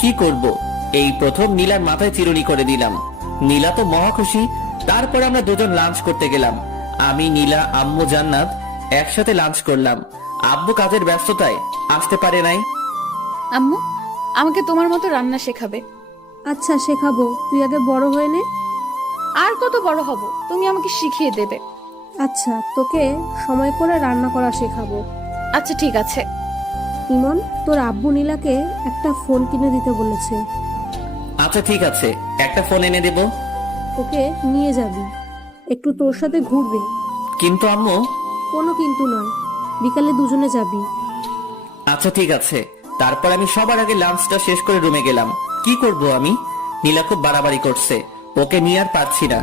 কি করব? এই প্রথম নীলার মাথায় চিরুনি করে দিলাম। নীলা তো মহা খুশি। তারপরে আমরা দুজন লাঞ্চ করতে গেলাম। আমি, নীলা, আম্মু, জান্নাত একসাথে লাঞ্চ করলাম। আব্বু কাজের ব্যস্ততায় আসতে পারে নাই। আম্মু আমাকে তোমার মতো রান্না শেখাবে। আচ্ছা, শেখাবো, তুই আগে বড় হয়ে নে। আর কত বড় হব, তুমি আমাকে শিখিয়ে দেবে। আচ্ছা, তোকে সময় করে রান্না করা শেখাবো। আচ্ছা ঠিক আছে। ইমন, তোর আব্বু নীলাকে একটা ফোন কিনে দিতে বলেছে। আচ্ছা ঠিক আছে, একটা ফোন এনে দেব। ওকে নিয়ে যাবি, একটু তোর সাথে ঘুরবে। কিন্তু আম্মু। কোনো কিন্তু নয়, বিকালে দুজনে যাবি। আচ্ছা ঠিক আছে। তারপর আমি সবার আগে লাঞ্চটা শেষ করে রুমে গেলাম। কি করব আমি? নীলা খুব বাড়াবাড়ি করছে, ওকে নিয়ে আর পারছি না।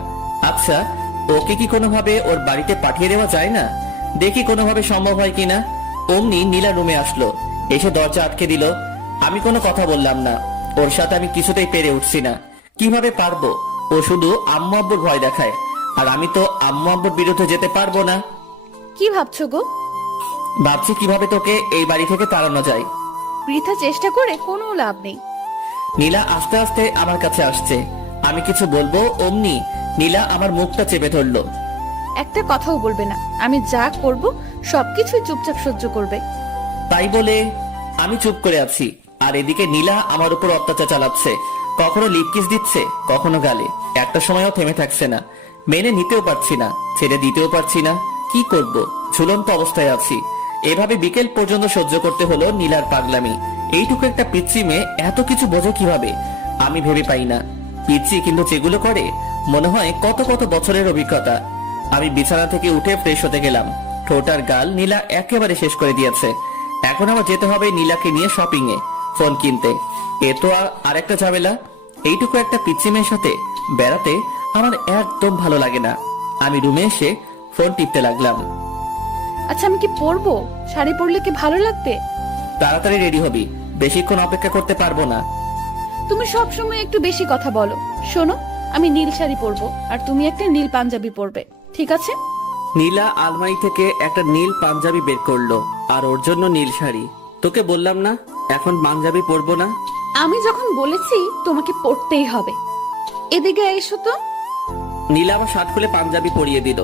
আচ্ছা, ওকে কি কোনোভাবে ওর বাড়িতে পাঠিয়ে দেওয়া যায় না? দেখি কোনোভাবে সম্ভব হয় কিনা। অমনি নীলা রুমে আসলো, এসে দরজা আটকে দিল। আমি কোনো কথা বললাম না। ওর সাথে আমি কিছুতেই পেরে উঠছি না। কিভাবে পারবো? ও শুধু আম্মু আব্বুর ভয় দেখায়, আর আমি তো আম্মু আব্বুর বিরুদ্ধে যেতে পারবো না। কি ভাবছো গো? ভাবছি কিভাবে তোকে এই বাড়ি থেকে তাড়ানো যায়। বৃথা চেষ্টা করে কোনো লাভ নেই। নীলা আস্তে আস্তে আমার কাছে আসছে। আমি কিছু বলবো অমনি নীলা আমার মুখটা চেপে ধরলো। একটা কথাও বলবে না। আমি যা করব সবকিছুই চুপচাপ সহ্য করবে। তাই বলে আমি চুপ করে আছি, আর এদিকে নীলা আমার উপর অত্যাচার চালাচ্ছে। কখনো লিপ কিস দিচ্ছে, কখনো গালে। একটা সময়ও থেমে থাকছে না। মেনে নিতেও পারছি না, ছেড়ে দিতেও পারছি না। কি করব? ঝুলন্ত অবস্থায় আছি। এভাবে বিকেল পর্যন্ত সহ্য করতে হলো নীলার পাগলামি। এইটুকু একটা পিচ্ছি মেয়ে এত কিছু বোঝে কিভাবে আমি ভেবে পাই না। পিচ্ছি কিন্তু যেগুলো করে মনে হয় কত কত বছরের অভিজ্ঞতা। আমি বিছানা থেকে উঠে ফ্রেশ হতে গেলাম। ঠোঁটার গাল নীলা একেবারে শেষ করে দিয়েছে। এখন আবার যেতে হবে নীলাকে নিয়ে শপিং এ, ফোন কিনতে। এ তো আর একটা ঝামেলা। এইটুকু একটা পিচ্ছি মেয়ের সাথে বেড়াতে আমার একদম ভালো লাগে না। আমি রুমে এসে ফোন টিপতে লাগলাম। আচ্ছা, আমি কি পরবো? শাড়ি পরলে কি ভালো লাগবে? তাড়াতাড়ি রেডি হবি, বেশিক্ষণ অপেক্ষা করতে পারবো না। তুমি সব সময় একটু বেশি কথা বলো। শোনো, আমি নীল শাড়ি পরবো আর তুমি একটা নীল পাঞ্জাবি পরবে, ঠিক আছে? নীলা আলমারি থেকে একটা নীল পাঞ্জাবি বের করলো, আর ওর জন্য নীল শাড়ি। তোকে বললাম না এখন পাঞ্জাবি পরবো না? আমি যখন বলেছি তোমাকে পরতেই হবে। এদিকে এসো তো। নীলা আমার শার্ট খুলে পাঞ্জাবি পরিয়ে দিল।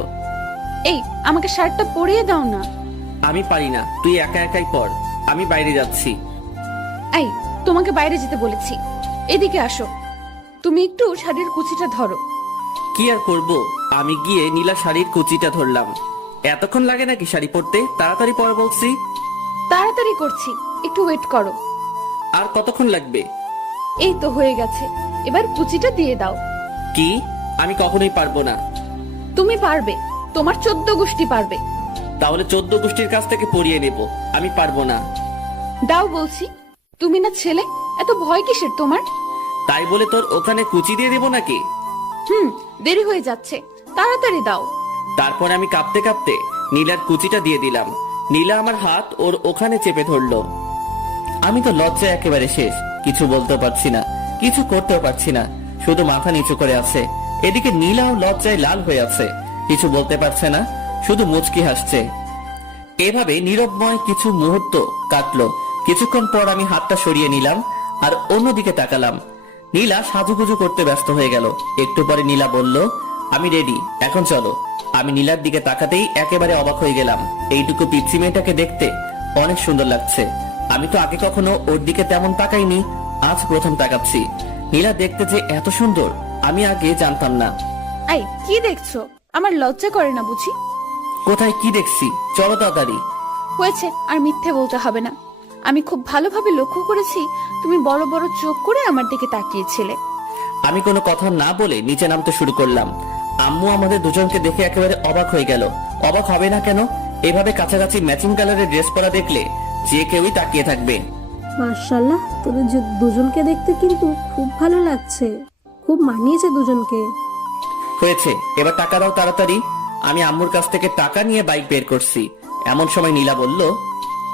এই, আমাকে শার্টটা পরিয়ে দাও না। আমি পারি না, তুই একা একাই পর। আমি বাইরে যাচ্ছি। এই, তোমাকে বাইরে যেতে বলেছি। এদিকে আসো। তুমি একটু শাড়ির কুচিটা ধরো। কি আর করব? আমি গিয়ে নীলা শাড়ির কুচিটা ধরলাম। এতক্ষণ লাগে নাকি শাড়ি পরতে? তাড়াতাড়ি পর বলছি। তাড়াতাড়ি করছি, একটু ওয়েট করো। আর কতক্ষণ লাগবে? এই তো হয়ে গেছে, এবার কুচিটা দিয়ে দাও। কি? আমি কখনোই পারবো না। তুমি পারবে, তোমার 14 গোষ্ঠী পারবে। তাহলে 14 গোষ্ঠীর কাছ থেকে পরিয়ে নেব। আমি পারবো না। দাও বলছি। তুমি না ছেলে, এত ভয় কিসের তোমার? তাই বলে তোর ওখানে কুচি দিয়ে দেবো নাকি? দেরি হয়ে যাচ্ছে, তাড়াতাড়ি দাও। তারপর আমি কাঁপতে কাঁপতে নীলার কুচিটা দিয়ে দিলাম। নীলা আমার হাত ওর ওখানে চেপে ধরলো। আমি তো লজ্জায় একেবারে শেষ। কিছু বলতে পারছি না, কিছু করতেও পারছি না, শুধু মাথা নিচু করে আছে। এদিকে নীলাও লজ্জায় লাল হয়ে আছে, কিছু বলতে পারছে না, শুধু মুচকি হাসছে। এভাবে নীরবময় কিছু মুহূর্ত কাটলো। কিছুক্ষণ পর আমি হাতটা সরিয়ে নিলাম আর অন্যদিকে তাকালাম। নীলা সাজুগুজু করতে ব্যস্ত হয়ে গেল। একটু পরে নীলা বলল, আমি রেডি, এখন চলো। আমি নীলার দিকে তাকাতেই একেবারে অবাক হয়ে গেলাম। এইটুকু পিচ্ছি মেয়েটাকে দেখতে অনেক সুন্দর লাগছে। আমি তো আগে কখনো ওর দিকে তেমন তাকাইনি, আজ প্রথম তাকাচ্ছি। নীলা দেখতে যে এত সুন্দর আমি আগে জানতাম না। এই, কি দেখছো? আমার লজ্জা করে না বুঝি? কোথায় কি দেখছি? চলো তাড়াতাড়ি। হয়েছে, আর মিথ্যে বলতে হবে না। আমি খুব ভালোভাবে লক্ষ্য করেছি তুমি বড় বড় চোখ করে আমার দিকে তাকিয়েছিলে। আমি কোনো কথা না বলে নিচে নামতে শুরু করলাম। আম্মু আমাদের দুজনকে দেখে একেবারে অবাক হয়ে গেল। অবাক হবে না কেন? এভাবে কাছাকাছি ম্যাচিং কালারের ড্রেস পরা দেখলে যে কেউই তাকিয়ে থাকবে। মাশাআল্লাহ, তোদের দুজনকে দেখতে কিন্তু খুব ভালো লাগছে, খুব মানিয়েছে দুজনকে। হয়েছে, এবার টাকা দাও তাড়াতাড়ি। আমি আম্মুর কাছ থেকে টাকা নিয়ে বাইক বের করছি। এমন সময় নীলা বলল,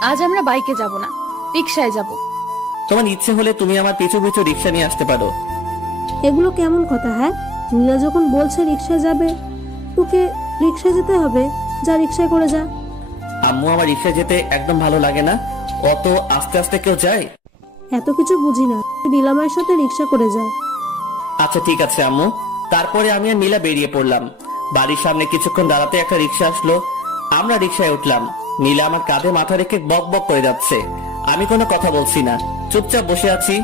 আজ আমরা বাইকে যাব না, রিকশায় যাব। তোমার ইচ্ছে হলে তুমি আমার পিছু পিছু রিক্সা নিয়ে আসতে পারো। এগুলো কেমন কথা? হ্যাঁ, নীলা যখন বলছে রিকশায় যাবে, তোকে রিকশায় যেতে হবে। যা, রিকশায় করে যা। আম্মু, আমার রিক্সায় যেতে একদম ভালো লাগে না। অত আস্তে আস্তে কেউ যায়? এত কিছু বুঝি না, নীলামায়ের সাথে রিকশা করে যা। আচ্ছা ঠিক আছে আম্মু। তারপরে আমি আর নীলা বেরিয়ে পড়লাম। বাড়ির সামনে কিছুক্ষণ দাঁড়াতে একটা রিক্সা আসলো। আমরা রিক্সায় উঠলাম। নীলা আমার কাঁধে মাথা রেখে বক বক করে যাচ্ছে। আমি কোনো কথা বলছি না, চুপচাপ বসে আছি।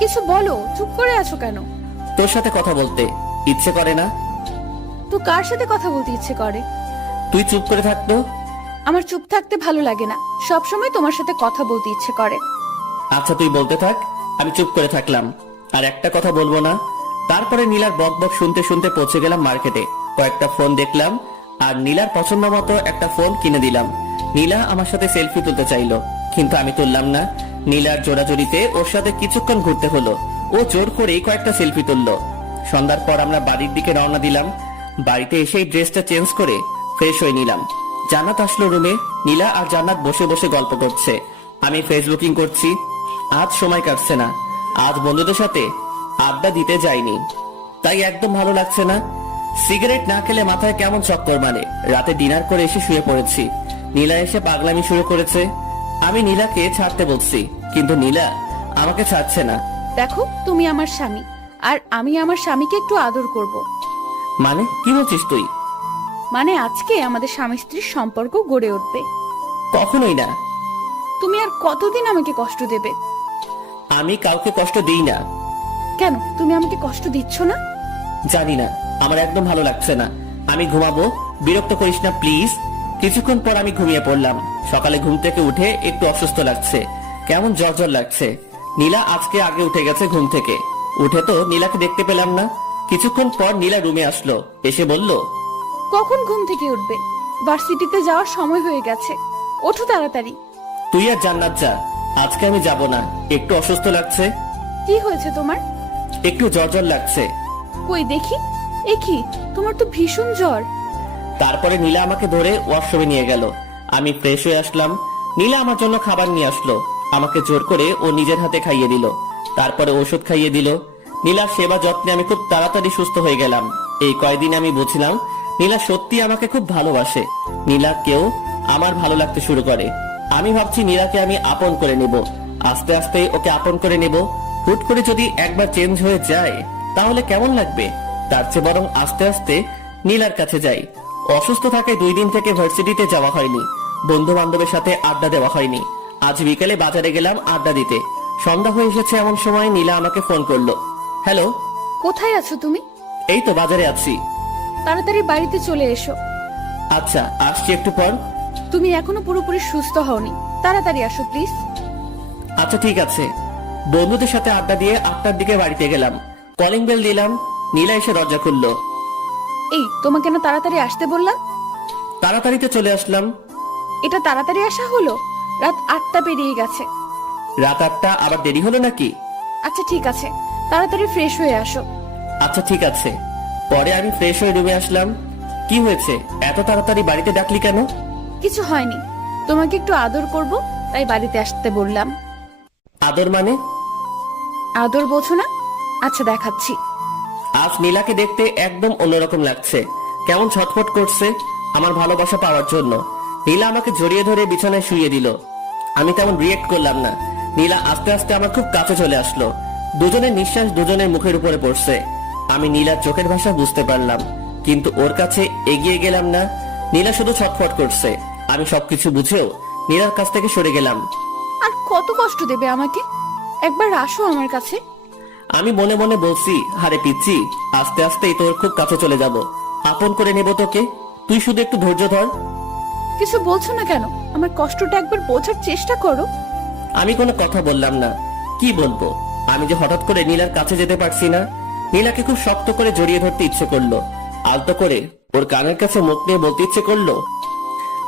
কিছু বলো, চুপ করে আছো কেন? তোর সাথে কথা বলতে ইচ্ছে করে না? তো কার সাথে কথা বলতে ইচ্ছে করে? তুই চুপ করে থাকতো। আমার চুপ থাকতে ভালো লাগে না, সব সময় তোমার সাথে কথা বলতে ইচ্ছে করে। আচ্ছা তুই বলতে থাক, আমি চুপ করে থাকলাম। আর একটা কথা বলবো না। তারপরে নীলার বক বক শুনতে শুনতে পৌঁছে গেলাম মার্কেটে। কয়েকটা ফোন দেখলাম আর নীলার পছন্দ মতো একটা ফোন কিনে দিলাম। নীলা আমার সাথে সেলফি তুলতে চাইলো, কিন্তু আমি তুললাম না। নীলার জোড়াজোড়িতে ওর সাথে কিছুক্ষণ ঘুরতে হলো। ও জোর করেই কয়েকটা সেলফি তুললো। সন্ধ্যার পর আমরা বাড়ির দিকে রওনা দিলাম। বাড়িতে এসেই ড্রেসটা চেঞ্জ করে ফ্রেশ হয়ে নিলাম। জান্নাত আসলো রুমে। নীলা আর জান্নাত বসে বসে গল্প করছে। আমি ফেসবুকিং করছি। আজ সময় কাটছে না। আজ বন্ধুদের সাথে আড্ডা দিতে যাইনি, তাই একদম ভালো লাগছে না। সিগারেট না খেলে মাথায় কেমন চক্কর মারে। রাতে ডিনার করে এসে শুয়ে পড়েছি। নীলা এসে পাগলামি শুরু করেছে। আমি নীলাকে ছাড়তে বলছি, কিন্তু নীলা আমাকে ছাড়ছে না। দেখো, তুমি আমার স্বামী, আর আমি আমার স্বামীকে একটু আদর করব। মানে কি বলছিস তুই? মানে আজকে আমাদের স্বামী স্ত্রীর সম্পর্ক গড়ে উঠবে। কখনোই না। তুমি আর কতদিন আমাকে কষ্ট দেবে? আমি কাউকে কষ্ট দিই না। কেন তুমি আমাকে কষ্ট দিচ্ছ না? জানি না, আমার একদম ভালো লাগছে না। আমি ঘুমাবো, বিরক্ত করিস না প্লিজ। কিছুক্ষণ পর আমি ঘুমিয়ে পড়লাম। সকালে ঘুম থেকে উঠে একটু অসুস্থ লাগছে, কেমন জ্বর জ্বর লাগছে। নীলা আজকে আগে উঠে গেছে ঘুম থেকে। উঠে তো নীলাকে দেখতে পেলাম না। কিছুক্ষণ পর নীলা রুমে আসলো, এসে বলল, কখন ঘুম থেকে উঠবে? ভার্সিটিতে যাওয়ার সময় হয়ে গেছে, ওঠো তাড়াতাড়ি। তুই আর জান্নাত যা, আজকে আমি যাব না, একটু অসুস্থ লাগছে। কি হয়েছে তোমার? একটু জ্বর জ্বর লাগছে। কই দেখি। এ কি, তোমার তো ভীষণ জ্বর। তারপরে নীলা আমাকে ধরে ওয়াশরুমে নিয়ে গেল। আমি ফ্রেশ হয়ে আসলাম। নীলা আমার জন্য খাবার নিয়ে আসলো। আমাকে জোর করে ও নিজের হাতে খাইয়ে দিল। তারপরে ওষুধ খাইয়ে দিল। নীলার সেবা যত্নে আমি খুব তাড়াতাড়ি সুস্থ হয়ে গেলাম। এই কয়দিন আমি বুঝলাম নীলা সত্যি আমাকে খুব ভালোবাসে। নীলাকেও আমার ভালো লাগতে শুরু করে। আমি ভাবছি নীলাকে আমি আপন করে নেব, আস্তে আস্তে ওকে আপন করে নেব। হুট করে যদি একবার চেঞ্জ হয়ে যায় তাহলে কেমন লাগবে? তার চেয়ে বরং আস্তে আস্তে নীলার কাছে যাই। অসুস্থ থাকে 2 দিন থেকে ভার্সিটিতে যাওয়া হয়নি, বন্ধু বান্ধবের সাথে আড্ডা দেওয়া হয়নি। আজ বিকেলে বাজারে গেলাম আড্ডা দিতে। সন্ধ্যা হয়ে এসেছে, এমন সময় নীলা আমাকে ফোন করলো। হ্যালো, কোথায় আছো তুমি? এই তো বাজারে আছি। তাড়াতাড়ি বাড়িতে চলে এসো। আচ্ছা, আসছি একটু পর। তুমি এখনো পুরোপুরি সুস্থ হওনি, তাড়াতাড়ি আসো প্লিজ। আচ্ছা ঠিক আছে। বন্ধুদের সাথে আড্ডা দিয়ে 8টার দিকে বাড়িতে গেলাম। কলিং বেল দিলাম, নীলা এসে দরজা খুললো। এই, তোমাকে না তাড়াতাড়ি আসতে বললাম? তাড়াতাড়িতে চলে আসলাম। এটা তাড়াতাড়ি আসা হলো? রাত 8টা পেরিয়ে গেছে। রাত 8টা আবার দেরি হলো নাকি? আচ্ছা ঠিক আছে, তাড়াতাড়ি ফ্রেশ হয়ে আসো। আচ্ছা ঠিক আছে। পরে আমি ফ্রেশ হয়ে রুমে আসলাম। কি হয়েছে, এত তাড়াতাড়ি বাড়িতে ডাকলি কেন? কিছু হয়নি, তোমাকে একটু আদর করব তাই বাড়িতে আসতে বললাম। আদর মানে? আদর বোঝো না? আচ্ছা দেখাচ্ছি। আজ নীলাকে দেখতে একদম অন্যরকম লাগছে, কেমন ছটফট করছে আমার ভালোবাসা পাওয়ার জন্য। নীলা আমাকে জড়িয়ে ধরে বিছানায় শুইয়ে দিল। আমি তেমন রিয়েক্ট করলাম না। নীলা আস্তে আস্তে আমার খুব কাছে চলে আসলো। দুজনের নিঃশ্বাস দুজনের মুখের উপরে পড়ছে। আমি নীলার চোখের ভাষা বুঝতে পারলাম, কিন্তু ওর কাছে এগিয়ে গেলাম না। নীলা শুধু ছটফট করছে। আমি সবকিছু বুঝেও নীলার কাছ থেকে সরে গেলাম। আর কত কষ্ট দেবে আমাকে? একবার আসো আমার কাছে। আমি মনে মনে বলছি, হারে পিচ্ছি, আস্তে আস্তেই তোর খুব কাছে চলে যাব, আপন করে নেব তোকে। তুই শুধু একটু ধৈর্য ধর। কিছু বলছো না কেন? আমার কষ্টটা একবার বোঝার চেষ্টা করো। আমি কোনো কথা বললাম না। কি বলবো? আমি যে হঠাৎ করে নীলার কাছে যেতে পারছি না। নীলাকে খুব শক্ত করে জড়িয়ে ধরতে ইচ্ছে করলো, আলতো করে ওর কানের কাছে মুখ নিয়ে বলতে ইচ্ছে করলো,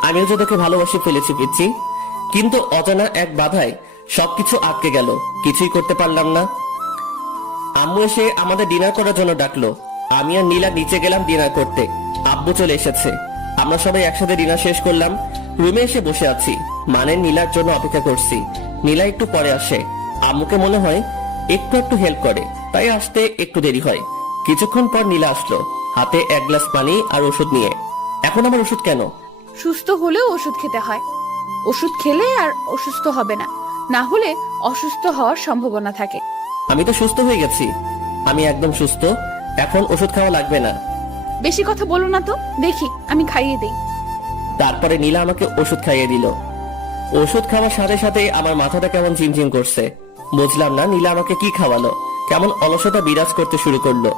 আমিও যে তোকে ভালোবাসি ফেলেছি পিচ্ছি। কিন্তু অজানা এক বাধায় সবকিছু আটকে গেল, কিছুই করতে পারলাম না। আম্মু এসে আমাদের ডিনার করার জন্য ডাকলো। আমি আর নীলা নিচে গেলাম ডিনার করতে। আব্বু চলে এসেছে। আমরা সবাই একসাথে ডিনার শেষ করলাম। রুমে এসে বসে আছি, মানে নীলার জন্য অপেক্ষা করছি। নীলা একটু পরে আসে। আম্মুকে মনে হয় একটু হেল্প করে, তাই আসতে একটু দেরি হয়। কিছুক্ষণ পর নীলা আসলো, হাতে 1 গ্লাস পানি আর ওষুধ নিয়ে। এখন আমার ওষুধ কেন? সুস্থ হলেও ওষুধ খেতে হয়। ওষুধ খেলে আর অসুস্থ হবে না, না হলে অসুস্থ হওয়ার সম্ভাবনা থাকে। আমি তো সুস্থ হয়ে গেছি, আমি একদম সুস্থ, এখন ওষুধ খাওয়া লাগবে না। বেশি কথা বলো না তো, দেখি আমি খাইয়ে দেই। তারপরে নীলা আমাকে ওষুধ খাইয়ে দিল। ওষুধ খাওয়ার সাথে সাথে আমার মাথাটা কেমন ঝিমঝিম করছে। বুঝলাম না নীলা আমাকে কি খাওয়ালো। কেমন অলসতা বিরাজ করতে শুরু করলো।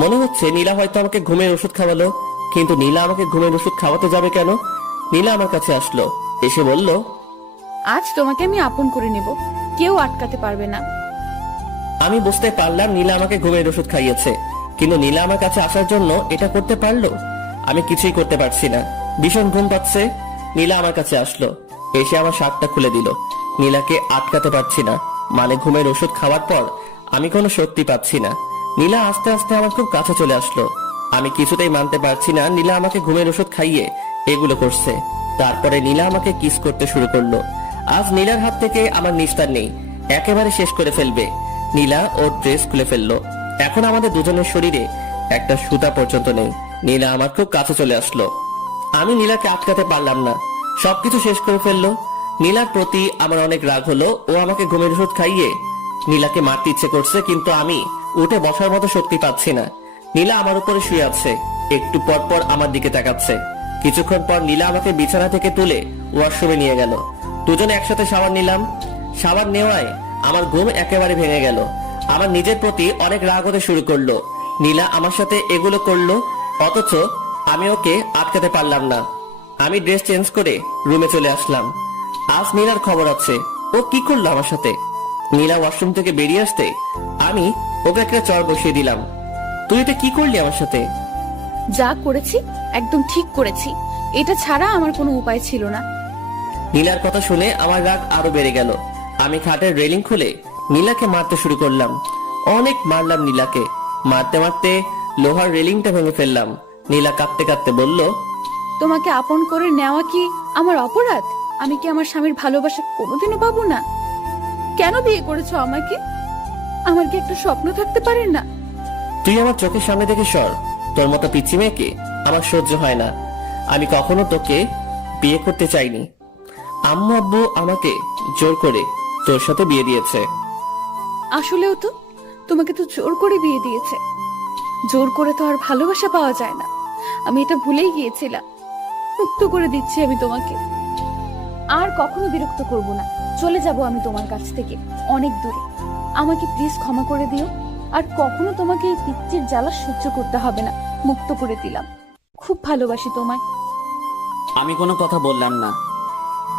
মনে হচ্ছে নীলা হয়তো আমাকে ঘুমের ওষুধ খাওয়ালো, কিন্তু নীলা আমাকে ঘুমের ওষুধ খাওয়াতে যাবে কেন? নীলা আমার কাছে আসলো, এসে বলল, আজ তোমাকে আমি আপন করে নেব, কেউ আটকাতে পারবে না। আমি বুঝতে পারলাম নীলা আমাকে ঘুমের ওষুধ খাইয়েছে, কিন্তু নীলা আমার কাছে আসার জন্য এটা করতে পারলো? আমি কিছুই করতে পারছি না, ভীষণ ঘুম পাচ্ছে। নীলা আমার কাছে আসলো, এসে আমার শার্টটা খুলে দিল। নীলাকে আটকাতে পারছি না, মানে ঘুমের ওষুধ খাওয়ার পর আমি কোনো শক্তি পাচ্ছি না। নীলা আস্তে আস্তে আমার খুব কাছে চলে আসলো। আমি কিছুতেই মানতে পারছি না নীলা আমাকে ঘুমের ওষুধ খাইয়ে এগুলো করছে। তারপরে নীলা আমাকে কিস করতে শুরু করলো। আজ নীলার হাত থেকে আমার নিস্তার নেই, একেবারে শেষ করে ফেলবে। নীলা ওর ড্রেস খুলে ফেললো। এখন আমাদের দুজনের শরীরে একটা সুতা পর্যন্ত নেই। নীলা আমার খুব কাছে চলে আসলো। আমি নীলাকে আটকাতে পারলাম না, সবকিছু শেষ করে ফেললো। নীলার প্রতি আমার অনেক রাগ হলো। ও আমাকে ঘুমের ওষুধ খাইয়ে নীলাকে মারতে ইচ্ছে করছে, কিন্তু আমি উঠে বসার মতো শক্তি পাচ্ছি না। নীলা আমার উপরে শুয়ে আছে, একটু পর পর আমার দিকে তাকাচ্ছে। কিছুক্ষণ পর নীলা আমাকে বিছানা থেকে তুলে ওয়াশরুমে নিয়ে গেল। দুজনে একসাথে শাওয়ার নিলাম। শাওয়ার নেওয়ায় আমার ঘুম একেবারে ভেঙে গেল। আমার নিজের প্রতি অনেক রাগ হতে শুরু করলো। নীলা আমার সাথে এগুলো করলো, অথচ আমি ওকে আটকাতে পারলাম না। আমি ড্রেস চেঞ্জ করে রুমে চলে আসলাম। আজ নীলার খবর আছে, ও কি করলো আমার সাথে। নীলা ওয়াশরুম থেকে বেরিয়ে আসতে আমি ওকে একটা চড় বসিয়ে দিলাম। তুই এটা কি করলি আমার সাথে? যা করেছি একদম ঠিক করেছি, এটা ছাড়া আমার কোনো উপায় ছিল না। নীলার কথা শুনে আমার রাগ আরো বেড়ে গেল। আমি খাটের রেলিং খুলে নীলাকে মারতে শুরু করলাম। অনেক মারলাম নীলাকে। মারতে মারতে লোহার রেলিংটা ভেঙে ফেললাম। নীলা কাঁদতে কাঁদতে বলল, তোমাকে আপন করে নেওয়া কি আমার অপরাধ? আমি কি আমার স্বামীর ভালোবাসা কোনোদিনও পাবো না? কেন বিয়ে করেছো আমাকে? আমার কি একটা স্বপ্ন থাকতে পারে না? তুই আমার চোখের সামনে থেকে সর। তোর মতো পিচ্ছি মেয়েকে আমার সহ্য হয় না। আমি কখনো তোকে বিয়ে করতে চাইনি। আম্মু আব্বু আমাকে জোর করে তোর সাথে বিয়ে দিয়েছে। আসলেও তো তোমাকে তো জোর করে বিয়ে দিয়েছে। জোর করে তো আর ভালোবাসা পাওয়া যায় না। আমি এটা ভুলেই গিয়েছিলাম। মুক্ত করে দিচ্ছি আমি তোমাকে। আর কখনো বিরক্ত করব না। চলে যাব আমি তোমার কাছ থেকে অনেক দূরে। আমাকে প্লিজ ক্ষমা করে দিও। আর কখনো তোমাকে এই পিচ্চির জ্বালা সহ্য করতে হবে না। মুক্ত করে দিলাম। খুব ভালোবাসি তোমায়। আমি কোনো কথা বললাম না।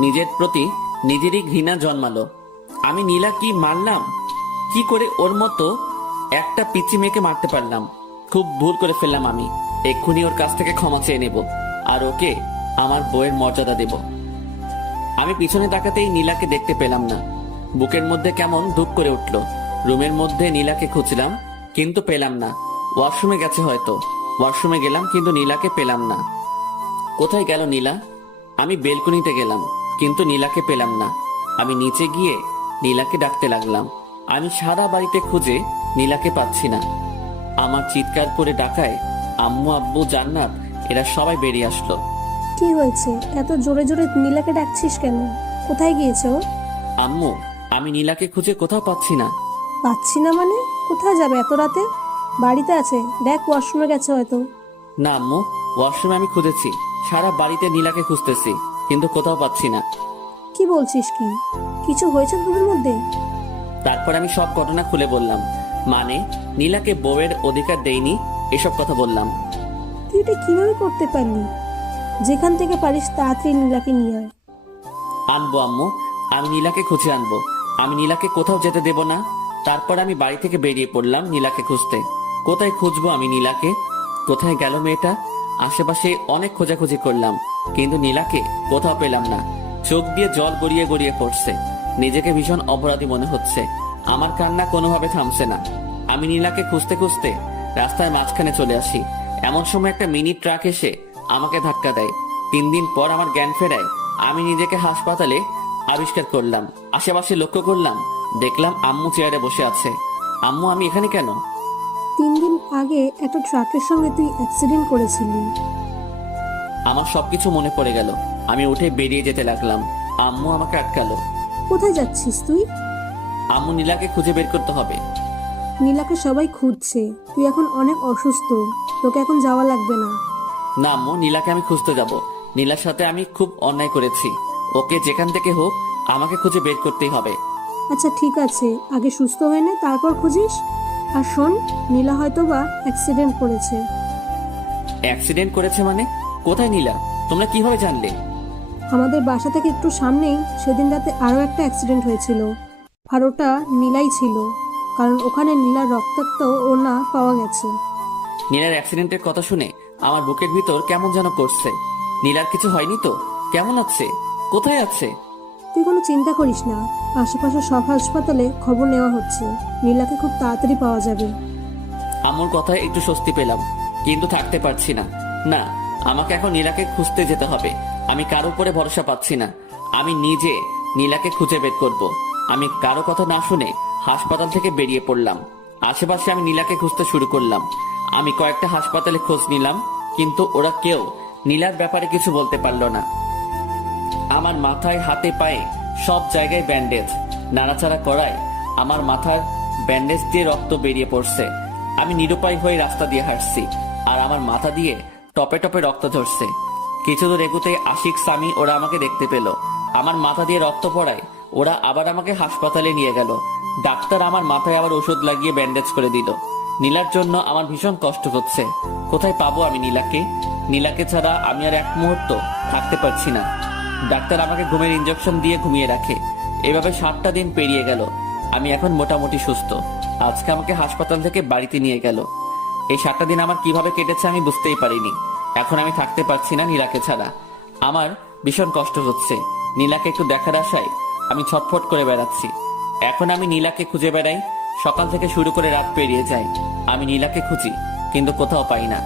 নিজের প্রতি নিজেরই ঘৃণা জন্মালো। আমি নীলা কি মারলাম? কি করে ওর মতো একটা পিচ্চি মেয়েকে মারতে পারলাম? খুব ভুল করে ফেললাম আমি। এক্ষুনি ওর কাছ থেকে ক্ষমা চেয়ে নেব আর ওকে আমার বউয়ের মর্যাদা দেব। আমি পিছনে তাকাতেই নীলাকে দেখতে পেলাম না। বুকের মধ্যে কেমন ধুপ করে উঠল। রুমের মধ্যে নীলাকে খুঁজলাম, কিন্তু পেলাম না। ওয়াশরুমে গেছে হয়তো। ওয়াশরুমে গেলাম, কিন্তু নীলাকে পেলাম না। কোথায় গেল নীলা? আমি বেলকনিতে গেলাম, কিন্তু নীলাকে পেলাম না। আমি নিচে গিয়ে নীলাকে ডাকতে লাগলাম। আমি সারা বাড়িতে খুঁজে নীলাকে পাচ্ছি না। আমার চিৎকার করে ডাকায় আম্মু আব্বু জান্নাত এরা সবাই বেরিয়ে আসলো। কি হয়েছে? এত জোরে জোরে নীলাকে ডাকছিস কেন? কোথায় গিয়েছে ও? আম্মু, আমি নীলাকে খুঁজে কোথাও পাচ্ছি না। পাচ্ছি না মানে? কোথায় যাবে এত রাতে? বাড়িতে আছে, দেখ ওয়াশরুমে গেছে হয়তো। না আম্মু, ওয়াশরুমে আমি খুঁজেছি, সারা বাড়িতে নীলাকে খুঁজতেছি, কিন্তু কোথাও পাচ্ছি না। কি বলছিস? কি কিছু হয়েছে তোদের মধ্যে? তারপর আমি সব ঘটনা খুলে বললাম। মানে নীলাকে বউয়ের অধিকার দেইনি, এসব কথা বললাম। তুই এটা কিভাবে করতে পারলি? যেখান থেকে পারিস তাড়াতাড়ি নীলাকে নিয়ে আয়। আনবো আম্মু, আমি নীলাকে খুঁজে আনবো। আমি নীলাকে কোথাও যেতে দেব না। তারপর আমি বাড়ি থেকে বেরিয়ে পড়লাম নীলাকে খুঁজতে। কোথায় খুঁজবো আমি নীলাকে? কোথায় গেল মেয়েটা? আশেপাশে অনেক খোঁজাখুঁজি করলাম, কিন্তু নীলাকে কোথাও পেলাম না। চোখ দিয়ে জল গড়িয়ে গড়িয়ে পড়ছে। নিজেকে ভীষণ অপরাধী মনে হচ্ছে। আমার কান্না কোনোভাবে থামছে না। আমি নীলাকে খুঁজতে খুঁজতে রাস্তার মাঝখানে চলে আসি। এমন সময় একটা মিনি ট্রাক এসে আমাকে ধাক্কা দেয়। 3 দিন পর আমার জ্ঞান ফেরায়। আমি নিজেকে হাসপাতালে আবিষ্কার করলাম। আশেপাশে লক্ষ্য করলাম, দেখলাম আম্মু চেয়ারে বসে আছে। আম্মু, আমি এখানে কেন? 3 দিন আগে একটা ট্রাকের সঙ্গে তুই অ্যাক্সিডেন্ট করেছিলি। আমার সবকিছু মনে পড়ে গেল। আমি উঠে বেরিয়ে যেতে লাগলাম। আম্মু আমাকে আটকালো। কোথায় যাচ্ছিস তুই? আম্মু, নীলাকে খুঁজে বের করতে হবে। নীলাকে সবাই খুঁজছে, তুই এখন অনেক অসুস্থ, তোকে এখন যাওয়া লাগবে না। না আম্মু, নীলাকে আমি খুঁজতে যাব। নীলার সাথে আমি খুব অন্যায় করেছি। ওকে যেখান থেকে হোক আমাকে খুঁজে বের করতেই হবে। আচ্ছা ঠিক আছে, আগে সুস্থ হয়ে নে, তারপর খুঁজিস। আর শোন, নীলা হয়তো বা অ্যাক্সিডেন্ট করেছে। অ্যাক্সিডেন্ট করেছে মানে? কোথায় নীলা? তোমরা কিভাবে জানলে? আমাদের বাসা থেকে একটু সামনেই সেদিন রাতে আরও একটা অ্যাক্সিডেন্ট হয়েছিল, আর ওটা নীলাই ছিল, কারণ ওখানে নীলার রক্তাক্ত ওড়না পাওয়া গেছে। নীলার অ্যাক্সিডেন্টের কথা শুনে আমার বুকের ভিতর কেমন যেন করছে। নীলার কিছু হয়নি তো? কেমন আছে? কোথায় আছে? তুই কোনো চিন্তা করিস না, আশেপাশে সব হাসপাতালে খবর নেওয়া হচ্ছে, নীলাকে খুব তাড়াতাড়ি পাওয়া যাবে। আম্মুর কথায় একটু স্বস্তি পেলাম, কিন্তু থাকতে পারছি না। না, আমাকে এখন নীলাকে খুঁজতে যেতে হবে। আমি কারো উপরে ভরসা পাচ্ছি না। আমি নিজে নীলাকে খুঁজে বের করব। আমি কারো কথা না শুনে হাসপাতাল থেকে বেরিয়ে পড়লাম। আশেপাশে আমি নীলাকে খুঁজতে শুরু করলাম। আমি কয়েকটা হাসপাতালে খোঁজ নিলাম, কিন্তু ওরা কেউ নীলার ব্যাপারে কিছু বলতে পারলো না। আমার মাথায়, হাতে, পায়ে সব জায়গায় ব্যান্ডেজ। নাড়াচাড়া করায় আমার মাথার ব্যান্ডেজ দিয়ে রক্ত বেরিয়ে পড়ছে। আমি নিরুপায় হয়ে রাস্তা দিয়ে হাঁটছি, আর আমার মাথা দিয়ে টপে টপে রক্ত ঝরছে। কিছু দূর এগুতে আশিক, সামি ওরা আমাকে দেখতে পেল। আমার মাথা দিয়ে রক্ত পড়ায় ওরা আবার আমাকে হাসপাতালে নিয়ে গেল। ডাক্তার আমার মাথায় আবার ওষুধ লাগিয়ে ব্যান্ডেজ করে দিল। নীলার জন্য আমার ভীষণ কষ্ট হচ্ছে। কোথায় পাবো আমি নীলাকে? নীলাকে ছাড়া আমি আর এক মুহূর্ত থাকতে পারছি না। ডাক্তার আমাকে ঘুমের ইঞ্জেকশন দিয়ে ঘুমিয়ে রাখে। এভাবে 7টা দিন পেরিয়ে গেল। আমি এখন মোটামুটি সুস্থ। আজকে আমাকে হাসপাতাল থেকে বাড়িতে নিয়ে গেল। এই 7টা দিন আমার কিভাবে কেটেছে আমি বুঝতেই পারিনি। এখন আমি থাকতে পারছি না নীলাকে ছাড়া। আমার ভীষণ কষ্ট হচ্ছে। নীলাকে একটু দেখার আশায় আমি ছটফট করে বেড়াচ্ছি। এখন আমি নীলাকে খুঁজে বেড়াই। সকাল থেকে শুরু করে রাত পেরিয়ে যায়। আমি নীলাকে খুঁজি, কিন্তু কোথাও পাই না।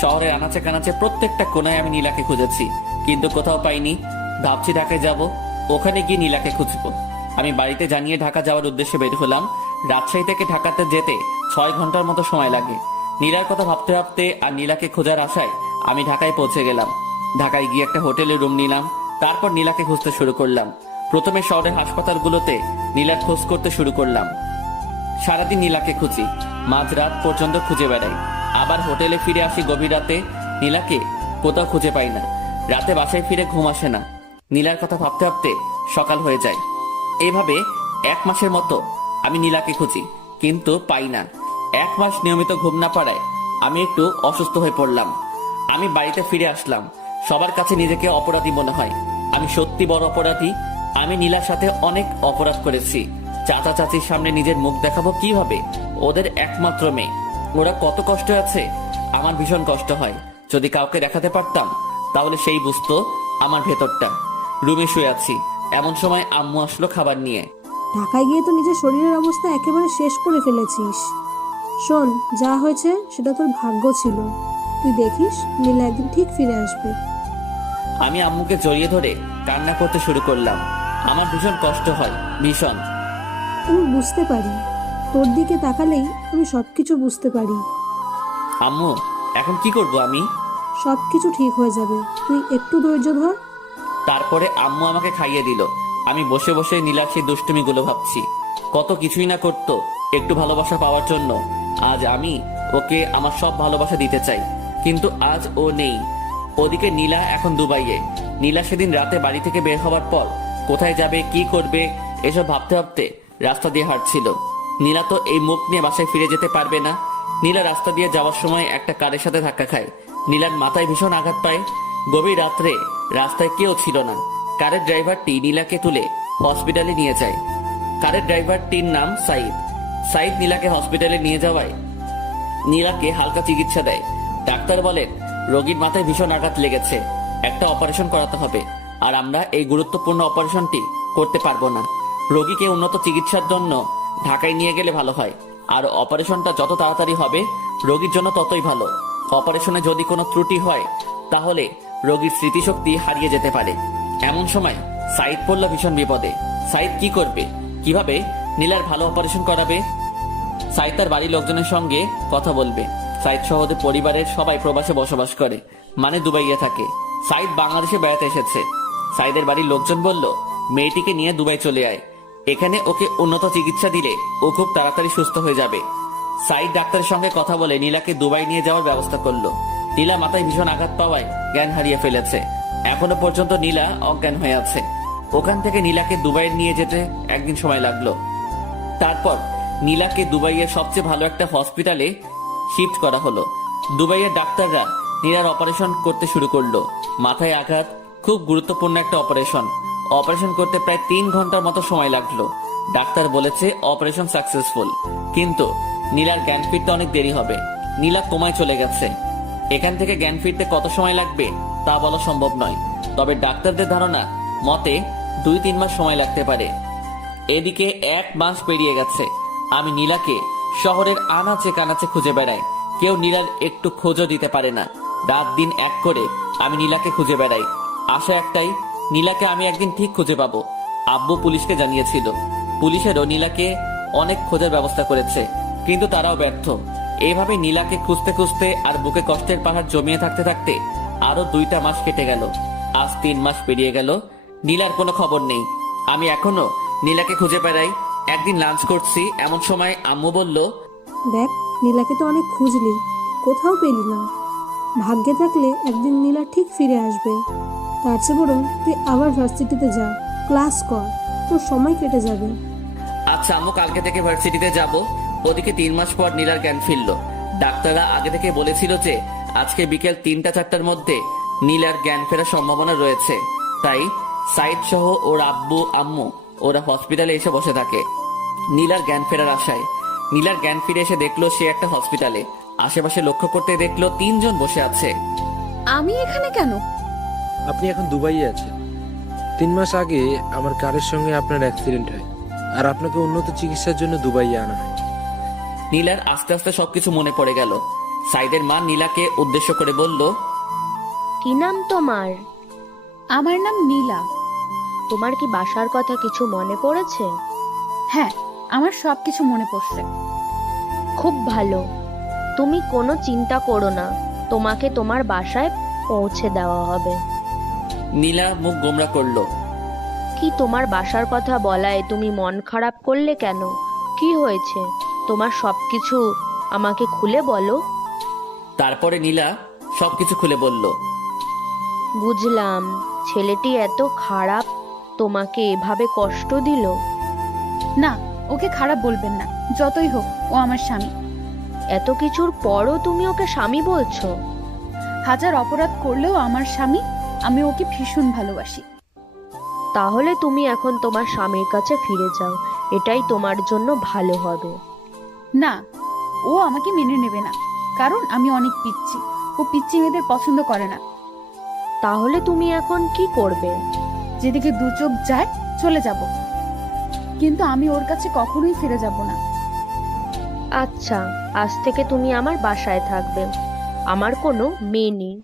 শহরের আনাচে কানাচে প্রত্যেকটা কোনায় আমি নীলাকে খুঁজেছি, কিন্তু কোথাও পাইনি। ভাবছি ঢাকায় যাব, ওখানে গিয়ে নীলাকে খুঁজবো। আমি বাড়িতে জানিয়ে ঢাকা যাওয়ার উদ্দেশ্যে বের হলাম। রাজশাহী থেকে ঢাকাতে যেতে 6 ঘন্টার মতো সময় লাগে। নীলার কথা ভাবতে ভাবতে আর নীলাকে খোঁজার আশায় আমি ঢাকায় পৌঁছে গেলাম। ঢাকায় গিয়ে একটা হোটেলে রুম নিলাম। তারপর নীলাকে খুঁজতে শুরু করলাম। প্রথমে শহরের হাসপাতালগুলোতে নীলার খোঁজ করতে শুরু করলাম। সারাদিন নীলাকে খুঁজি, মাঝরাত পর্যন্ত খুঁজে বেড়াই। আবার হোটেলে ফিরে আসি গভীর রাতে। নীলাকে কোথাও খুঁজে পাই না। রাতে বাসায় ফিরে ঘুম আসে না। নীলার কথা ভাবতে ভাবতে সকাল হয়ে যায়। এইভাবে 1 মাসের মতো আমি নীলাকে খুঁজি, কিন্তু পাই না। 1 মাস নিয়মিত ঘুম না পাড়ায় আমি একটু অসুস্থ হয়ে পড়লাম। আমি বাড়িতে ফিরে আসলাম। সবার কাছে নিজেকে অপরাধী মনে হয়। আমি সত্যি বড় অপরাধী। আমি নীলার সাথে অনেক অপরাধ করেছি। চাচা চাচির সামনে নিজের মুখ দেখাবো কিভাবে? ওদের একমাত্র মেয়ে, ওরা কত কষ্ট আছে। আমার ভীষণ কষ্ট হয়। যদি কাউকে দেখাতে পারতাম তাহলে সেই বুঝতো আমার ভেতরটা। রুমে শুয়ে আছি, এমন সময় আম্মু আসলো খাবার নিয়ে। ঢাকায় গিয়ে তো নিজের শরীরের অবস্থা একেবারে শেষ করে ফেলেছিস। শোন, যা হয়েছে সেটা তোর ভাগ্য ছিল। তুই দেখিস নীলা একদিন ঠিক ফিরে আসবে। আমি আম্মুকে জড়িয়ে ধরে কান্না করতে শুরু করলাম। আমার ভীষণ কষ্ট হয়, ভীষণ। আমি বুঝতে পারি, তোর দিকে তাকালেই আমি সবকিছু বুঝতে পারি। আম্মু, এখন কি করব আমি? সবকিছু ঠিক হয়ে যাবে, তুই একটু ধৈর্য ধর। তারপরে আম্মু আমাকে খাইয়ে দিল। আমি বসে বসে নীলার সেই দুষ্টুমিগুলো ভাবছি। কত কিছুই না করতো একটু ভালোবাসা পাওয়ার জন্য। আজ আমি ওকে আমার সব ভালোবাসা দিতে চাই, কিন্তু আজ ও নেই। ওদিকে নীলা এখন দুবাইয়ে। নীলা সেদিন রাতে বাড়ি থেকে বের হওয়ার পর কোথায় যাবে, কি করবে, এসব ভাবতে ভাবতে রাস্তা দিয়ে হাঁটছিল। নীলা তো এই মুখ নিয়ে বাসায় ফিরে যেতে পারবে না। নীলা রাস্তা দিয়ে যাওয়ার সময় একটা কারের সাথে ধাক্কা খায়। নীলার মাথায় ভীষণ আঘাত পায়। গভীর রাত্রে রাস্তায় কেউ ছিল না। কারের ড্রাইভারটি নীলাকে তুলে হসপিটালে নিয়ে যায়। কারের ড্রাইভারটির নাম সাইদ। সাইদ নীলাকে হসপিটালে নিয়ে যাওয়ায় নীলাকে হালকা চিকিৎসা দেয়। ডাক্তার বলেন রোগীর মাথায় ভীষণ আঘাত লেগেছে, একটা অপারেশন করাতে হবে। আর আমরা এই গুরুত্বপূর্ণ অপারেশনটি করতে পারবো না। রোগীকে উন্নত চিকিৎসার জন্য ঢাকায় নিয়ে গেলে ভালো হয়। আর অপারেশনটা যত তাড়াতাড়ি হবে রোগীর জন্য ততই ভালো। অপারেশনে যদি কোনো ত্রুটি হয় তাহলে রোগীর স্মৃতিশক্তি হারিয়ে যেতে পারে। এমন সময় সাইদ পড়ল ভীষণ বিপদে। সাইদ কি করবে, কিভাবে নীলার ভালো অপারেশন করাবে? সাইদ তার বাড়ির লোকজনের সঙ্গে কথা বলবে। সাইদ সহ ওদের পরিবারের সবাই প্রবাসে বসবাস করে, মানে দুবাইয়ে থাকে। সাইদ বাংলাদেশে বেড়াতে এসেছে। সাইদের বাড়ির লোকজন বলল মেয়েটিকে নিয়ে দুবাই চলে আয়, এখানে ওকে উন্নত চিকিৎসা দিলে ও খুব তাড়াতাড়ি সুস্থ হয়ে যাবে। সাইদ ডাক্তারের সঙ্গে কথা বলে নীলাকে দুবাই নিয়ে যাওয়ার ব্যবস্থা করলো। নীলা মাথায় ভীষণ আঘাত পাওয়ায় জ্ঞান হারিয়ে ফেলেছে। এখনো পর্যন্ত নীলা অজ্ঞান হয়ে আছে। ওখান থেকে নীলাকে দুবাই নিয়ে যেতে একদিন সময় লাগলো। তারপর নীলাকে দুবাইয়ের সবচেয়ে ভালো একটা হসপিটালে শিফট করা হলো। দুবাইয়ের ডাক্তাররা নীলার অপারেশন করতে শুরু করলো। মাথায় আঘাত, খুব গুরুত্বপূর্ণ একটা অপারেশন। অপারেশন করতে প্রায় 3 ঘন্টার মতো সময় লাগলো। ডাক্তার বলেছে অপারেশন সাকসেসফুল, কিন্তু নীলার জ্ঞান ফিরতে অনেক দেরি হবে। নীলা কোমায় চলে গেছে। এখান থেকে জ্ঞান ফিরতে কত সময় লাগবে তা বলা সম্ভব নয়, তবে ডাক্তারদের ধারণা মতে 2-3 মাস সময় লাগতে পারে। এদিকে 1 মাস পেরিয়ে গেছে। আমি নীলাকে শহরের আনাচে কানাচে খুঁজে বেড়াই। কেউ নীলার একটু খোঁজও দিতে পারে না। রাত দিন এক করে আমি নীলাকে খুঁজে বেড়াই। আশা একটাই, নীলাকে আমি একদিন ঠিক খুঁজে পাবো। আব্বু পুলিশকে জানিয়েছিল। পুলিশেরও নীলাকে অনেক খোঁজার ব্যবস্থা করেছে, কিন্তু তারাও ব্যর্থ। এইভাবে নীলাকে খুঁজতে খুঁজতে আর বুকে কষ্টের পাহাড় জমিয়ে থাকতে থাকতে আরো 2টা মাস কেটে গেল। আজ 3 মাস পেরিয়ে গেল, নীলার কোনো খবর নেই। আমি এখনো নীলাকে খুঁজে বেড়াই। একদিন লাঞ্চ করছি, এমন সময় আম্মু বলল, দেখ, নীলাকে তো অনেক খুঁজলি, কোথাও পেলি না। ভাগ্যে থাকলে একদিন নীলা ঠিক ফিরে আসবে। তার চেয়ে বরং তুই আবার ভার্সিটিতে যা, ক্লাস কর, তোর সময় কেটে যাবে। আচ্ছা আম্মু, কালকে থেকে ভার্সিটিতে যাব। ওদিকে 3 মাস পর নীলার জ্ঞান ফিরল। ডাক্তাররা আগে থেকে বলেছিল যে আজকে বিকেল 3টা-4টার মধ্যে নীলার জ্ঞান ফেরার সম্ভাবনা রয়েছে। তাই সাইদ সহ ওর আব্বু আম্মু ওরা হসপিটালে এসে বসে থাকে নীলার জ্ঞান ফেরার আশায়। নীলার জ্ঞান ফিরে এসে দেখলো সে একটা হসপিটালে। আশেপাশে লক্ষ্য করতে দেখলো 3 জন বসে আছে। আমি এখানে কেন? আপনি এখন দুবাইয়ে আছেন। 3 মাস আগে আমার কারের সঙ্গে আপনার অ্যাক্সিডেন্ট হয়, আর আপনাকে উন্নত চিকিৎসার জন্য দুবাইয়ে আনা হয়। নীলার আস্তে আস্তে সবকিছু মনে পড়ে গেল। সাইদের মা নীলাকে উদ্দেশ্য করে বলল, কি নাম তোমার? আমার নাম নীলা। তোমার কি বাসার কথা কিছু মনে পড়েছে? হ্যাঁ, আমার সবকিছু মনে পড়ছে। খুব ভালো, তুমি কোনো চিন্তা করো না, তোমাকে তোমার বাসায় পৌঁছে দেওয়া হবে। নীলা মুখ গোমরা করলো। কি তোমার বাসার কথা বলায় তুমি মন খারাপ করলে কেন? কি হয়েছে? তোমার সবকিছু আমাকে খুলে বলো। তারপরে নীলা সবকিছু খুলে বলল। বুঝলাম, ছেলেটি এত খারাপ, তোমাকে এভাবে কষ্ট দিল। না, ওকে খারাপ বলবেন না, যতই হোক ও আমার স্বামী। এত কিছুর পরও তুমি ওকে স্বামী বলছো? হাজার অপরাধ করলেও আমার স্বামী, আমি ওকে ভীষণ ভালোবাসি। তাহলে তুমি এখন তোমার স্বামীর কাছে ফিরে যাও, এটাই তোমার জন্য ভালো হবে। না, ও আমাকে মেনে নেবে না, কারণ আমি অনেক পিচ্ছি। ও পিচ্ছি মেয়েদের পছন্দ করে না। তাহলে তুমি এখন কি করবে? যেদিকে দু চোখ যায় চলে যাব, কিন্তু আমি ওর কাছে কখনোই ফিরে যাব না। আচ্ছা, আজ থেকে তুমি আমার বাসায় থাকবে। আমার কোনো মেয়ে নেই,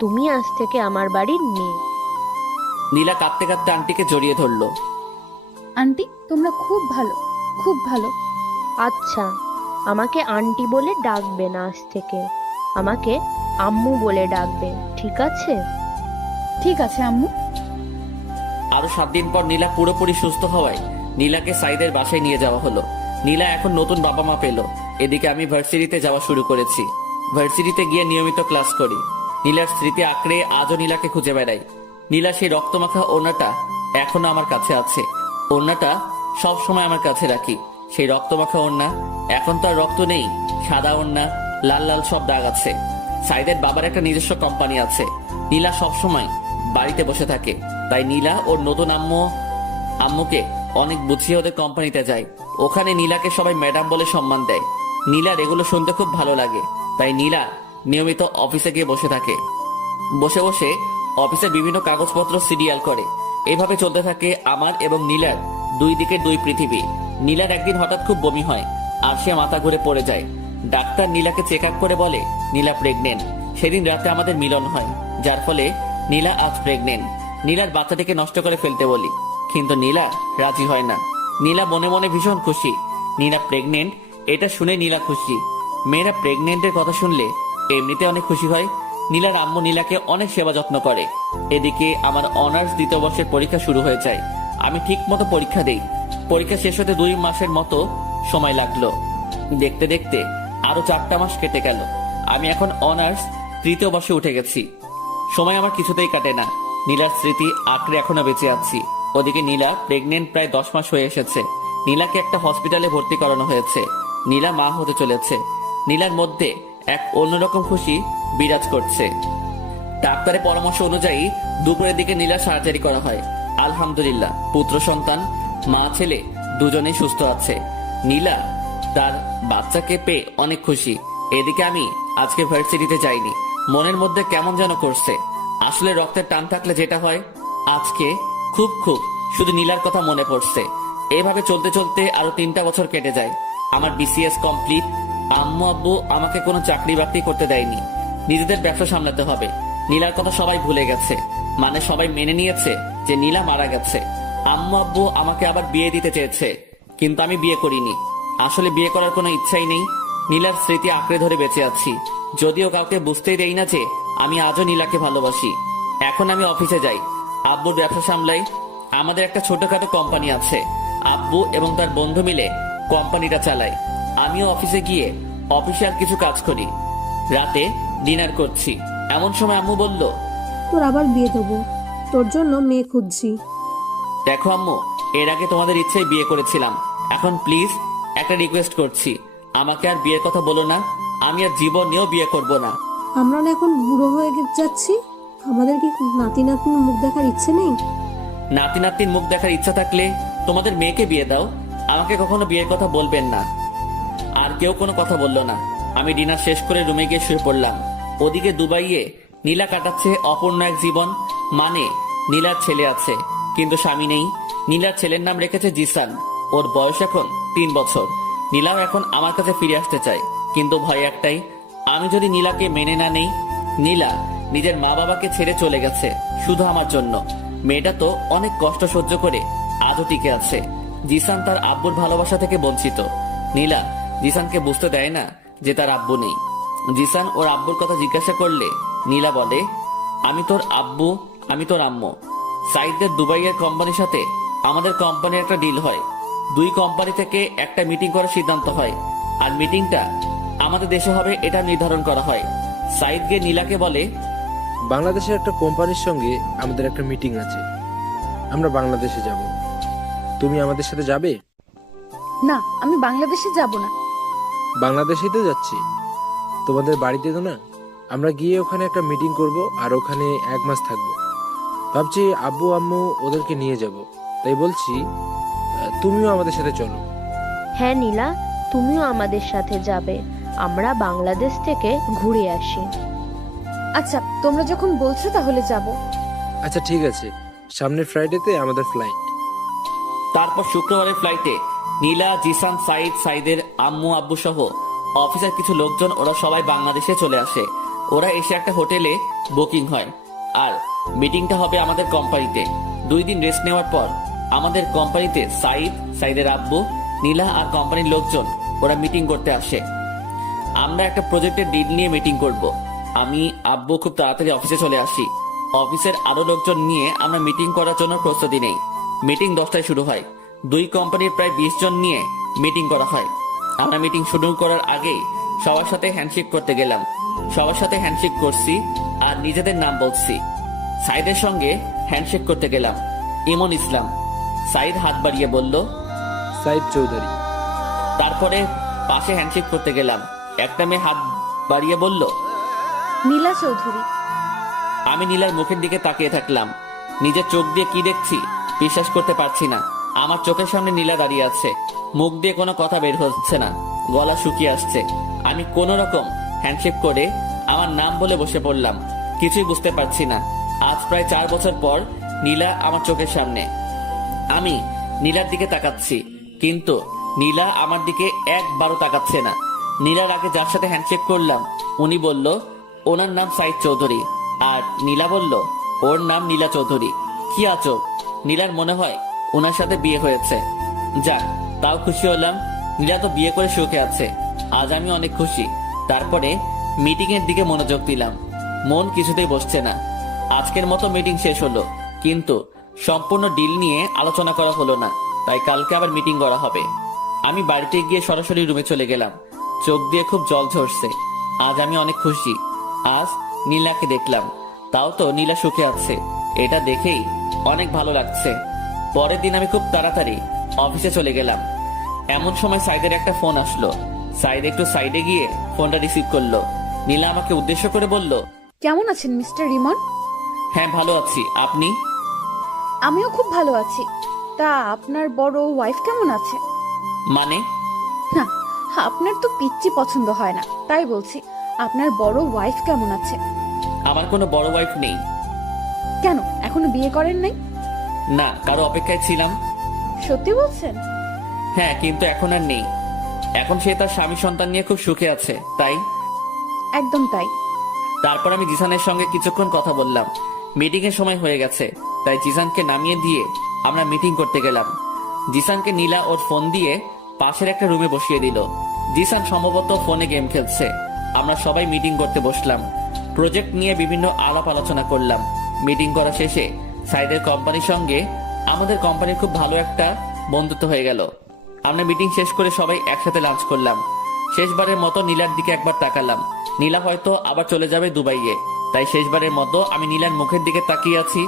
তুমি আজ থেকে আমার বাড়ির মেয়ে। নীলা কাঁদতে কাঁদতে আন্টিকে জড়িয়ে ধরলো। আন্টি, তোমরা খুব ভালো, খুব ভালো। আচ্ছা, আমাকে আন্টি বলে ডাকবে না, আজ থেকে আমাকে আম্মু বলে ডাকবে, ঠিক আছে? ঠিক আছে আম্মু। আরো 7 দিন পর নীলা পুরোপুরি সুস্থ হওয়ায় নীলাকে সাইদের বাসায় নিয়ে যাওয়া হলো। নীলা এখন নতুন বাবা মা পেল। এদিকে আমি ভার্সিটিতে যাওয়া শুরু করেছি। ভার্সিটিতে গিয়ে নিয়মিত ক্লাস করি। নীলার স্মৃতি আঁকড়ে আজও নীলাকে খুঁজে বেড়াই। নীলা সেই রক্তমাখা ওড়নাটা এখনো আমার কাছে আছে। ওড়নাটা সব সময় আমার কাছে রাখি। সেই রক্তমাখা ওড়না, এখন তো আর রক্ত নেই, সাদা ওড়না, লাল লাল সব দাগ আছে। সাইদের বাবার একটা নিজস্ব কোম্পানি আছে। নীলা সব সময় বাড়িতে বসে থাকে, তাই নীলা ওর নতুন আম্মুকে অনেক বুঝিয়ে ওদের কোম্পানিতে যায়। ওখানে নীলাকে সবাই ম্যাডাম বলে সম্মান দেয়। নীলার এগুলো শুনতে খুব ভালো লাগে, তাই নীলা নিয়মিত অফিসে গিয়ে বসে থাকে। বসে বসে অফিসে বিভিন্ন কাগজপত্র সিরিয়াল করে। এভাবে চলতে থাকে আমার এবং নীলার 2 দিকে 2 পৃথিবী। নীলার একদিন হঠাৎ খুব বমি হয় আর সে মাথা ঘুরে পড়ে যায়। ডাক্তার নীলাকে চেক আপ করে বলে নীলা প্রেগনেন্ট। সেদিন রাতে আমাদের মিলন হয়, যার ফলে নীলা আজ প্রেগনেন্ট। নীলার বাচ্চাটিকে নষ্ট করে ফেলতে বলি, কিন্তু নীলা রাজি হয় না। নীলা মনে মনে ভীষণ খুশি। নীলা প্রেগনেন্ট এটা শুনে নীলা খুশি। মেয়েরা প্রেগনেন্টের কথা শুনলে এমনিতে অনেক খুশি হয়। নীলার আম্মু নীলাকে অনেক সেবা যত্ন করে। এদিকে আমার অনার্স 2য় বর্ষের পরীক্ষা শুরু হয়ে যায়। আমি ঠিক মতো পরীক্ষা দেই। পরীক্ষা শেষ হতে 2 মাসের মতো সময় লাগলো। দেখতে দেখতে আরো 4টা মাস কেটে গেল। আমি এখন অনার্স 3য় বর্ষে উঠে গেছি। সময় আমার কিছুতেই কাটে না। নীলার স্মৃতি আঁকড়ে এখনো বেঁচে আছি। ওদিকে নীলা প্রেগনেন্ট প্রায় 10 মাস হয়ে এসেছে। নীলাকে একটা হসপিটালে ভর্তি করানো হয়েছে। নীলা মা হতে চলেছে। নীলার মধ্যে এক অন্যরকম খুশি বিরাজ করছে। ডাক্তারের পরামর্শ অনুযায়ী দুপুরের দিকে নীলার সার্জারি করা হয়। আলহামদুলিল্লাহ, পুত্র সন্তান, মা ছেলে দুজনেই সুস্থ আছে। নীলা তার বাচ্চাকে পেয়ে অনেক খুশি। এদিকে আমি আজকে ভার্সিটিতে যাইনি। মনের মধ্যে কেমন যেন করছে। আসলে রক্তের টান থাকলে যেটা হয়, আজকে খুব শুধু নীলার কথা মনে পড়ছে। এভাবে চলতে চলতে আরো 3টা বছর কেটে যায়। আমার বিসিএস কমপ্লিট। আম্মু আব্বু আমাকে কোনো চাকরি বাকরি করতে দেয়নি। নিজেদের ব্যবসা সামলাতে হবে। নীলার কথা সবাই ভুলে গেছে, মানে সবাই মেনে নিয়েছে যে নীলা মারা গেছে। আম্মু আব্বু আমাকে আবার বিয়ে দিতে চেয়েছে, কিন্তু আমি বিয়ে করিনি। আসলে বিয়ে করার কোনো ইচ্ছাই নেই। নীলার স্মৃতি আঁকড়ে ধরে বেঁচে আছি, যদিও কাউকে বুঝতেই দেই না যে আমি আজও নীলাকে ভালোবাসি। এখন আমি অফিসে যাই, আব্বুর ব্যবসা সামলাই। আমাদের একটা ছোটখাটো কোম্পানি আছে, আব্বু এবং তার বন্ধু মিলে কোম্পানিটা চালায়। আমিও অফিসে গিয়ে অফিসিয়াল কিছু কাজ করি। রাতে ডিনার করছি, এমন সময় আম্মু বলল, তোর আবার বিয়ে দেবো, তোর জন্য মেয়ে খুঁজছি। দেখো আম্মু, এর আগে তোমাদের ইচ্ছায় বিয়ে করেছিলাম, এখন প্লিজ একটা রিকোয়েস্ট করছি, আমাকে আর বিয়ের কথা বলো না। আমি আর জীবনেও বিয়ে করব না। আমরা না এখন বুড়ো হয়ে যাচ্ছি, আমাদের কি নাতি নাতনির মুখ দেখার ইচ্ছে নেই? নাতি নাতনির মুখ দেখার ইচ্ছা থাকলে তোমাদের মেয়েকে বিয়ে দাও, আমাকে কখনো বিয়ের কথা বলবেন না। আর কেউ কোনো কথা বলল না। আমি ডিনার শেষ করে রুমে গিয়ে শুয়ে পড়লাম। ওদিকে দুবাইয়ে নীলা কাটাচ্ছে অপূর্ণ এক জীবন। মানে নীলার ছেলে আছে কিন্তু স্বামী নেই। নীলার ছেলের নাম রেখেছে জিসান, ওর বয়স এখন 3 বছর। নীলাও এখন আমার কাছে ফিরে আসতে চায়, কিন্তু ভয় একটাই, আমি যদি নীলাকে মেনে না নেই। নীলা নিজের মা বাবাকে ছেড়ে চলে গেছে শুধু আমার জন্য। মেয়েটা তো অনেক কষ্ট সহ্য করে আজও টিকে আছে। জিসান তার আব্বুর ভালোবাসা থেকে বঞ্চিত। নীলা জিসানকে বুঝতে দেয় না যে তার আব্বু নেই। জিসান ওর আব্বুর কথা জিজ্ঞাসা করলে নীলা বলে, আমি তোর আব্বু, আমি তোর আম্মু। সাইদদের দুবাইয়ের কোম্পানির সাথে আমাদের কোম্পানির একটা ডিল হয়, 2 কোম্পানি থেকে একটা মিটিং করার সিদ্ধান্ত হয়, আর মিটিংটা আমাদের দেশে হবে এটা নির্ধারণ করা হয়। সাইদ গিয়ে নীলাকে বলে, বাংলাদেশের একটা কোম্পানির সঙ্গে আমাদের একটা মিটিং আছে, আমরা বাংলাদেশে যাব, তুমি আমাদের সাথে যাবে? না, আমি বাংলাদেশে যাব না। বাংলাদেশেই তো যাচ্ছি, তোমাদের বাড়িতে তো না। আমরা গিয়ে ওখানে একটা মিটিং করব আর ওখানে 1 মাস থাকবো। ভাবছি আব্বু আম্মু ওদেরকে নিয়ে যাব, তাই বলছি তুমিও আমাদের সাথে চলো। হ্যাঁ নীলা, তুমিও আমাদের সাথে যাবে, আমরা বাংলাদেশ থেকে ঘুরে আসি। আচ্ছা, তোমরা যখন বলছো তাহলে যাব। আচ্ছা ঠিক আছে, সামনের ফ্রাইডেতে আমাদের ফ্লাইট। তারপর শুক্রবারের ফ্লাইটে নীলা, জিসান, সাইদের আম্মু আব্বু সহ অফিসের কিছু লোকজন, ওরা সবাই বাংলাদেশে চলে আসে। ওরা এসে একটা হোটেলে বুকিং হয়, আর মিটিংটা হবে আমাদের কোম্পানিতে। 2 দিন রেস্ট নেওয়ার পর আমাদের কোম্পানিতে সাইদের আব্বু, নীলা আর কোম্পানির লোকজন ওরা মিটিং করতে আসে। আমরা একটা প্রজেক্টের ডিল নিয়ে মিটিং করব। আমি আব্বু খুব তাড়াতাড়ি অফিসে চলে আসি। অফিসের আরো লোকজন নিয়ে আমরা মিটিং করার জন্য প্রস্তুতি নেই। মিটিং 10টায় শুরু হয়। 2 কোম্পানির প্রায় 20 জন নিয়ে মিটিং করা হয়। আমরা মিটিং শুরু করার আগেই সবার সাথে হ্যান্ডশেক করতে গেলাম। সবার সাথে হ্যান্ডশেক করছি আর নিজেদের নাম বলছি। সাইদের সঙ্গে হ্যান্ডশেক করতে গেলাম, ইমন ইসলাম। সাইদ হাত বাড়িয়ে বলল, সাইদ চৌধুরী। তারপরে পাশে হ্যান্ডশেক করতে গেলাম, একটা মেয়ে হাত বাড়িয়ে বলল, নীলা চৌধুরী। আমি নীলার মুখের দিকে তাকিয়ে থাকলাম। নিজের চোখ দিয়ে কি দেখছি বিশ্বাস করতে পারছি না। আমার চোখের সামনে নীলা দাঁড়িয়ে আছে, মুখ দিয়ে কোনো কথা বের হচ্ছে না, গলা শুকিয়ে আসছে। আমি কোন রকম হ্যান্ডশেক করে আমার নাম বলে বসে পড়লাম। কিছুই বুঝতে পারছি না। আজ প্রায় 4 বছর পর নীলা আমার চোখের সামনে। আমি নীলার দিকে তাকাচ্ছি, কিন্তু নীলা আমার দিকে একবারও তাকাচ্ছে না। নীলার আগে যার সাথে হ্যান্ডশেক করলাম উনি বলল ওনার নাম সাইদ চৌধুরী, আর নীলা বলল ওর নাম নীলা চৌধুরী। কি আজব, নীলার মনে হয় ওনার সাথে বিয়ে হয়েছে। যাক, তাও খুশি হলাম। নীলা তো বিয়ে করে সুখে আছে, আজ আমি অনেক খুশি। তারপরে মিটিং এর দিকে মনোযোগ দিলাম, মন কিছুতেই বসছে না। আজকের মতো মিটিং শেষ হলো, কিন্তু সম্পূর্ণ ডিল নিয়ে আলোচনা করা হলো না, তাই কালকে আবার মিটিং করা হবে। আমি বাড়িতে গিয়ে সরাসরি রুমে চলে গেলাম, চোখ দিয়ে খুব জল ঝরছে। আজ আমি অনেক খুশি। আজ নীলাকে দেখলাম, তাও তো নীলা সুখে আছে, এটা দেখেই অনেক ভালো লাগছে। পরের দিন আমি খুব তাড়াতাড়ি অফিসে চলে গেলাম। এমন সময় সাইদের একটা ফোন আসলো। সাইদ একটু সাইডে গিয়ে ফোনটা রিসিভ করলো। নীলা আমাকে উদ্দেশ্য করে বলল, কেমন আছেন মিস্টার রিমন? হ্যাঁ ভালো আছি, আপনি? আমিও খুব ভালো আছি। তা আপনার বড় ওয়াইফ কেমন আছে? মানে? না, আপনার তো পিচ্চি পছন্দ হয় না, তাই বলছি আপনার বড় ওয়াইফ কেমন আছে? আমার কোনো বড় ওয়াইফ নেই। কেন, এখনো বিয়ে করেন নাই? না, কারো অপেক্ষায় ছিলাম। সত্যি বলছেন? হ্যাঁ, কিন্তু এখন আর নেই। এখন সে তার স্বামী সন্তান নিয়ে খুব সুখে আছে, তাই। একদম তাই। তারপর আমি জিসানের সঙ্গে কিছুক্ষণ কথা বললাম। মিটিং এর সময় হয়ে গেছে, তাই জিসানকে নামিয়ে দিয়ে আমরা মিটিং করতে গেলাম। জিসানকে নীলা ওর ফোন দিয়ে পাশের একটা রুমে বসিয়ে দিল। জিসান সম্ভবত ফোনে গেম খেলছে। আমরা সবাই মিটিং করতে বসলাম। প্রজেক্ট নিয়ে বিভিন্ন আলাপ আলোচনা করলাম। মিটিং করা শেষে সাইদের কোম্পানির সঙ্গে আমাদের কোম্পানির খুব ভালো একটা বন্ধুত্ব হয়ে গেল। আমরা মিটিং শেষ করে সবাই একসাথে লাঞ্চ করলাম। শেষবারের মতো নীলার দিকে একবার তাকালাম। নীলা হয়তো আবার চলে যাবে দুবাইয়ে, তাই শেষবারের মতো আমি নীলার মুখের দিকে তাকিয়ে আছি।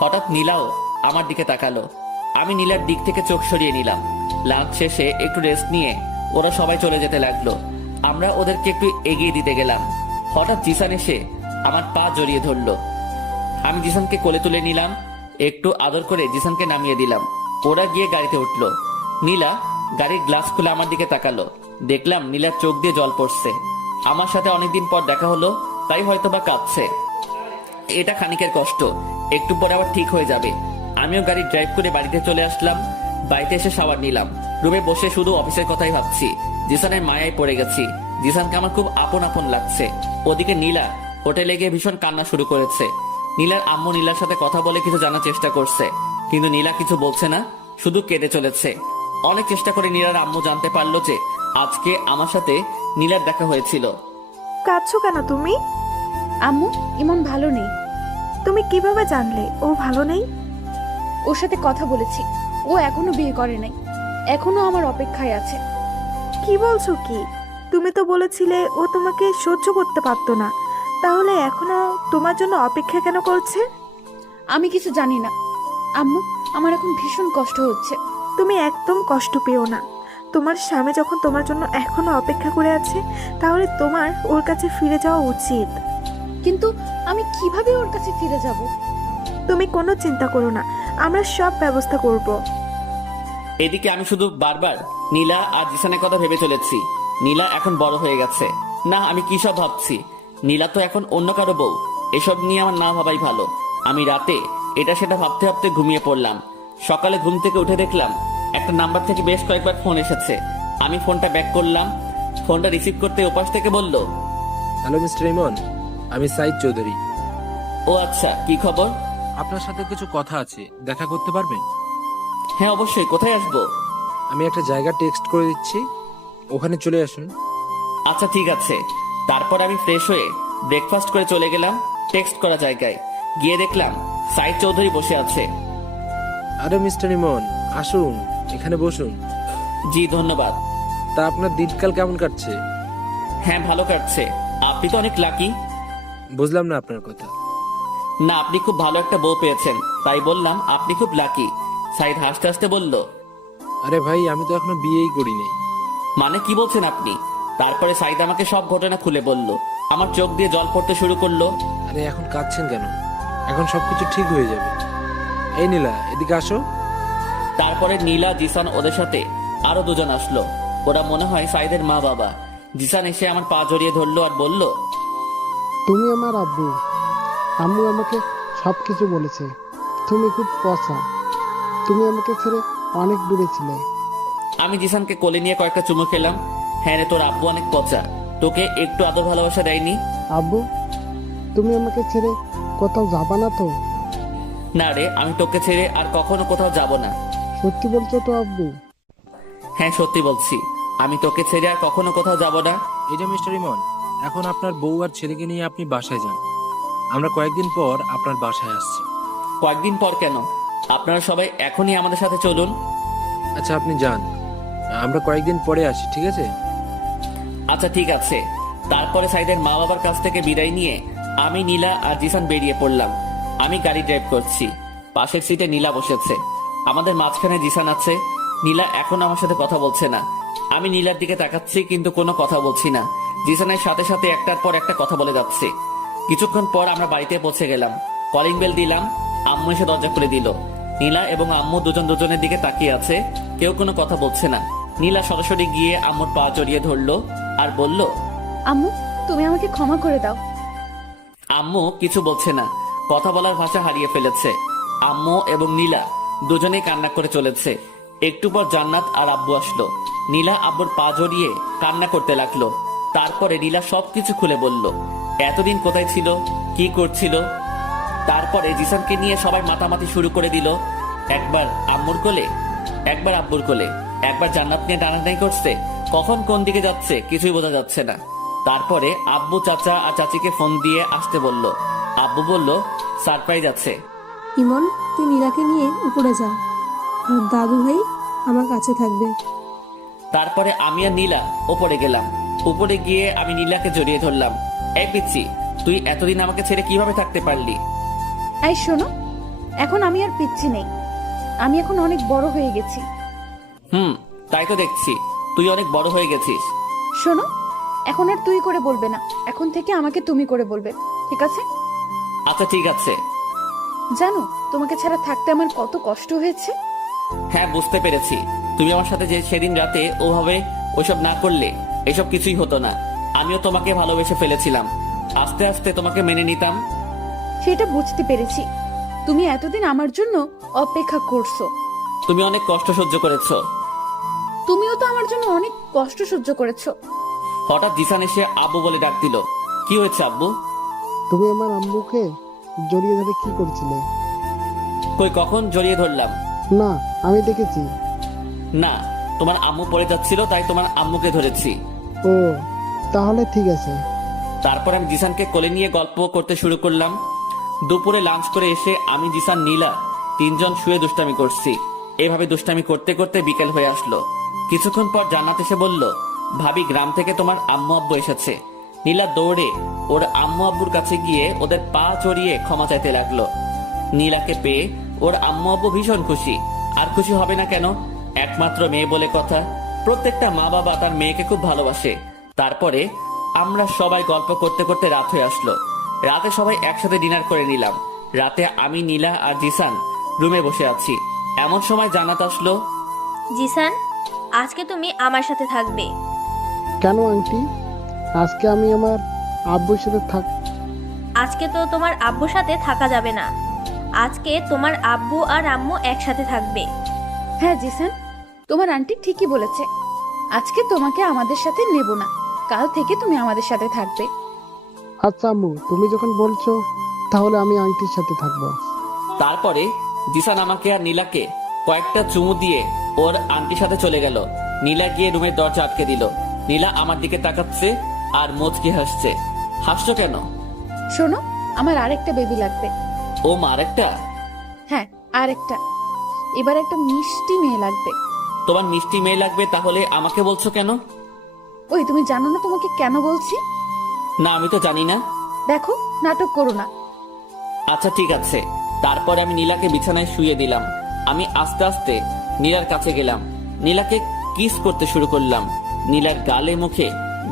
হঠাৎ নীলাও আমার দিকে তাকালো। আমি নীলার দিক থেকে চোখ সরিয়ে নিলাম। লাঞ্চ শেষে একটু রেস্ট নিয়ে ওরা সবাই চলে যেতে লাগলো। আমরা ওদেরকে একটু এগিয়ে দিতে গেলাম। হঠাৎ জিসান এসে আমার পা জড়িয়ে ধরলো। আমি জিসানকে কোলে তুলে নিলাম। একটু আদর করে জিসানকে নামিয়ে দিলাম। ওরা গিয়ে গাড়িতে উঠলো। নীলা গাড়ির গ্লাস খুলে আমার দিকে তাকালো। দেখলাম নীলার চোখ দিয়ে জল পড়ছে। আমার সাথে অনেকদিন পর দেখা হলো, তাই হয়তো বা কাঁদছে। এটা খানিকের কষ্ট, একটু পরে আবার ঠিক হয়ে যাবে। আমিও গাড়ি ড্রাইভ করে বাড়িতে চলে আসলাম। বাড়িতে এসে শাওয়ার নিলাম। রুমে বসে শুধু অফিসের কথাই ভাবছি। জিসানের মায়ায় পড়ে গেছি। জিসানকে আমার খুব আপন আপন লাগছে। ওদিকে নীলা হোটেলে গিয়ে ভীষণ কান্না শুরু করেছে। নীলার আম্মু নীলার সাথে কথা বলে কিছু জানার চেষ্টা করছে, কিন্তু নীলা কিছু বলছে না, শুধু কেঁদে চলেছে। অনেক চেষ্টা করে নীলার আম্মু জানতে পারলো যে আজকে আমার সাথে নীলার দেখা হয়েছিল। কাঁদছো কেন তুমি? আম্মু, ইমন ভালো নেই। তুমি কিভাবে জানলে ও ভালো নেই? ওর সাথে কথা বলেছি, ও এখনো বিয়ে করে নাই, এখনো আমার অপেক্ষায় আছে। কি বলছো কি? তুমি তো বলেছিলে ও তোমাকে সহ্য করতে পারতো না, তাহলে এখনো তোমার জন্য অপেক্ষা কেন করছে? আমি কিছু জানি না আম্মু, আমার এখন ভীষণ কষ্ট হচ্ছে। তুমি একদম কষ্ট পেও না। তোমার স্বামী যখন তোমার জন্য এখনো অপেক্ষা করে আছে, তাহলে তোমার ওর কাছে ফিরে যাওয়া উচিত। কিন্তু আমি কিভাবে ওর কাছে ফিরে যাব? তুমি কোনো চিন্তা করো না, আমরা সব ব্যবস্থা করব। এদিকে আমি শুধু বারবার নীলা আর জিসানের কথা ভেবে চলেছি। নীলা এখন বড় হয়ে গেছে। না, আমি কি সব ভাবছি। নীলা তো এখন অন্য কারো বউ। এসব নিয়ে আমার না ভাবাই ভালো। আমি রাতে এটা সেটা ভাবতে ভাবতে ঘুমিয়ে পড়লাম। সকালে ঘুম থেকে উঠে দেখলাম একটা নাম্বার থেকে বেশ কয়েকবার ফোন এসেছে। আমি ফোনটা ব্যাক করলাম। ফোনটা রিসিভ করতে ওপাশ থেকে বলল, হ্যালো মিস্টার ইমন, আমি সাইদ চৌধুরী। ও আচ্ছা, কি খবর? আপনার সাথে কিছু কথা আছে, দেখা করতে পারবেন? হ্যাঁ অবশ্যই, কোথায় আসবো? আমি একটা জায়গা টেক্সট করে দিচ্ছি, ওখানে চলে আসুন। আচ্ছা ঠিক আছে। তারপর আমি ফ্রেশ হয়ে ব্রেকফাস্ট করে চলে গেলাম টেক্সট করা জায়গায়। গিয়ে দেখলাম সাইদ চৌধুরী বসে আছে। আরে মিস্টার ইমন, আসুন, এখানে বসুন। জি ধন্যবাদ। তা আপনার দিনকাল কেমন কাটছে? হ্যাঁ ভালো কাটছে। আপনি তো অনেক লাকি। বুঝলাম না আপনার কথা। না, আপনি খুব ভালো একটা বউ পেয়েছেন, তাই বললাম আপনি খুব লাকি। সাইদ হাসতে হাসতে বলল, আরে ভাই, আমি তো এখনো বিয়েই করিনি। মানে কি বলছেন আপনি? তারপরে সাইদ আমাকে সব ঘটনা খুলে বলল। আমার চোখ দিয়ে জল পড়তে শুরু করলো। আরে এখন কাঁদছেন কেন? এখন সবকিছু ঠিক হয়ে যাবে। এই নীলা, এদিকে আসো। তারপরে নীলা, জিসান, ওদের সাথে আরো দুজন আসলো। ওরা মনে হয় সাইদের মা বাবা। জিসান এসে আমার পা জড়িয়ে ধরলো আর বলল, তুমি আমার আব্বু। আম্মু আমাকে সব কিছু বলেছে। তুমি খুব পচা। তুমি আমাকে ছেড়ে অনেক দূরে ছিলে। আমি জিসানকে কোলে নিয়ে কয়েকটা চুমু খেলাম। হ্যাঁ রে, তোর আব্বু অনেক পচা। তোকে একটু আদর ভালোবাসা দেয়নি? আব্বু, তুমি আমাকে ছেড়ে কোথাও যাবা না তো? না রে, আমি তোকে ছেড়ে আর কখনো কোথাও যাব না। সত্যি বলছো তো আব্বু? হ্যাঁ সত্যি বলছি, আমি তোকে ছেড়ে আর কখনো কোথাও যাব না। এই যে মিস্টার ইমন, এখন আপনার বউ আর ছেলেকে নিয়ে আপনি বাসায় যান। আমরা কয়েকদিন পর আপনার বাসায় আসছি। কয়েকদিন পর কেন? আপনারা সবাই এখনই আমাদের সাথে চলুন। আচ্ছা আপনি যান, আমরা কয়েকদিন পরে আসি, ঠিক আছে? আচ্ছা ঠিক আছে। তারপরে সাইদের মা বাবার কাছ থেকে বিদায় নিয়ে আমি, নীলা আর জিসান বেরিয়ে পড়লাম। আমি গাড়ি ড্রাইভ করছি। পাশের সিটে নীলা বসেছে। আমাদের মাঝখানে জিসান আছে। নীলা এখন আমার সাথে কথা বলছে না। আমি নীলার দিকে তাকাচ্ছি, কিন্তু কোনো কথা বলছি না। জিসানের সাথে সাথে একটার পর একটা কথা বলে যাচ্ছে। কিছুক্ষণ পর আমরা বাড়িতে পৌঁছে গেলাম। কলিং বেল দিলাম। আম্মু এসে দরজা খুলে দিল। নীলা এবং আম্মু দুজন দুজনের দিকে তাকিয়ে আছে। কেউ কোনো কথা বলছে না। নীলা সরাসরি গিয়ে আম্মুর পা জড়িয়ে ধরলো আর বলল, আম্মু, তুমি আমাকে ক্ষমা করে দাও। আম্মু কিছু বলছে না, কথা বলার ভাষা হারিয়ে ফেলেছে। আম্মু এবং নীলা দুজনেই কান্না করে চলেছে। একটু পর জান্নাত আর আব্বু আসলো। নীলা আব্বুর পা জড়িয়ে কান্না করতে লাগলো। তারপরে নীলা সবকিছু খুলে বলল, এতদিন কোথায় ছিল, কি করছিল। তারপরে জিসানকে নিয়ে সবাই মাতামাতি শুরু করে দিল। একবার আম্মুর কোলে, একবার আব্বুর কোলে, একবার জান্নাত নিয়ে টানাটানি করছে, কখন কোন দিকে যাচ্ছে কিছুই বোঝা যাচ্ছে না। তারপরে আব্বু চাচা আর চাচিকে ফোন দিয়ে আসতে বলল। আব্বু বলল সারপ্রাইজ আছে। ইমন, তুই নীলাকে নিয়ে উপরে যা, আর দাদু ভাই আমার কাছে থাকবে। তারপরে আমি আর নীলা ওপরে গেলাম। উপরে গিয়ে আমি নীলাকে জড়িয়ে ধরলাম। এই পিচ্ছি, তুই এতদিন আমাকে ছেড়ে কিভাবে থাকতে পারলি? এই শোনো, এখন আমি আর পিচ্ছি নেই, আমি এখন অনেক বড় হয়ে গেছি। তাই তো দেখছি, তুই অনেক বড় হয়ে গেছিস। শোনো, এখন আর তুই করে বলবে না, এখন থেকে আমাকে তুমি করে বলবে, ঠিক আছে? আচ্ছা ঠিক আছে। জানো তোমাকে ছাড়া থাকতে আমার কত কষ্ট হয়েছে? হ্যাঁ বুঝতে পেরেছি। তুমি আমার সাথে যে সেদিন রাতে ওভাবে ওইসব না করলে এসব কিছুই হতো না। আমিও তোমাকে ভালোবেসে ফেলেছিলাম, আস্তে আস্তে তোমাকে মেনে নিতাম। সেটা বুঝতে পেরেছি, তুমি এতদিন আমার জন্য অপেক্ষা করছো। তুমি অনেক কষ্ট সহ্য করেছো। তুমিও তো আমার জন্য অনেক কষ্ট সহ্য করেছো। হঠাৎ জিসান এসে আব্বু বলে ডাক দিল। কি হয়েছে আব্বু? তুমি আমার আম্মুকে জড়িয়ে ধরে কি করছিলে? কই, কখন জড়িয়ে ধরলাম? না, আমি দেখেছি। না, তোমার আম্মু পড়ে যাচ্ছিল তাই তোমার আম্মুকে ধরেছি। ও, তাহলে ঠিক আছে। তারপর আমি জিসানকে কোলে নিয়ে গল্প করতে শুরু করলাম। দুপুরে লাঞ্চ করে এসে আমি, জিসান, নীলা তিনজন শুয়ে দুষ্টামি করছি। এভাবে দুষ্টামি করতে করতে বিকেল হয়ে আসলো। কিছুক্ষণ পর জান্নাত এসে বলল, ভাবি গ্রাম থেকে তোমার আম্মু আব্বু এসেছে। নীলা দৌড়ে ওর আম্মু আব্বুর কাছে গিয়ে ওদের পা চড়িয়ে ক্ষমা চাইতে লাগলো। নীলাকে পেয়ে ওর আম্মু আব্বু ভীষণ খুশি। আর খুশি হবে না কেন, একমাত্র মেয়ে বলে কথা। প্রত্যেকটা মা বাবা তার মেয়েকে খুব ভালোবাসে। তারপরে আমরা সবাই গল্প করতে করতে রাত হয়ে আসলো। রাতে সবাই একসাথে ডিনার করে নিলাম। রাতে আমি, নীলা আর জিসান রুমে বসে আছি। এমন সময় জান্নাত আসলো। জিসান, আজকে তুমি আমার সাথে থাকবে। কেন আন্টি? আজকে আমি আমার আব্বুর সাথে আজকে তো তোমার আব্বুর সাথে থাকা যাবে না, আজকে তোমার আব্বু আর আম্মু একসাথে থাকবে। হ্যাঁ জিসান, তোমার আন্টি ঠিকই বলেছে, আজকে তোমাকে আমাদের সাথে নেব না, কাল থেকে তুমি আমাদের সাথে থাকবে। আচ্ছা আম্মু, তুমি যখন বলছো তাহলে আমি আন্টির সাথে থাকবো। তারপরে জিসান আমাকে আর নীলাকে কয়েকটা চুমু দিয়ে ওর আন্টির সাথে চলে গেল। নীলা গিয়ে রুমের দরজা আটকে দিল। নীলা আমার দিকে তাকাচ্ছে আর মুচকি হাসছে। হাসছো কেন? শোনো, আমার আরেকটা বেবি লাগবে। ও মা, আরেকটা? হ্যাঁ, আরেকটা। এবার একটা মিষ্টি মেয়ে লাগবে। তোমার মিষ্টি মেয়ে লাগবে? তাহলে আমাকে বলছো কেন? ওই, তুমি জানো না তোমাকে কেন বলছি? না, আমি তো জানি না। দেখো, নাটক করো না। আচ্ছা ঠিক আছে। তারপরে আমি নীলাকে বিছানায় শুয়ে দিলাম। আমি আস্তে আস্তে নীলার কাছে গেলাম। নীলাকে কিস করতে শুরু করলাম। নীলার গালে, মুখে,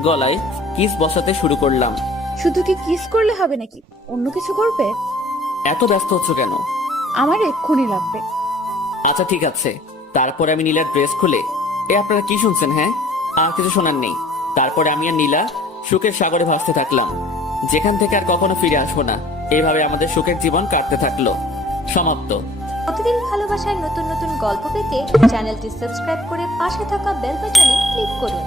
গলায় কিস বসাতে শুরু করলাম। শুধু কি কিস করলে হবে নাকি, অন্য কিছু করবে? এত ব্যস্ত হচ্ছ কেন? আমার এক্ষুনি লাগবে। আচ্ছা ঠিক আছে। তারপরে আমি নীলার ড্রেস খুলে, আপনারা কি শুনছেন? হ্যাঁ, আর কিছু শোনার নেই। তারপরে আমি আর নীলা সুখের সাগরে ভাসতে থাকলাম, যেখান থেকে আর কখনো ফিরে আসবো না। এইভাবে আমাদের সুখের জীবন কাটতে থাকলো। সমাপ্ত। প্রতিদিন ভালোবাসার নতুন নতুন গল্প পেতে চ্যানেলটি সাবস্ক্রাইব করে পাশে থাকা বেল বাটনে ক্লিক করুন।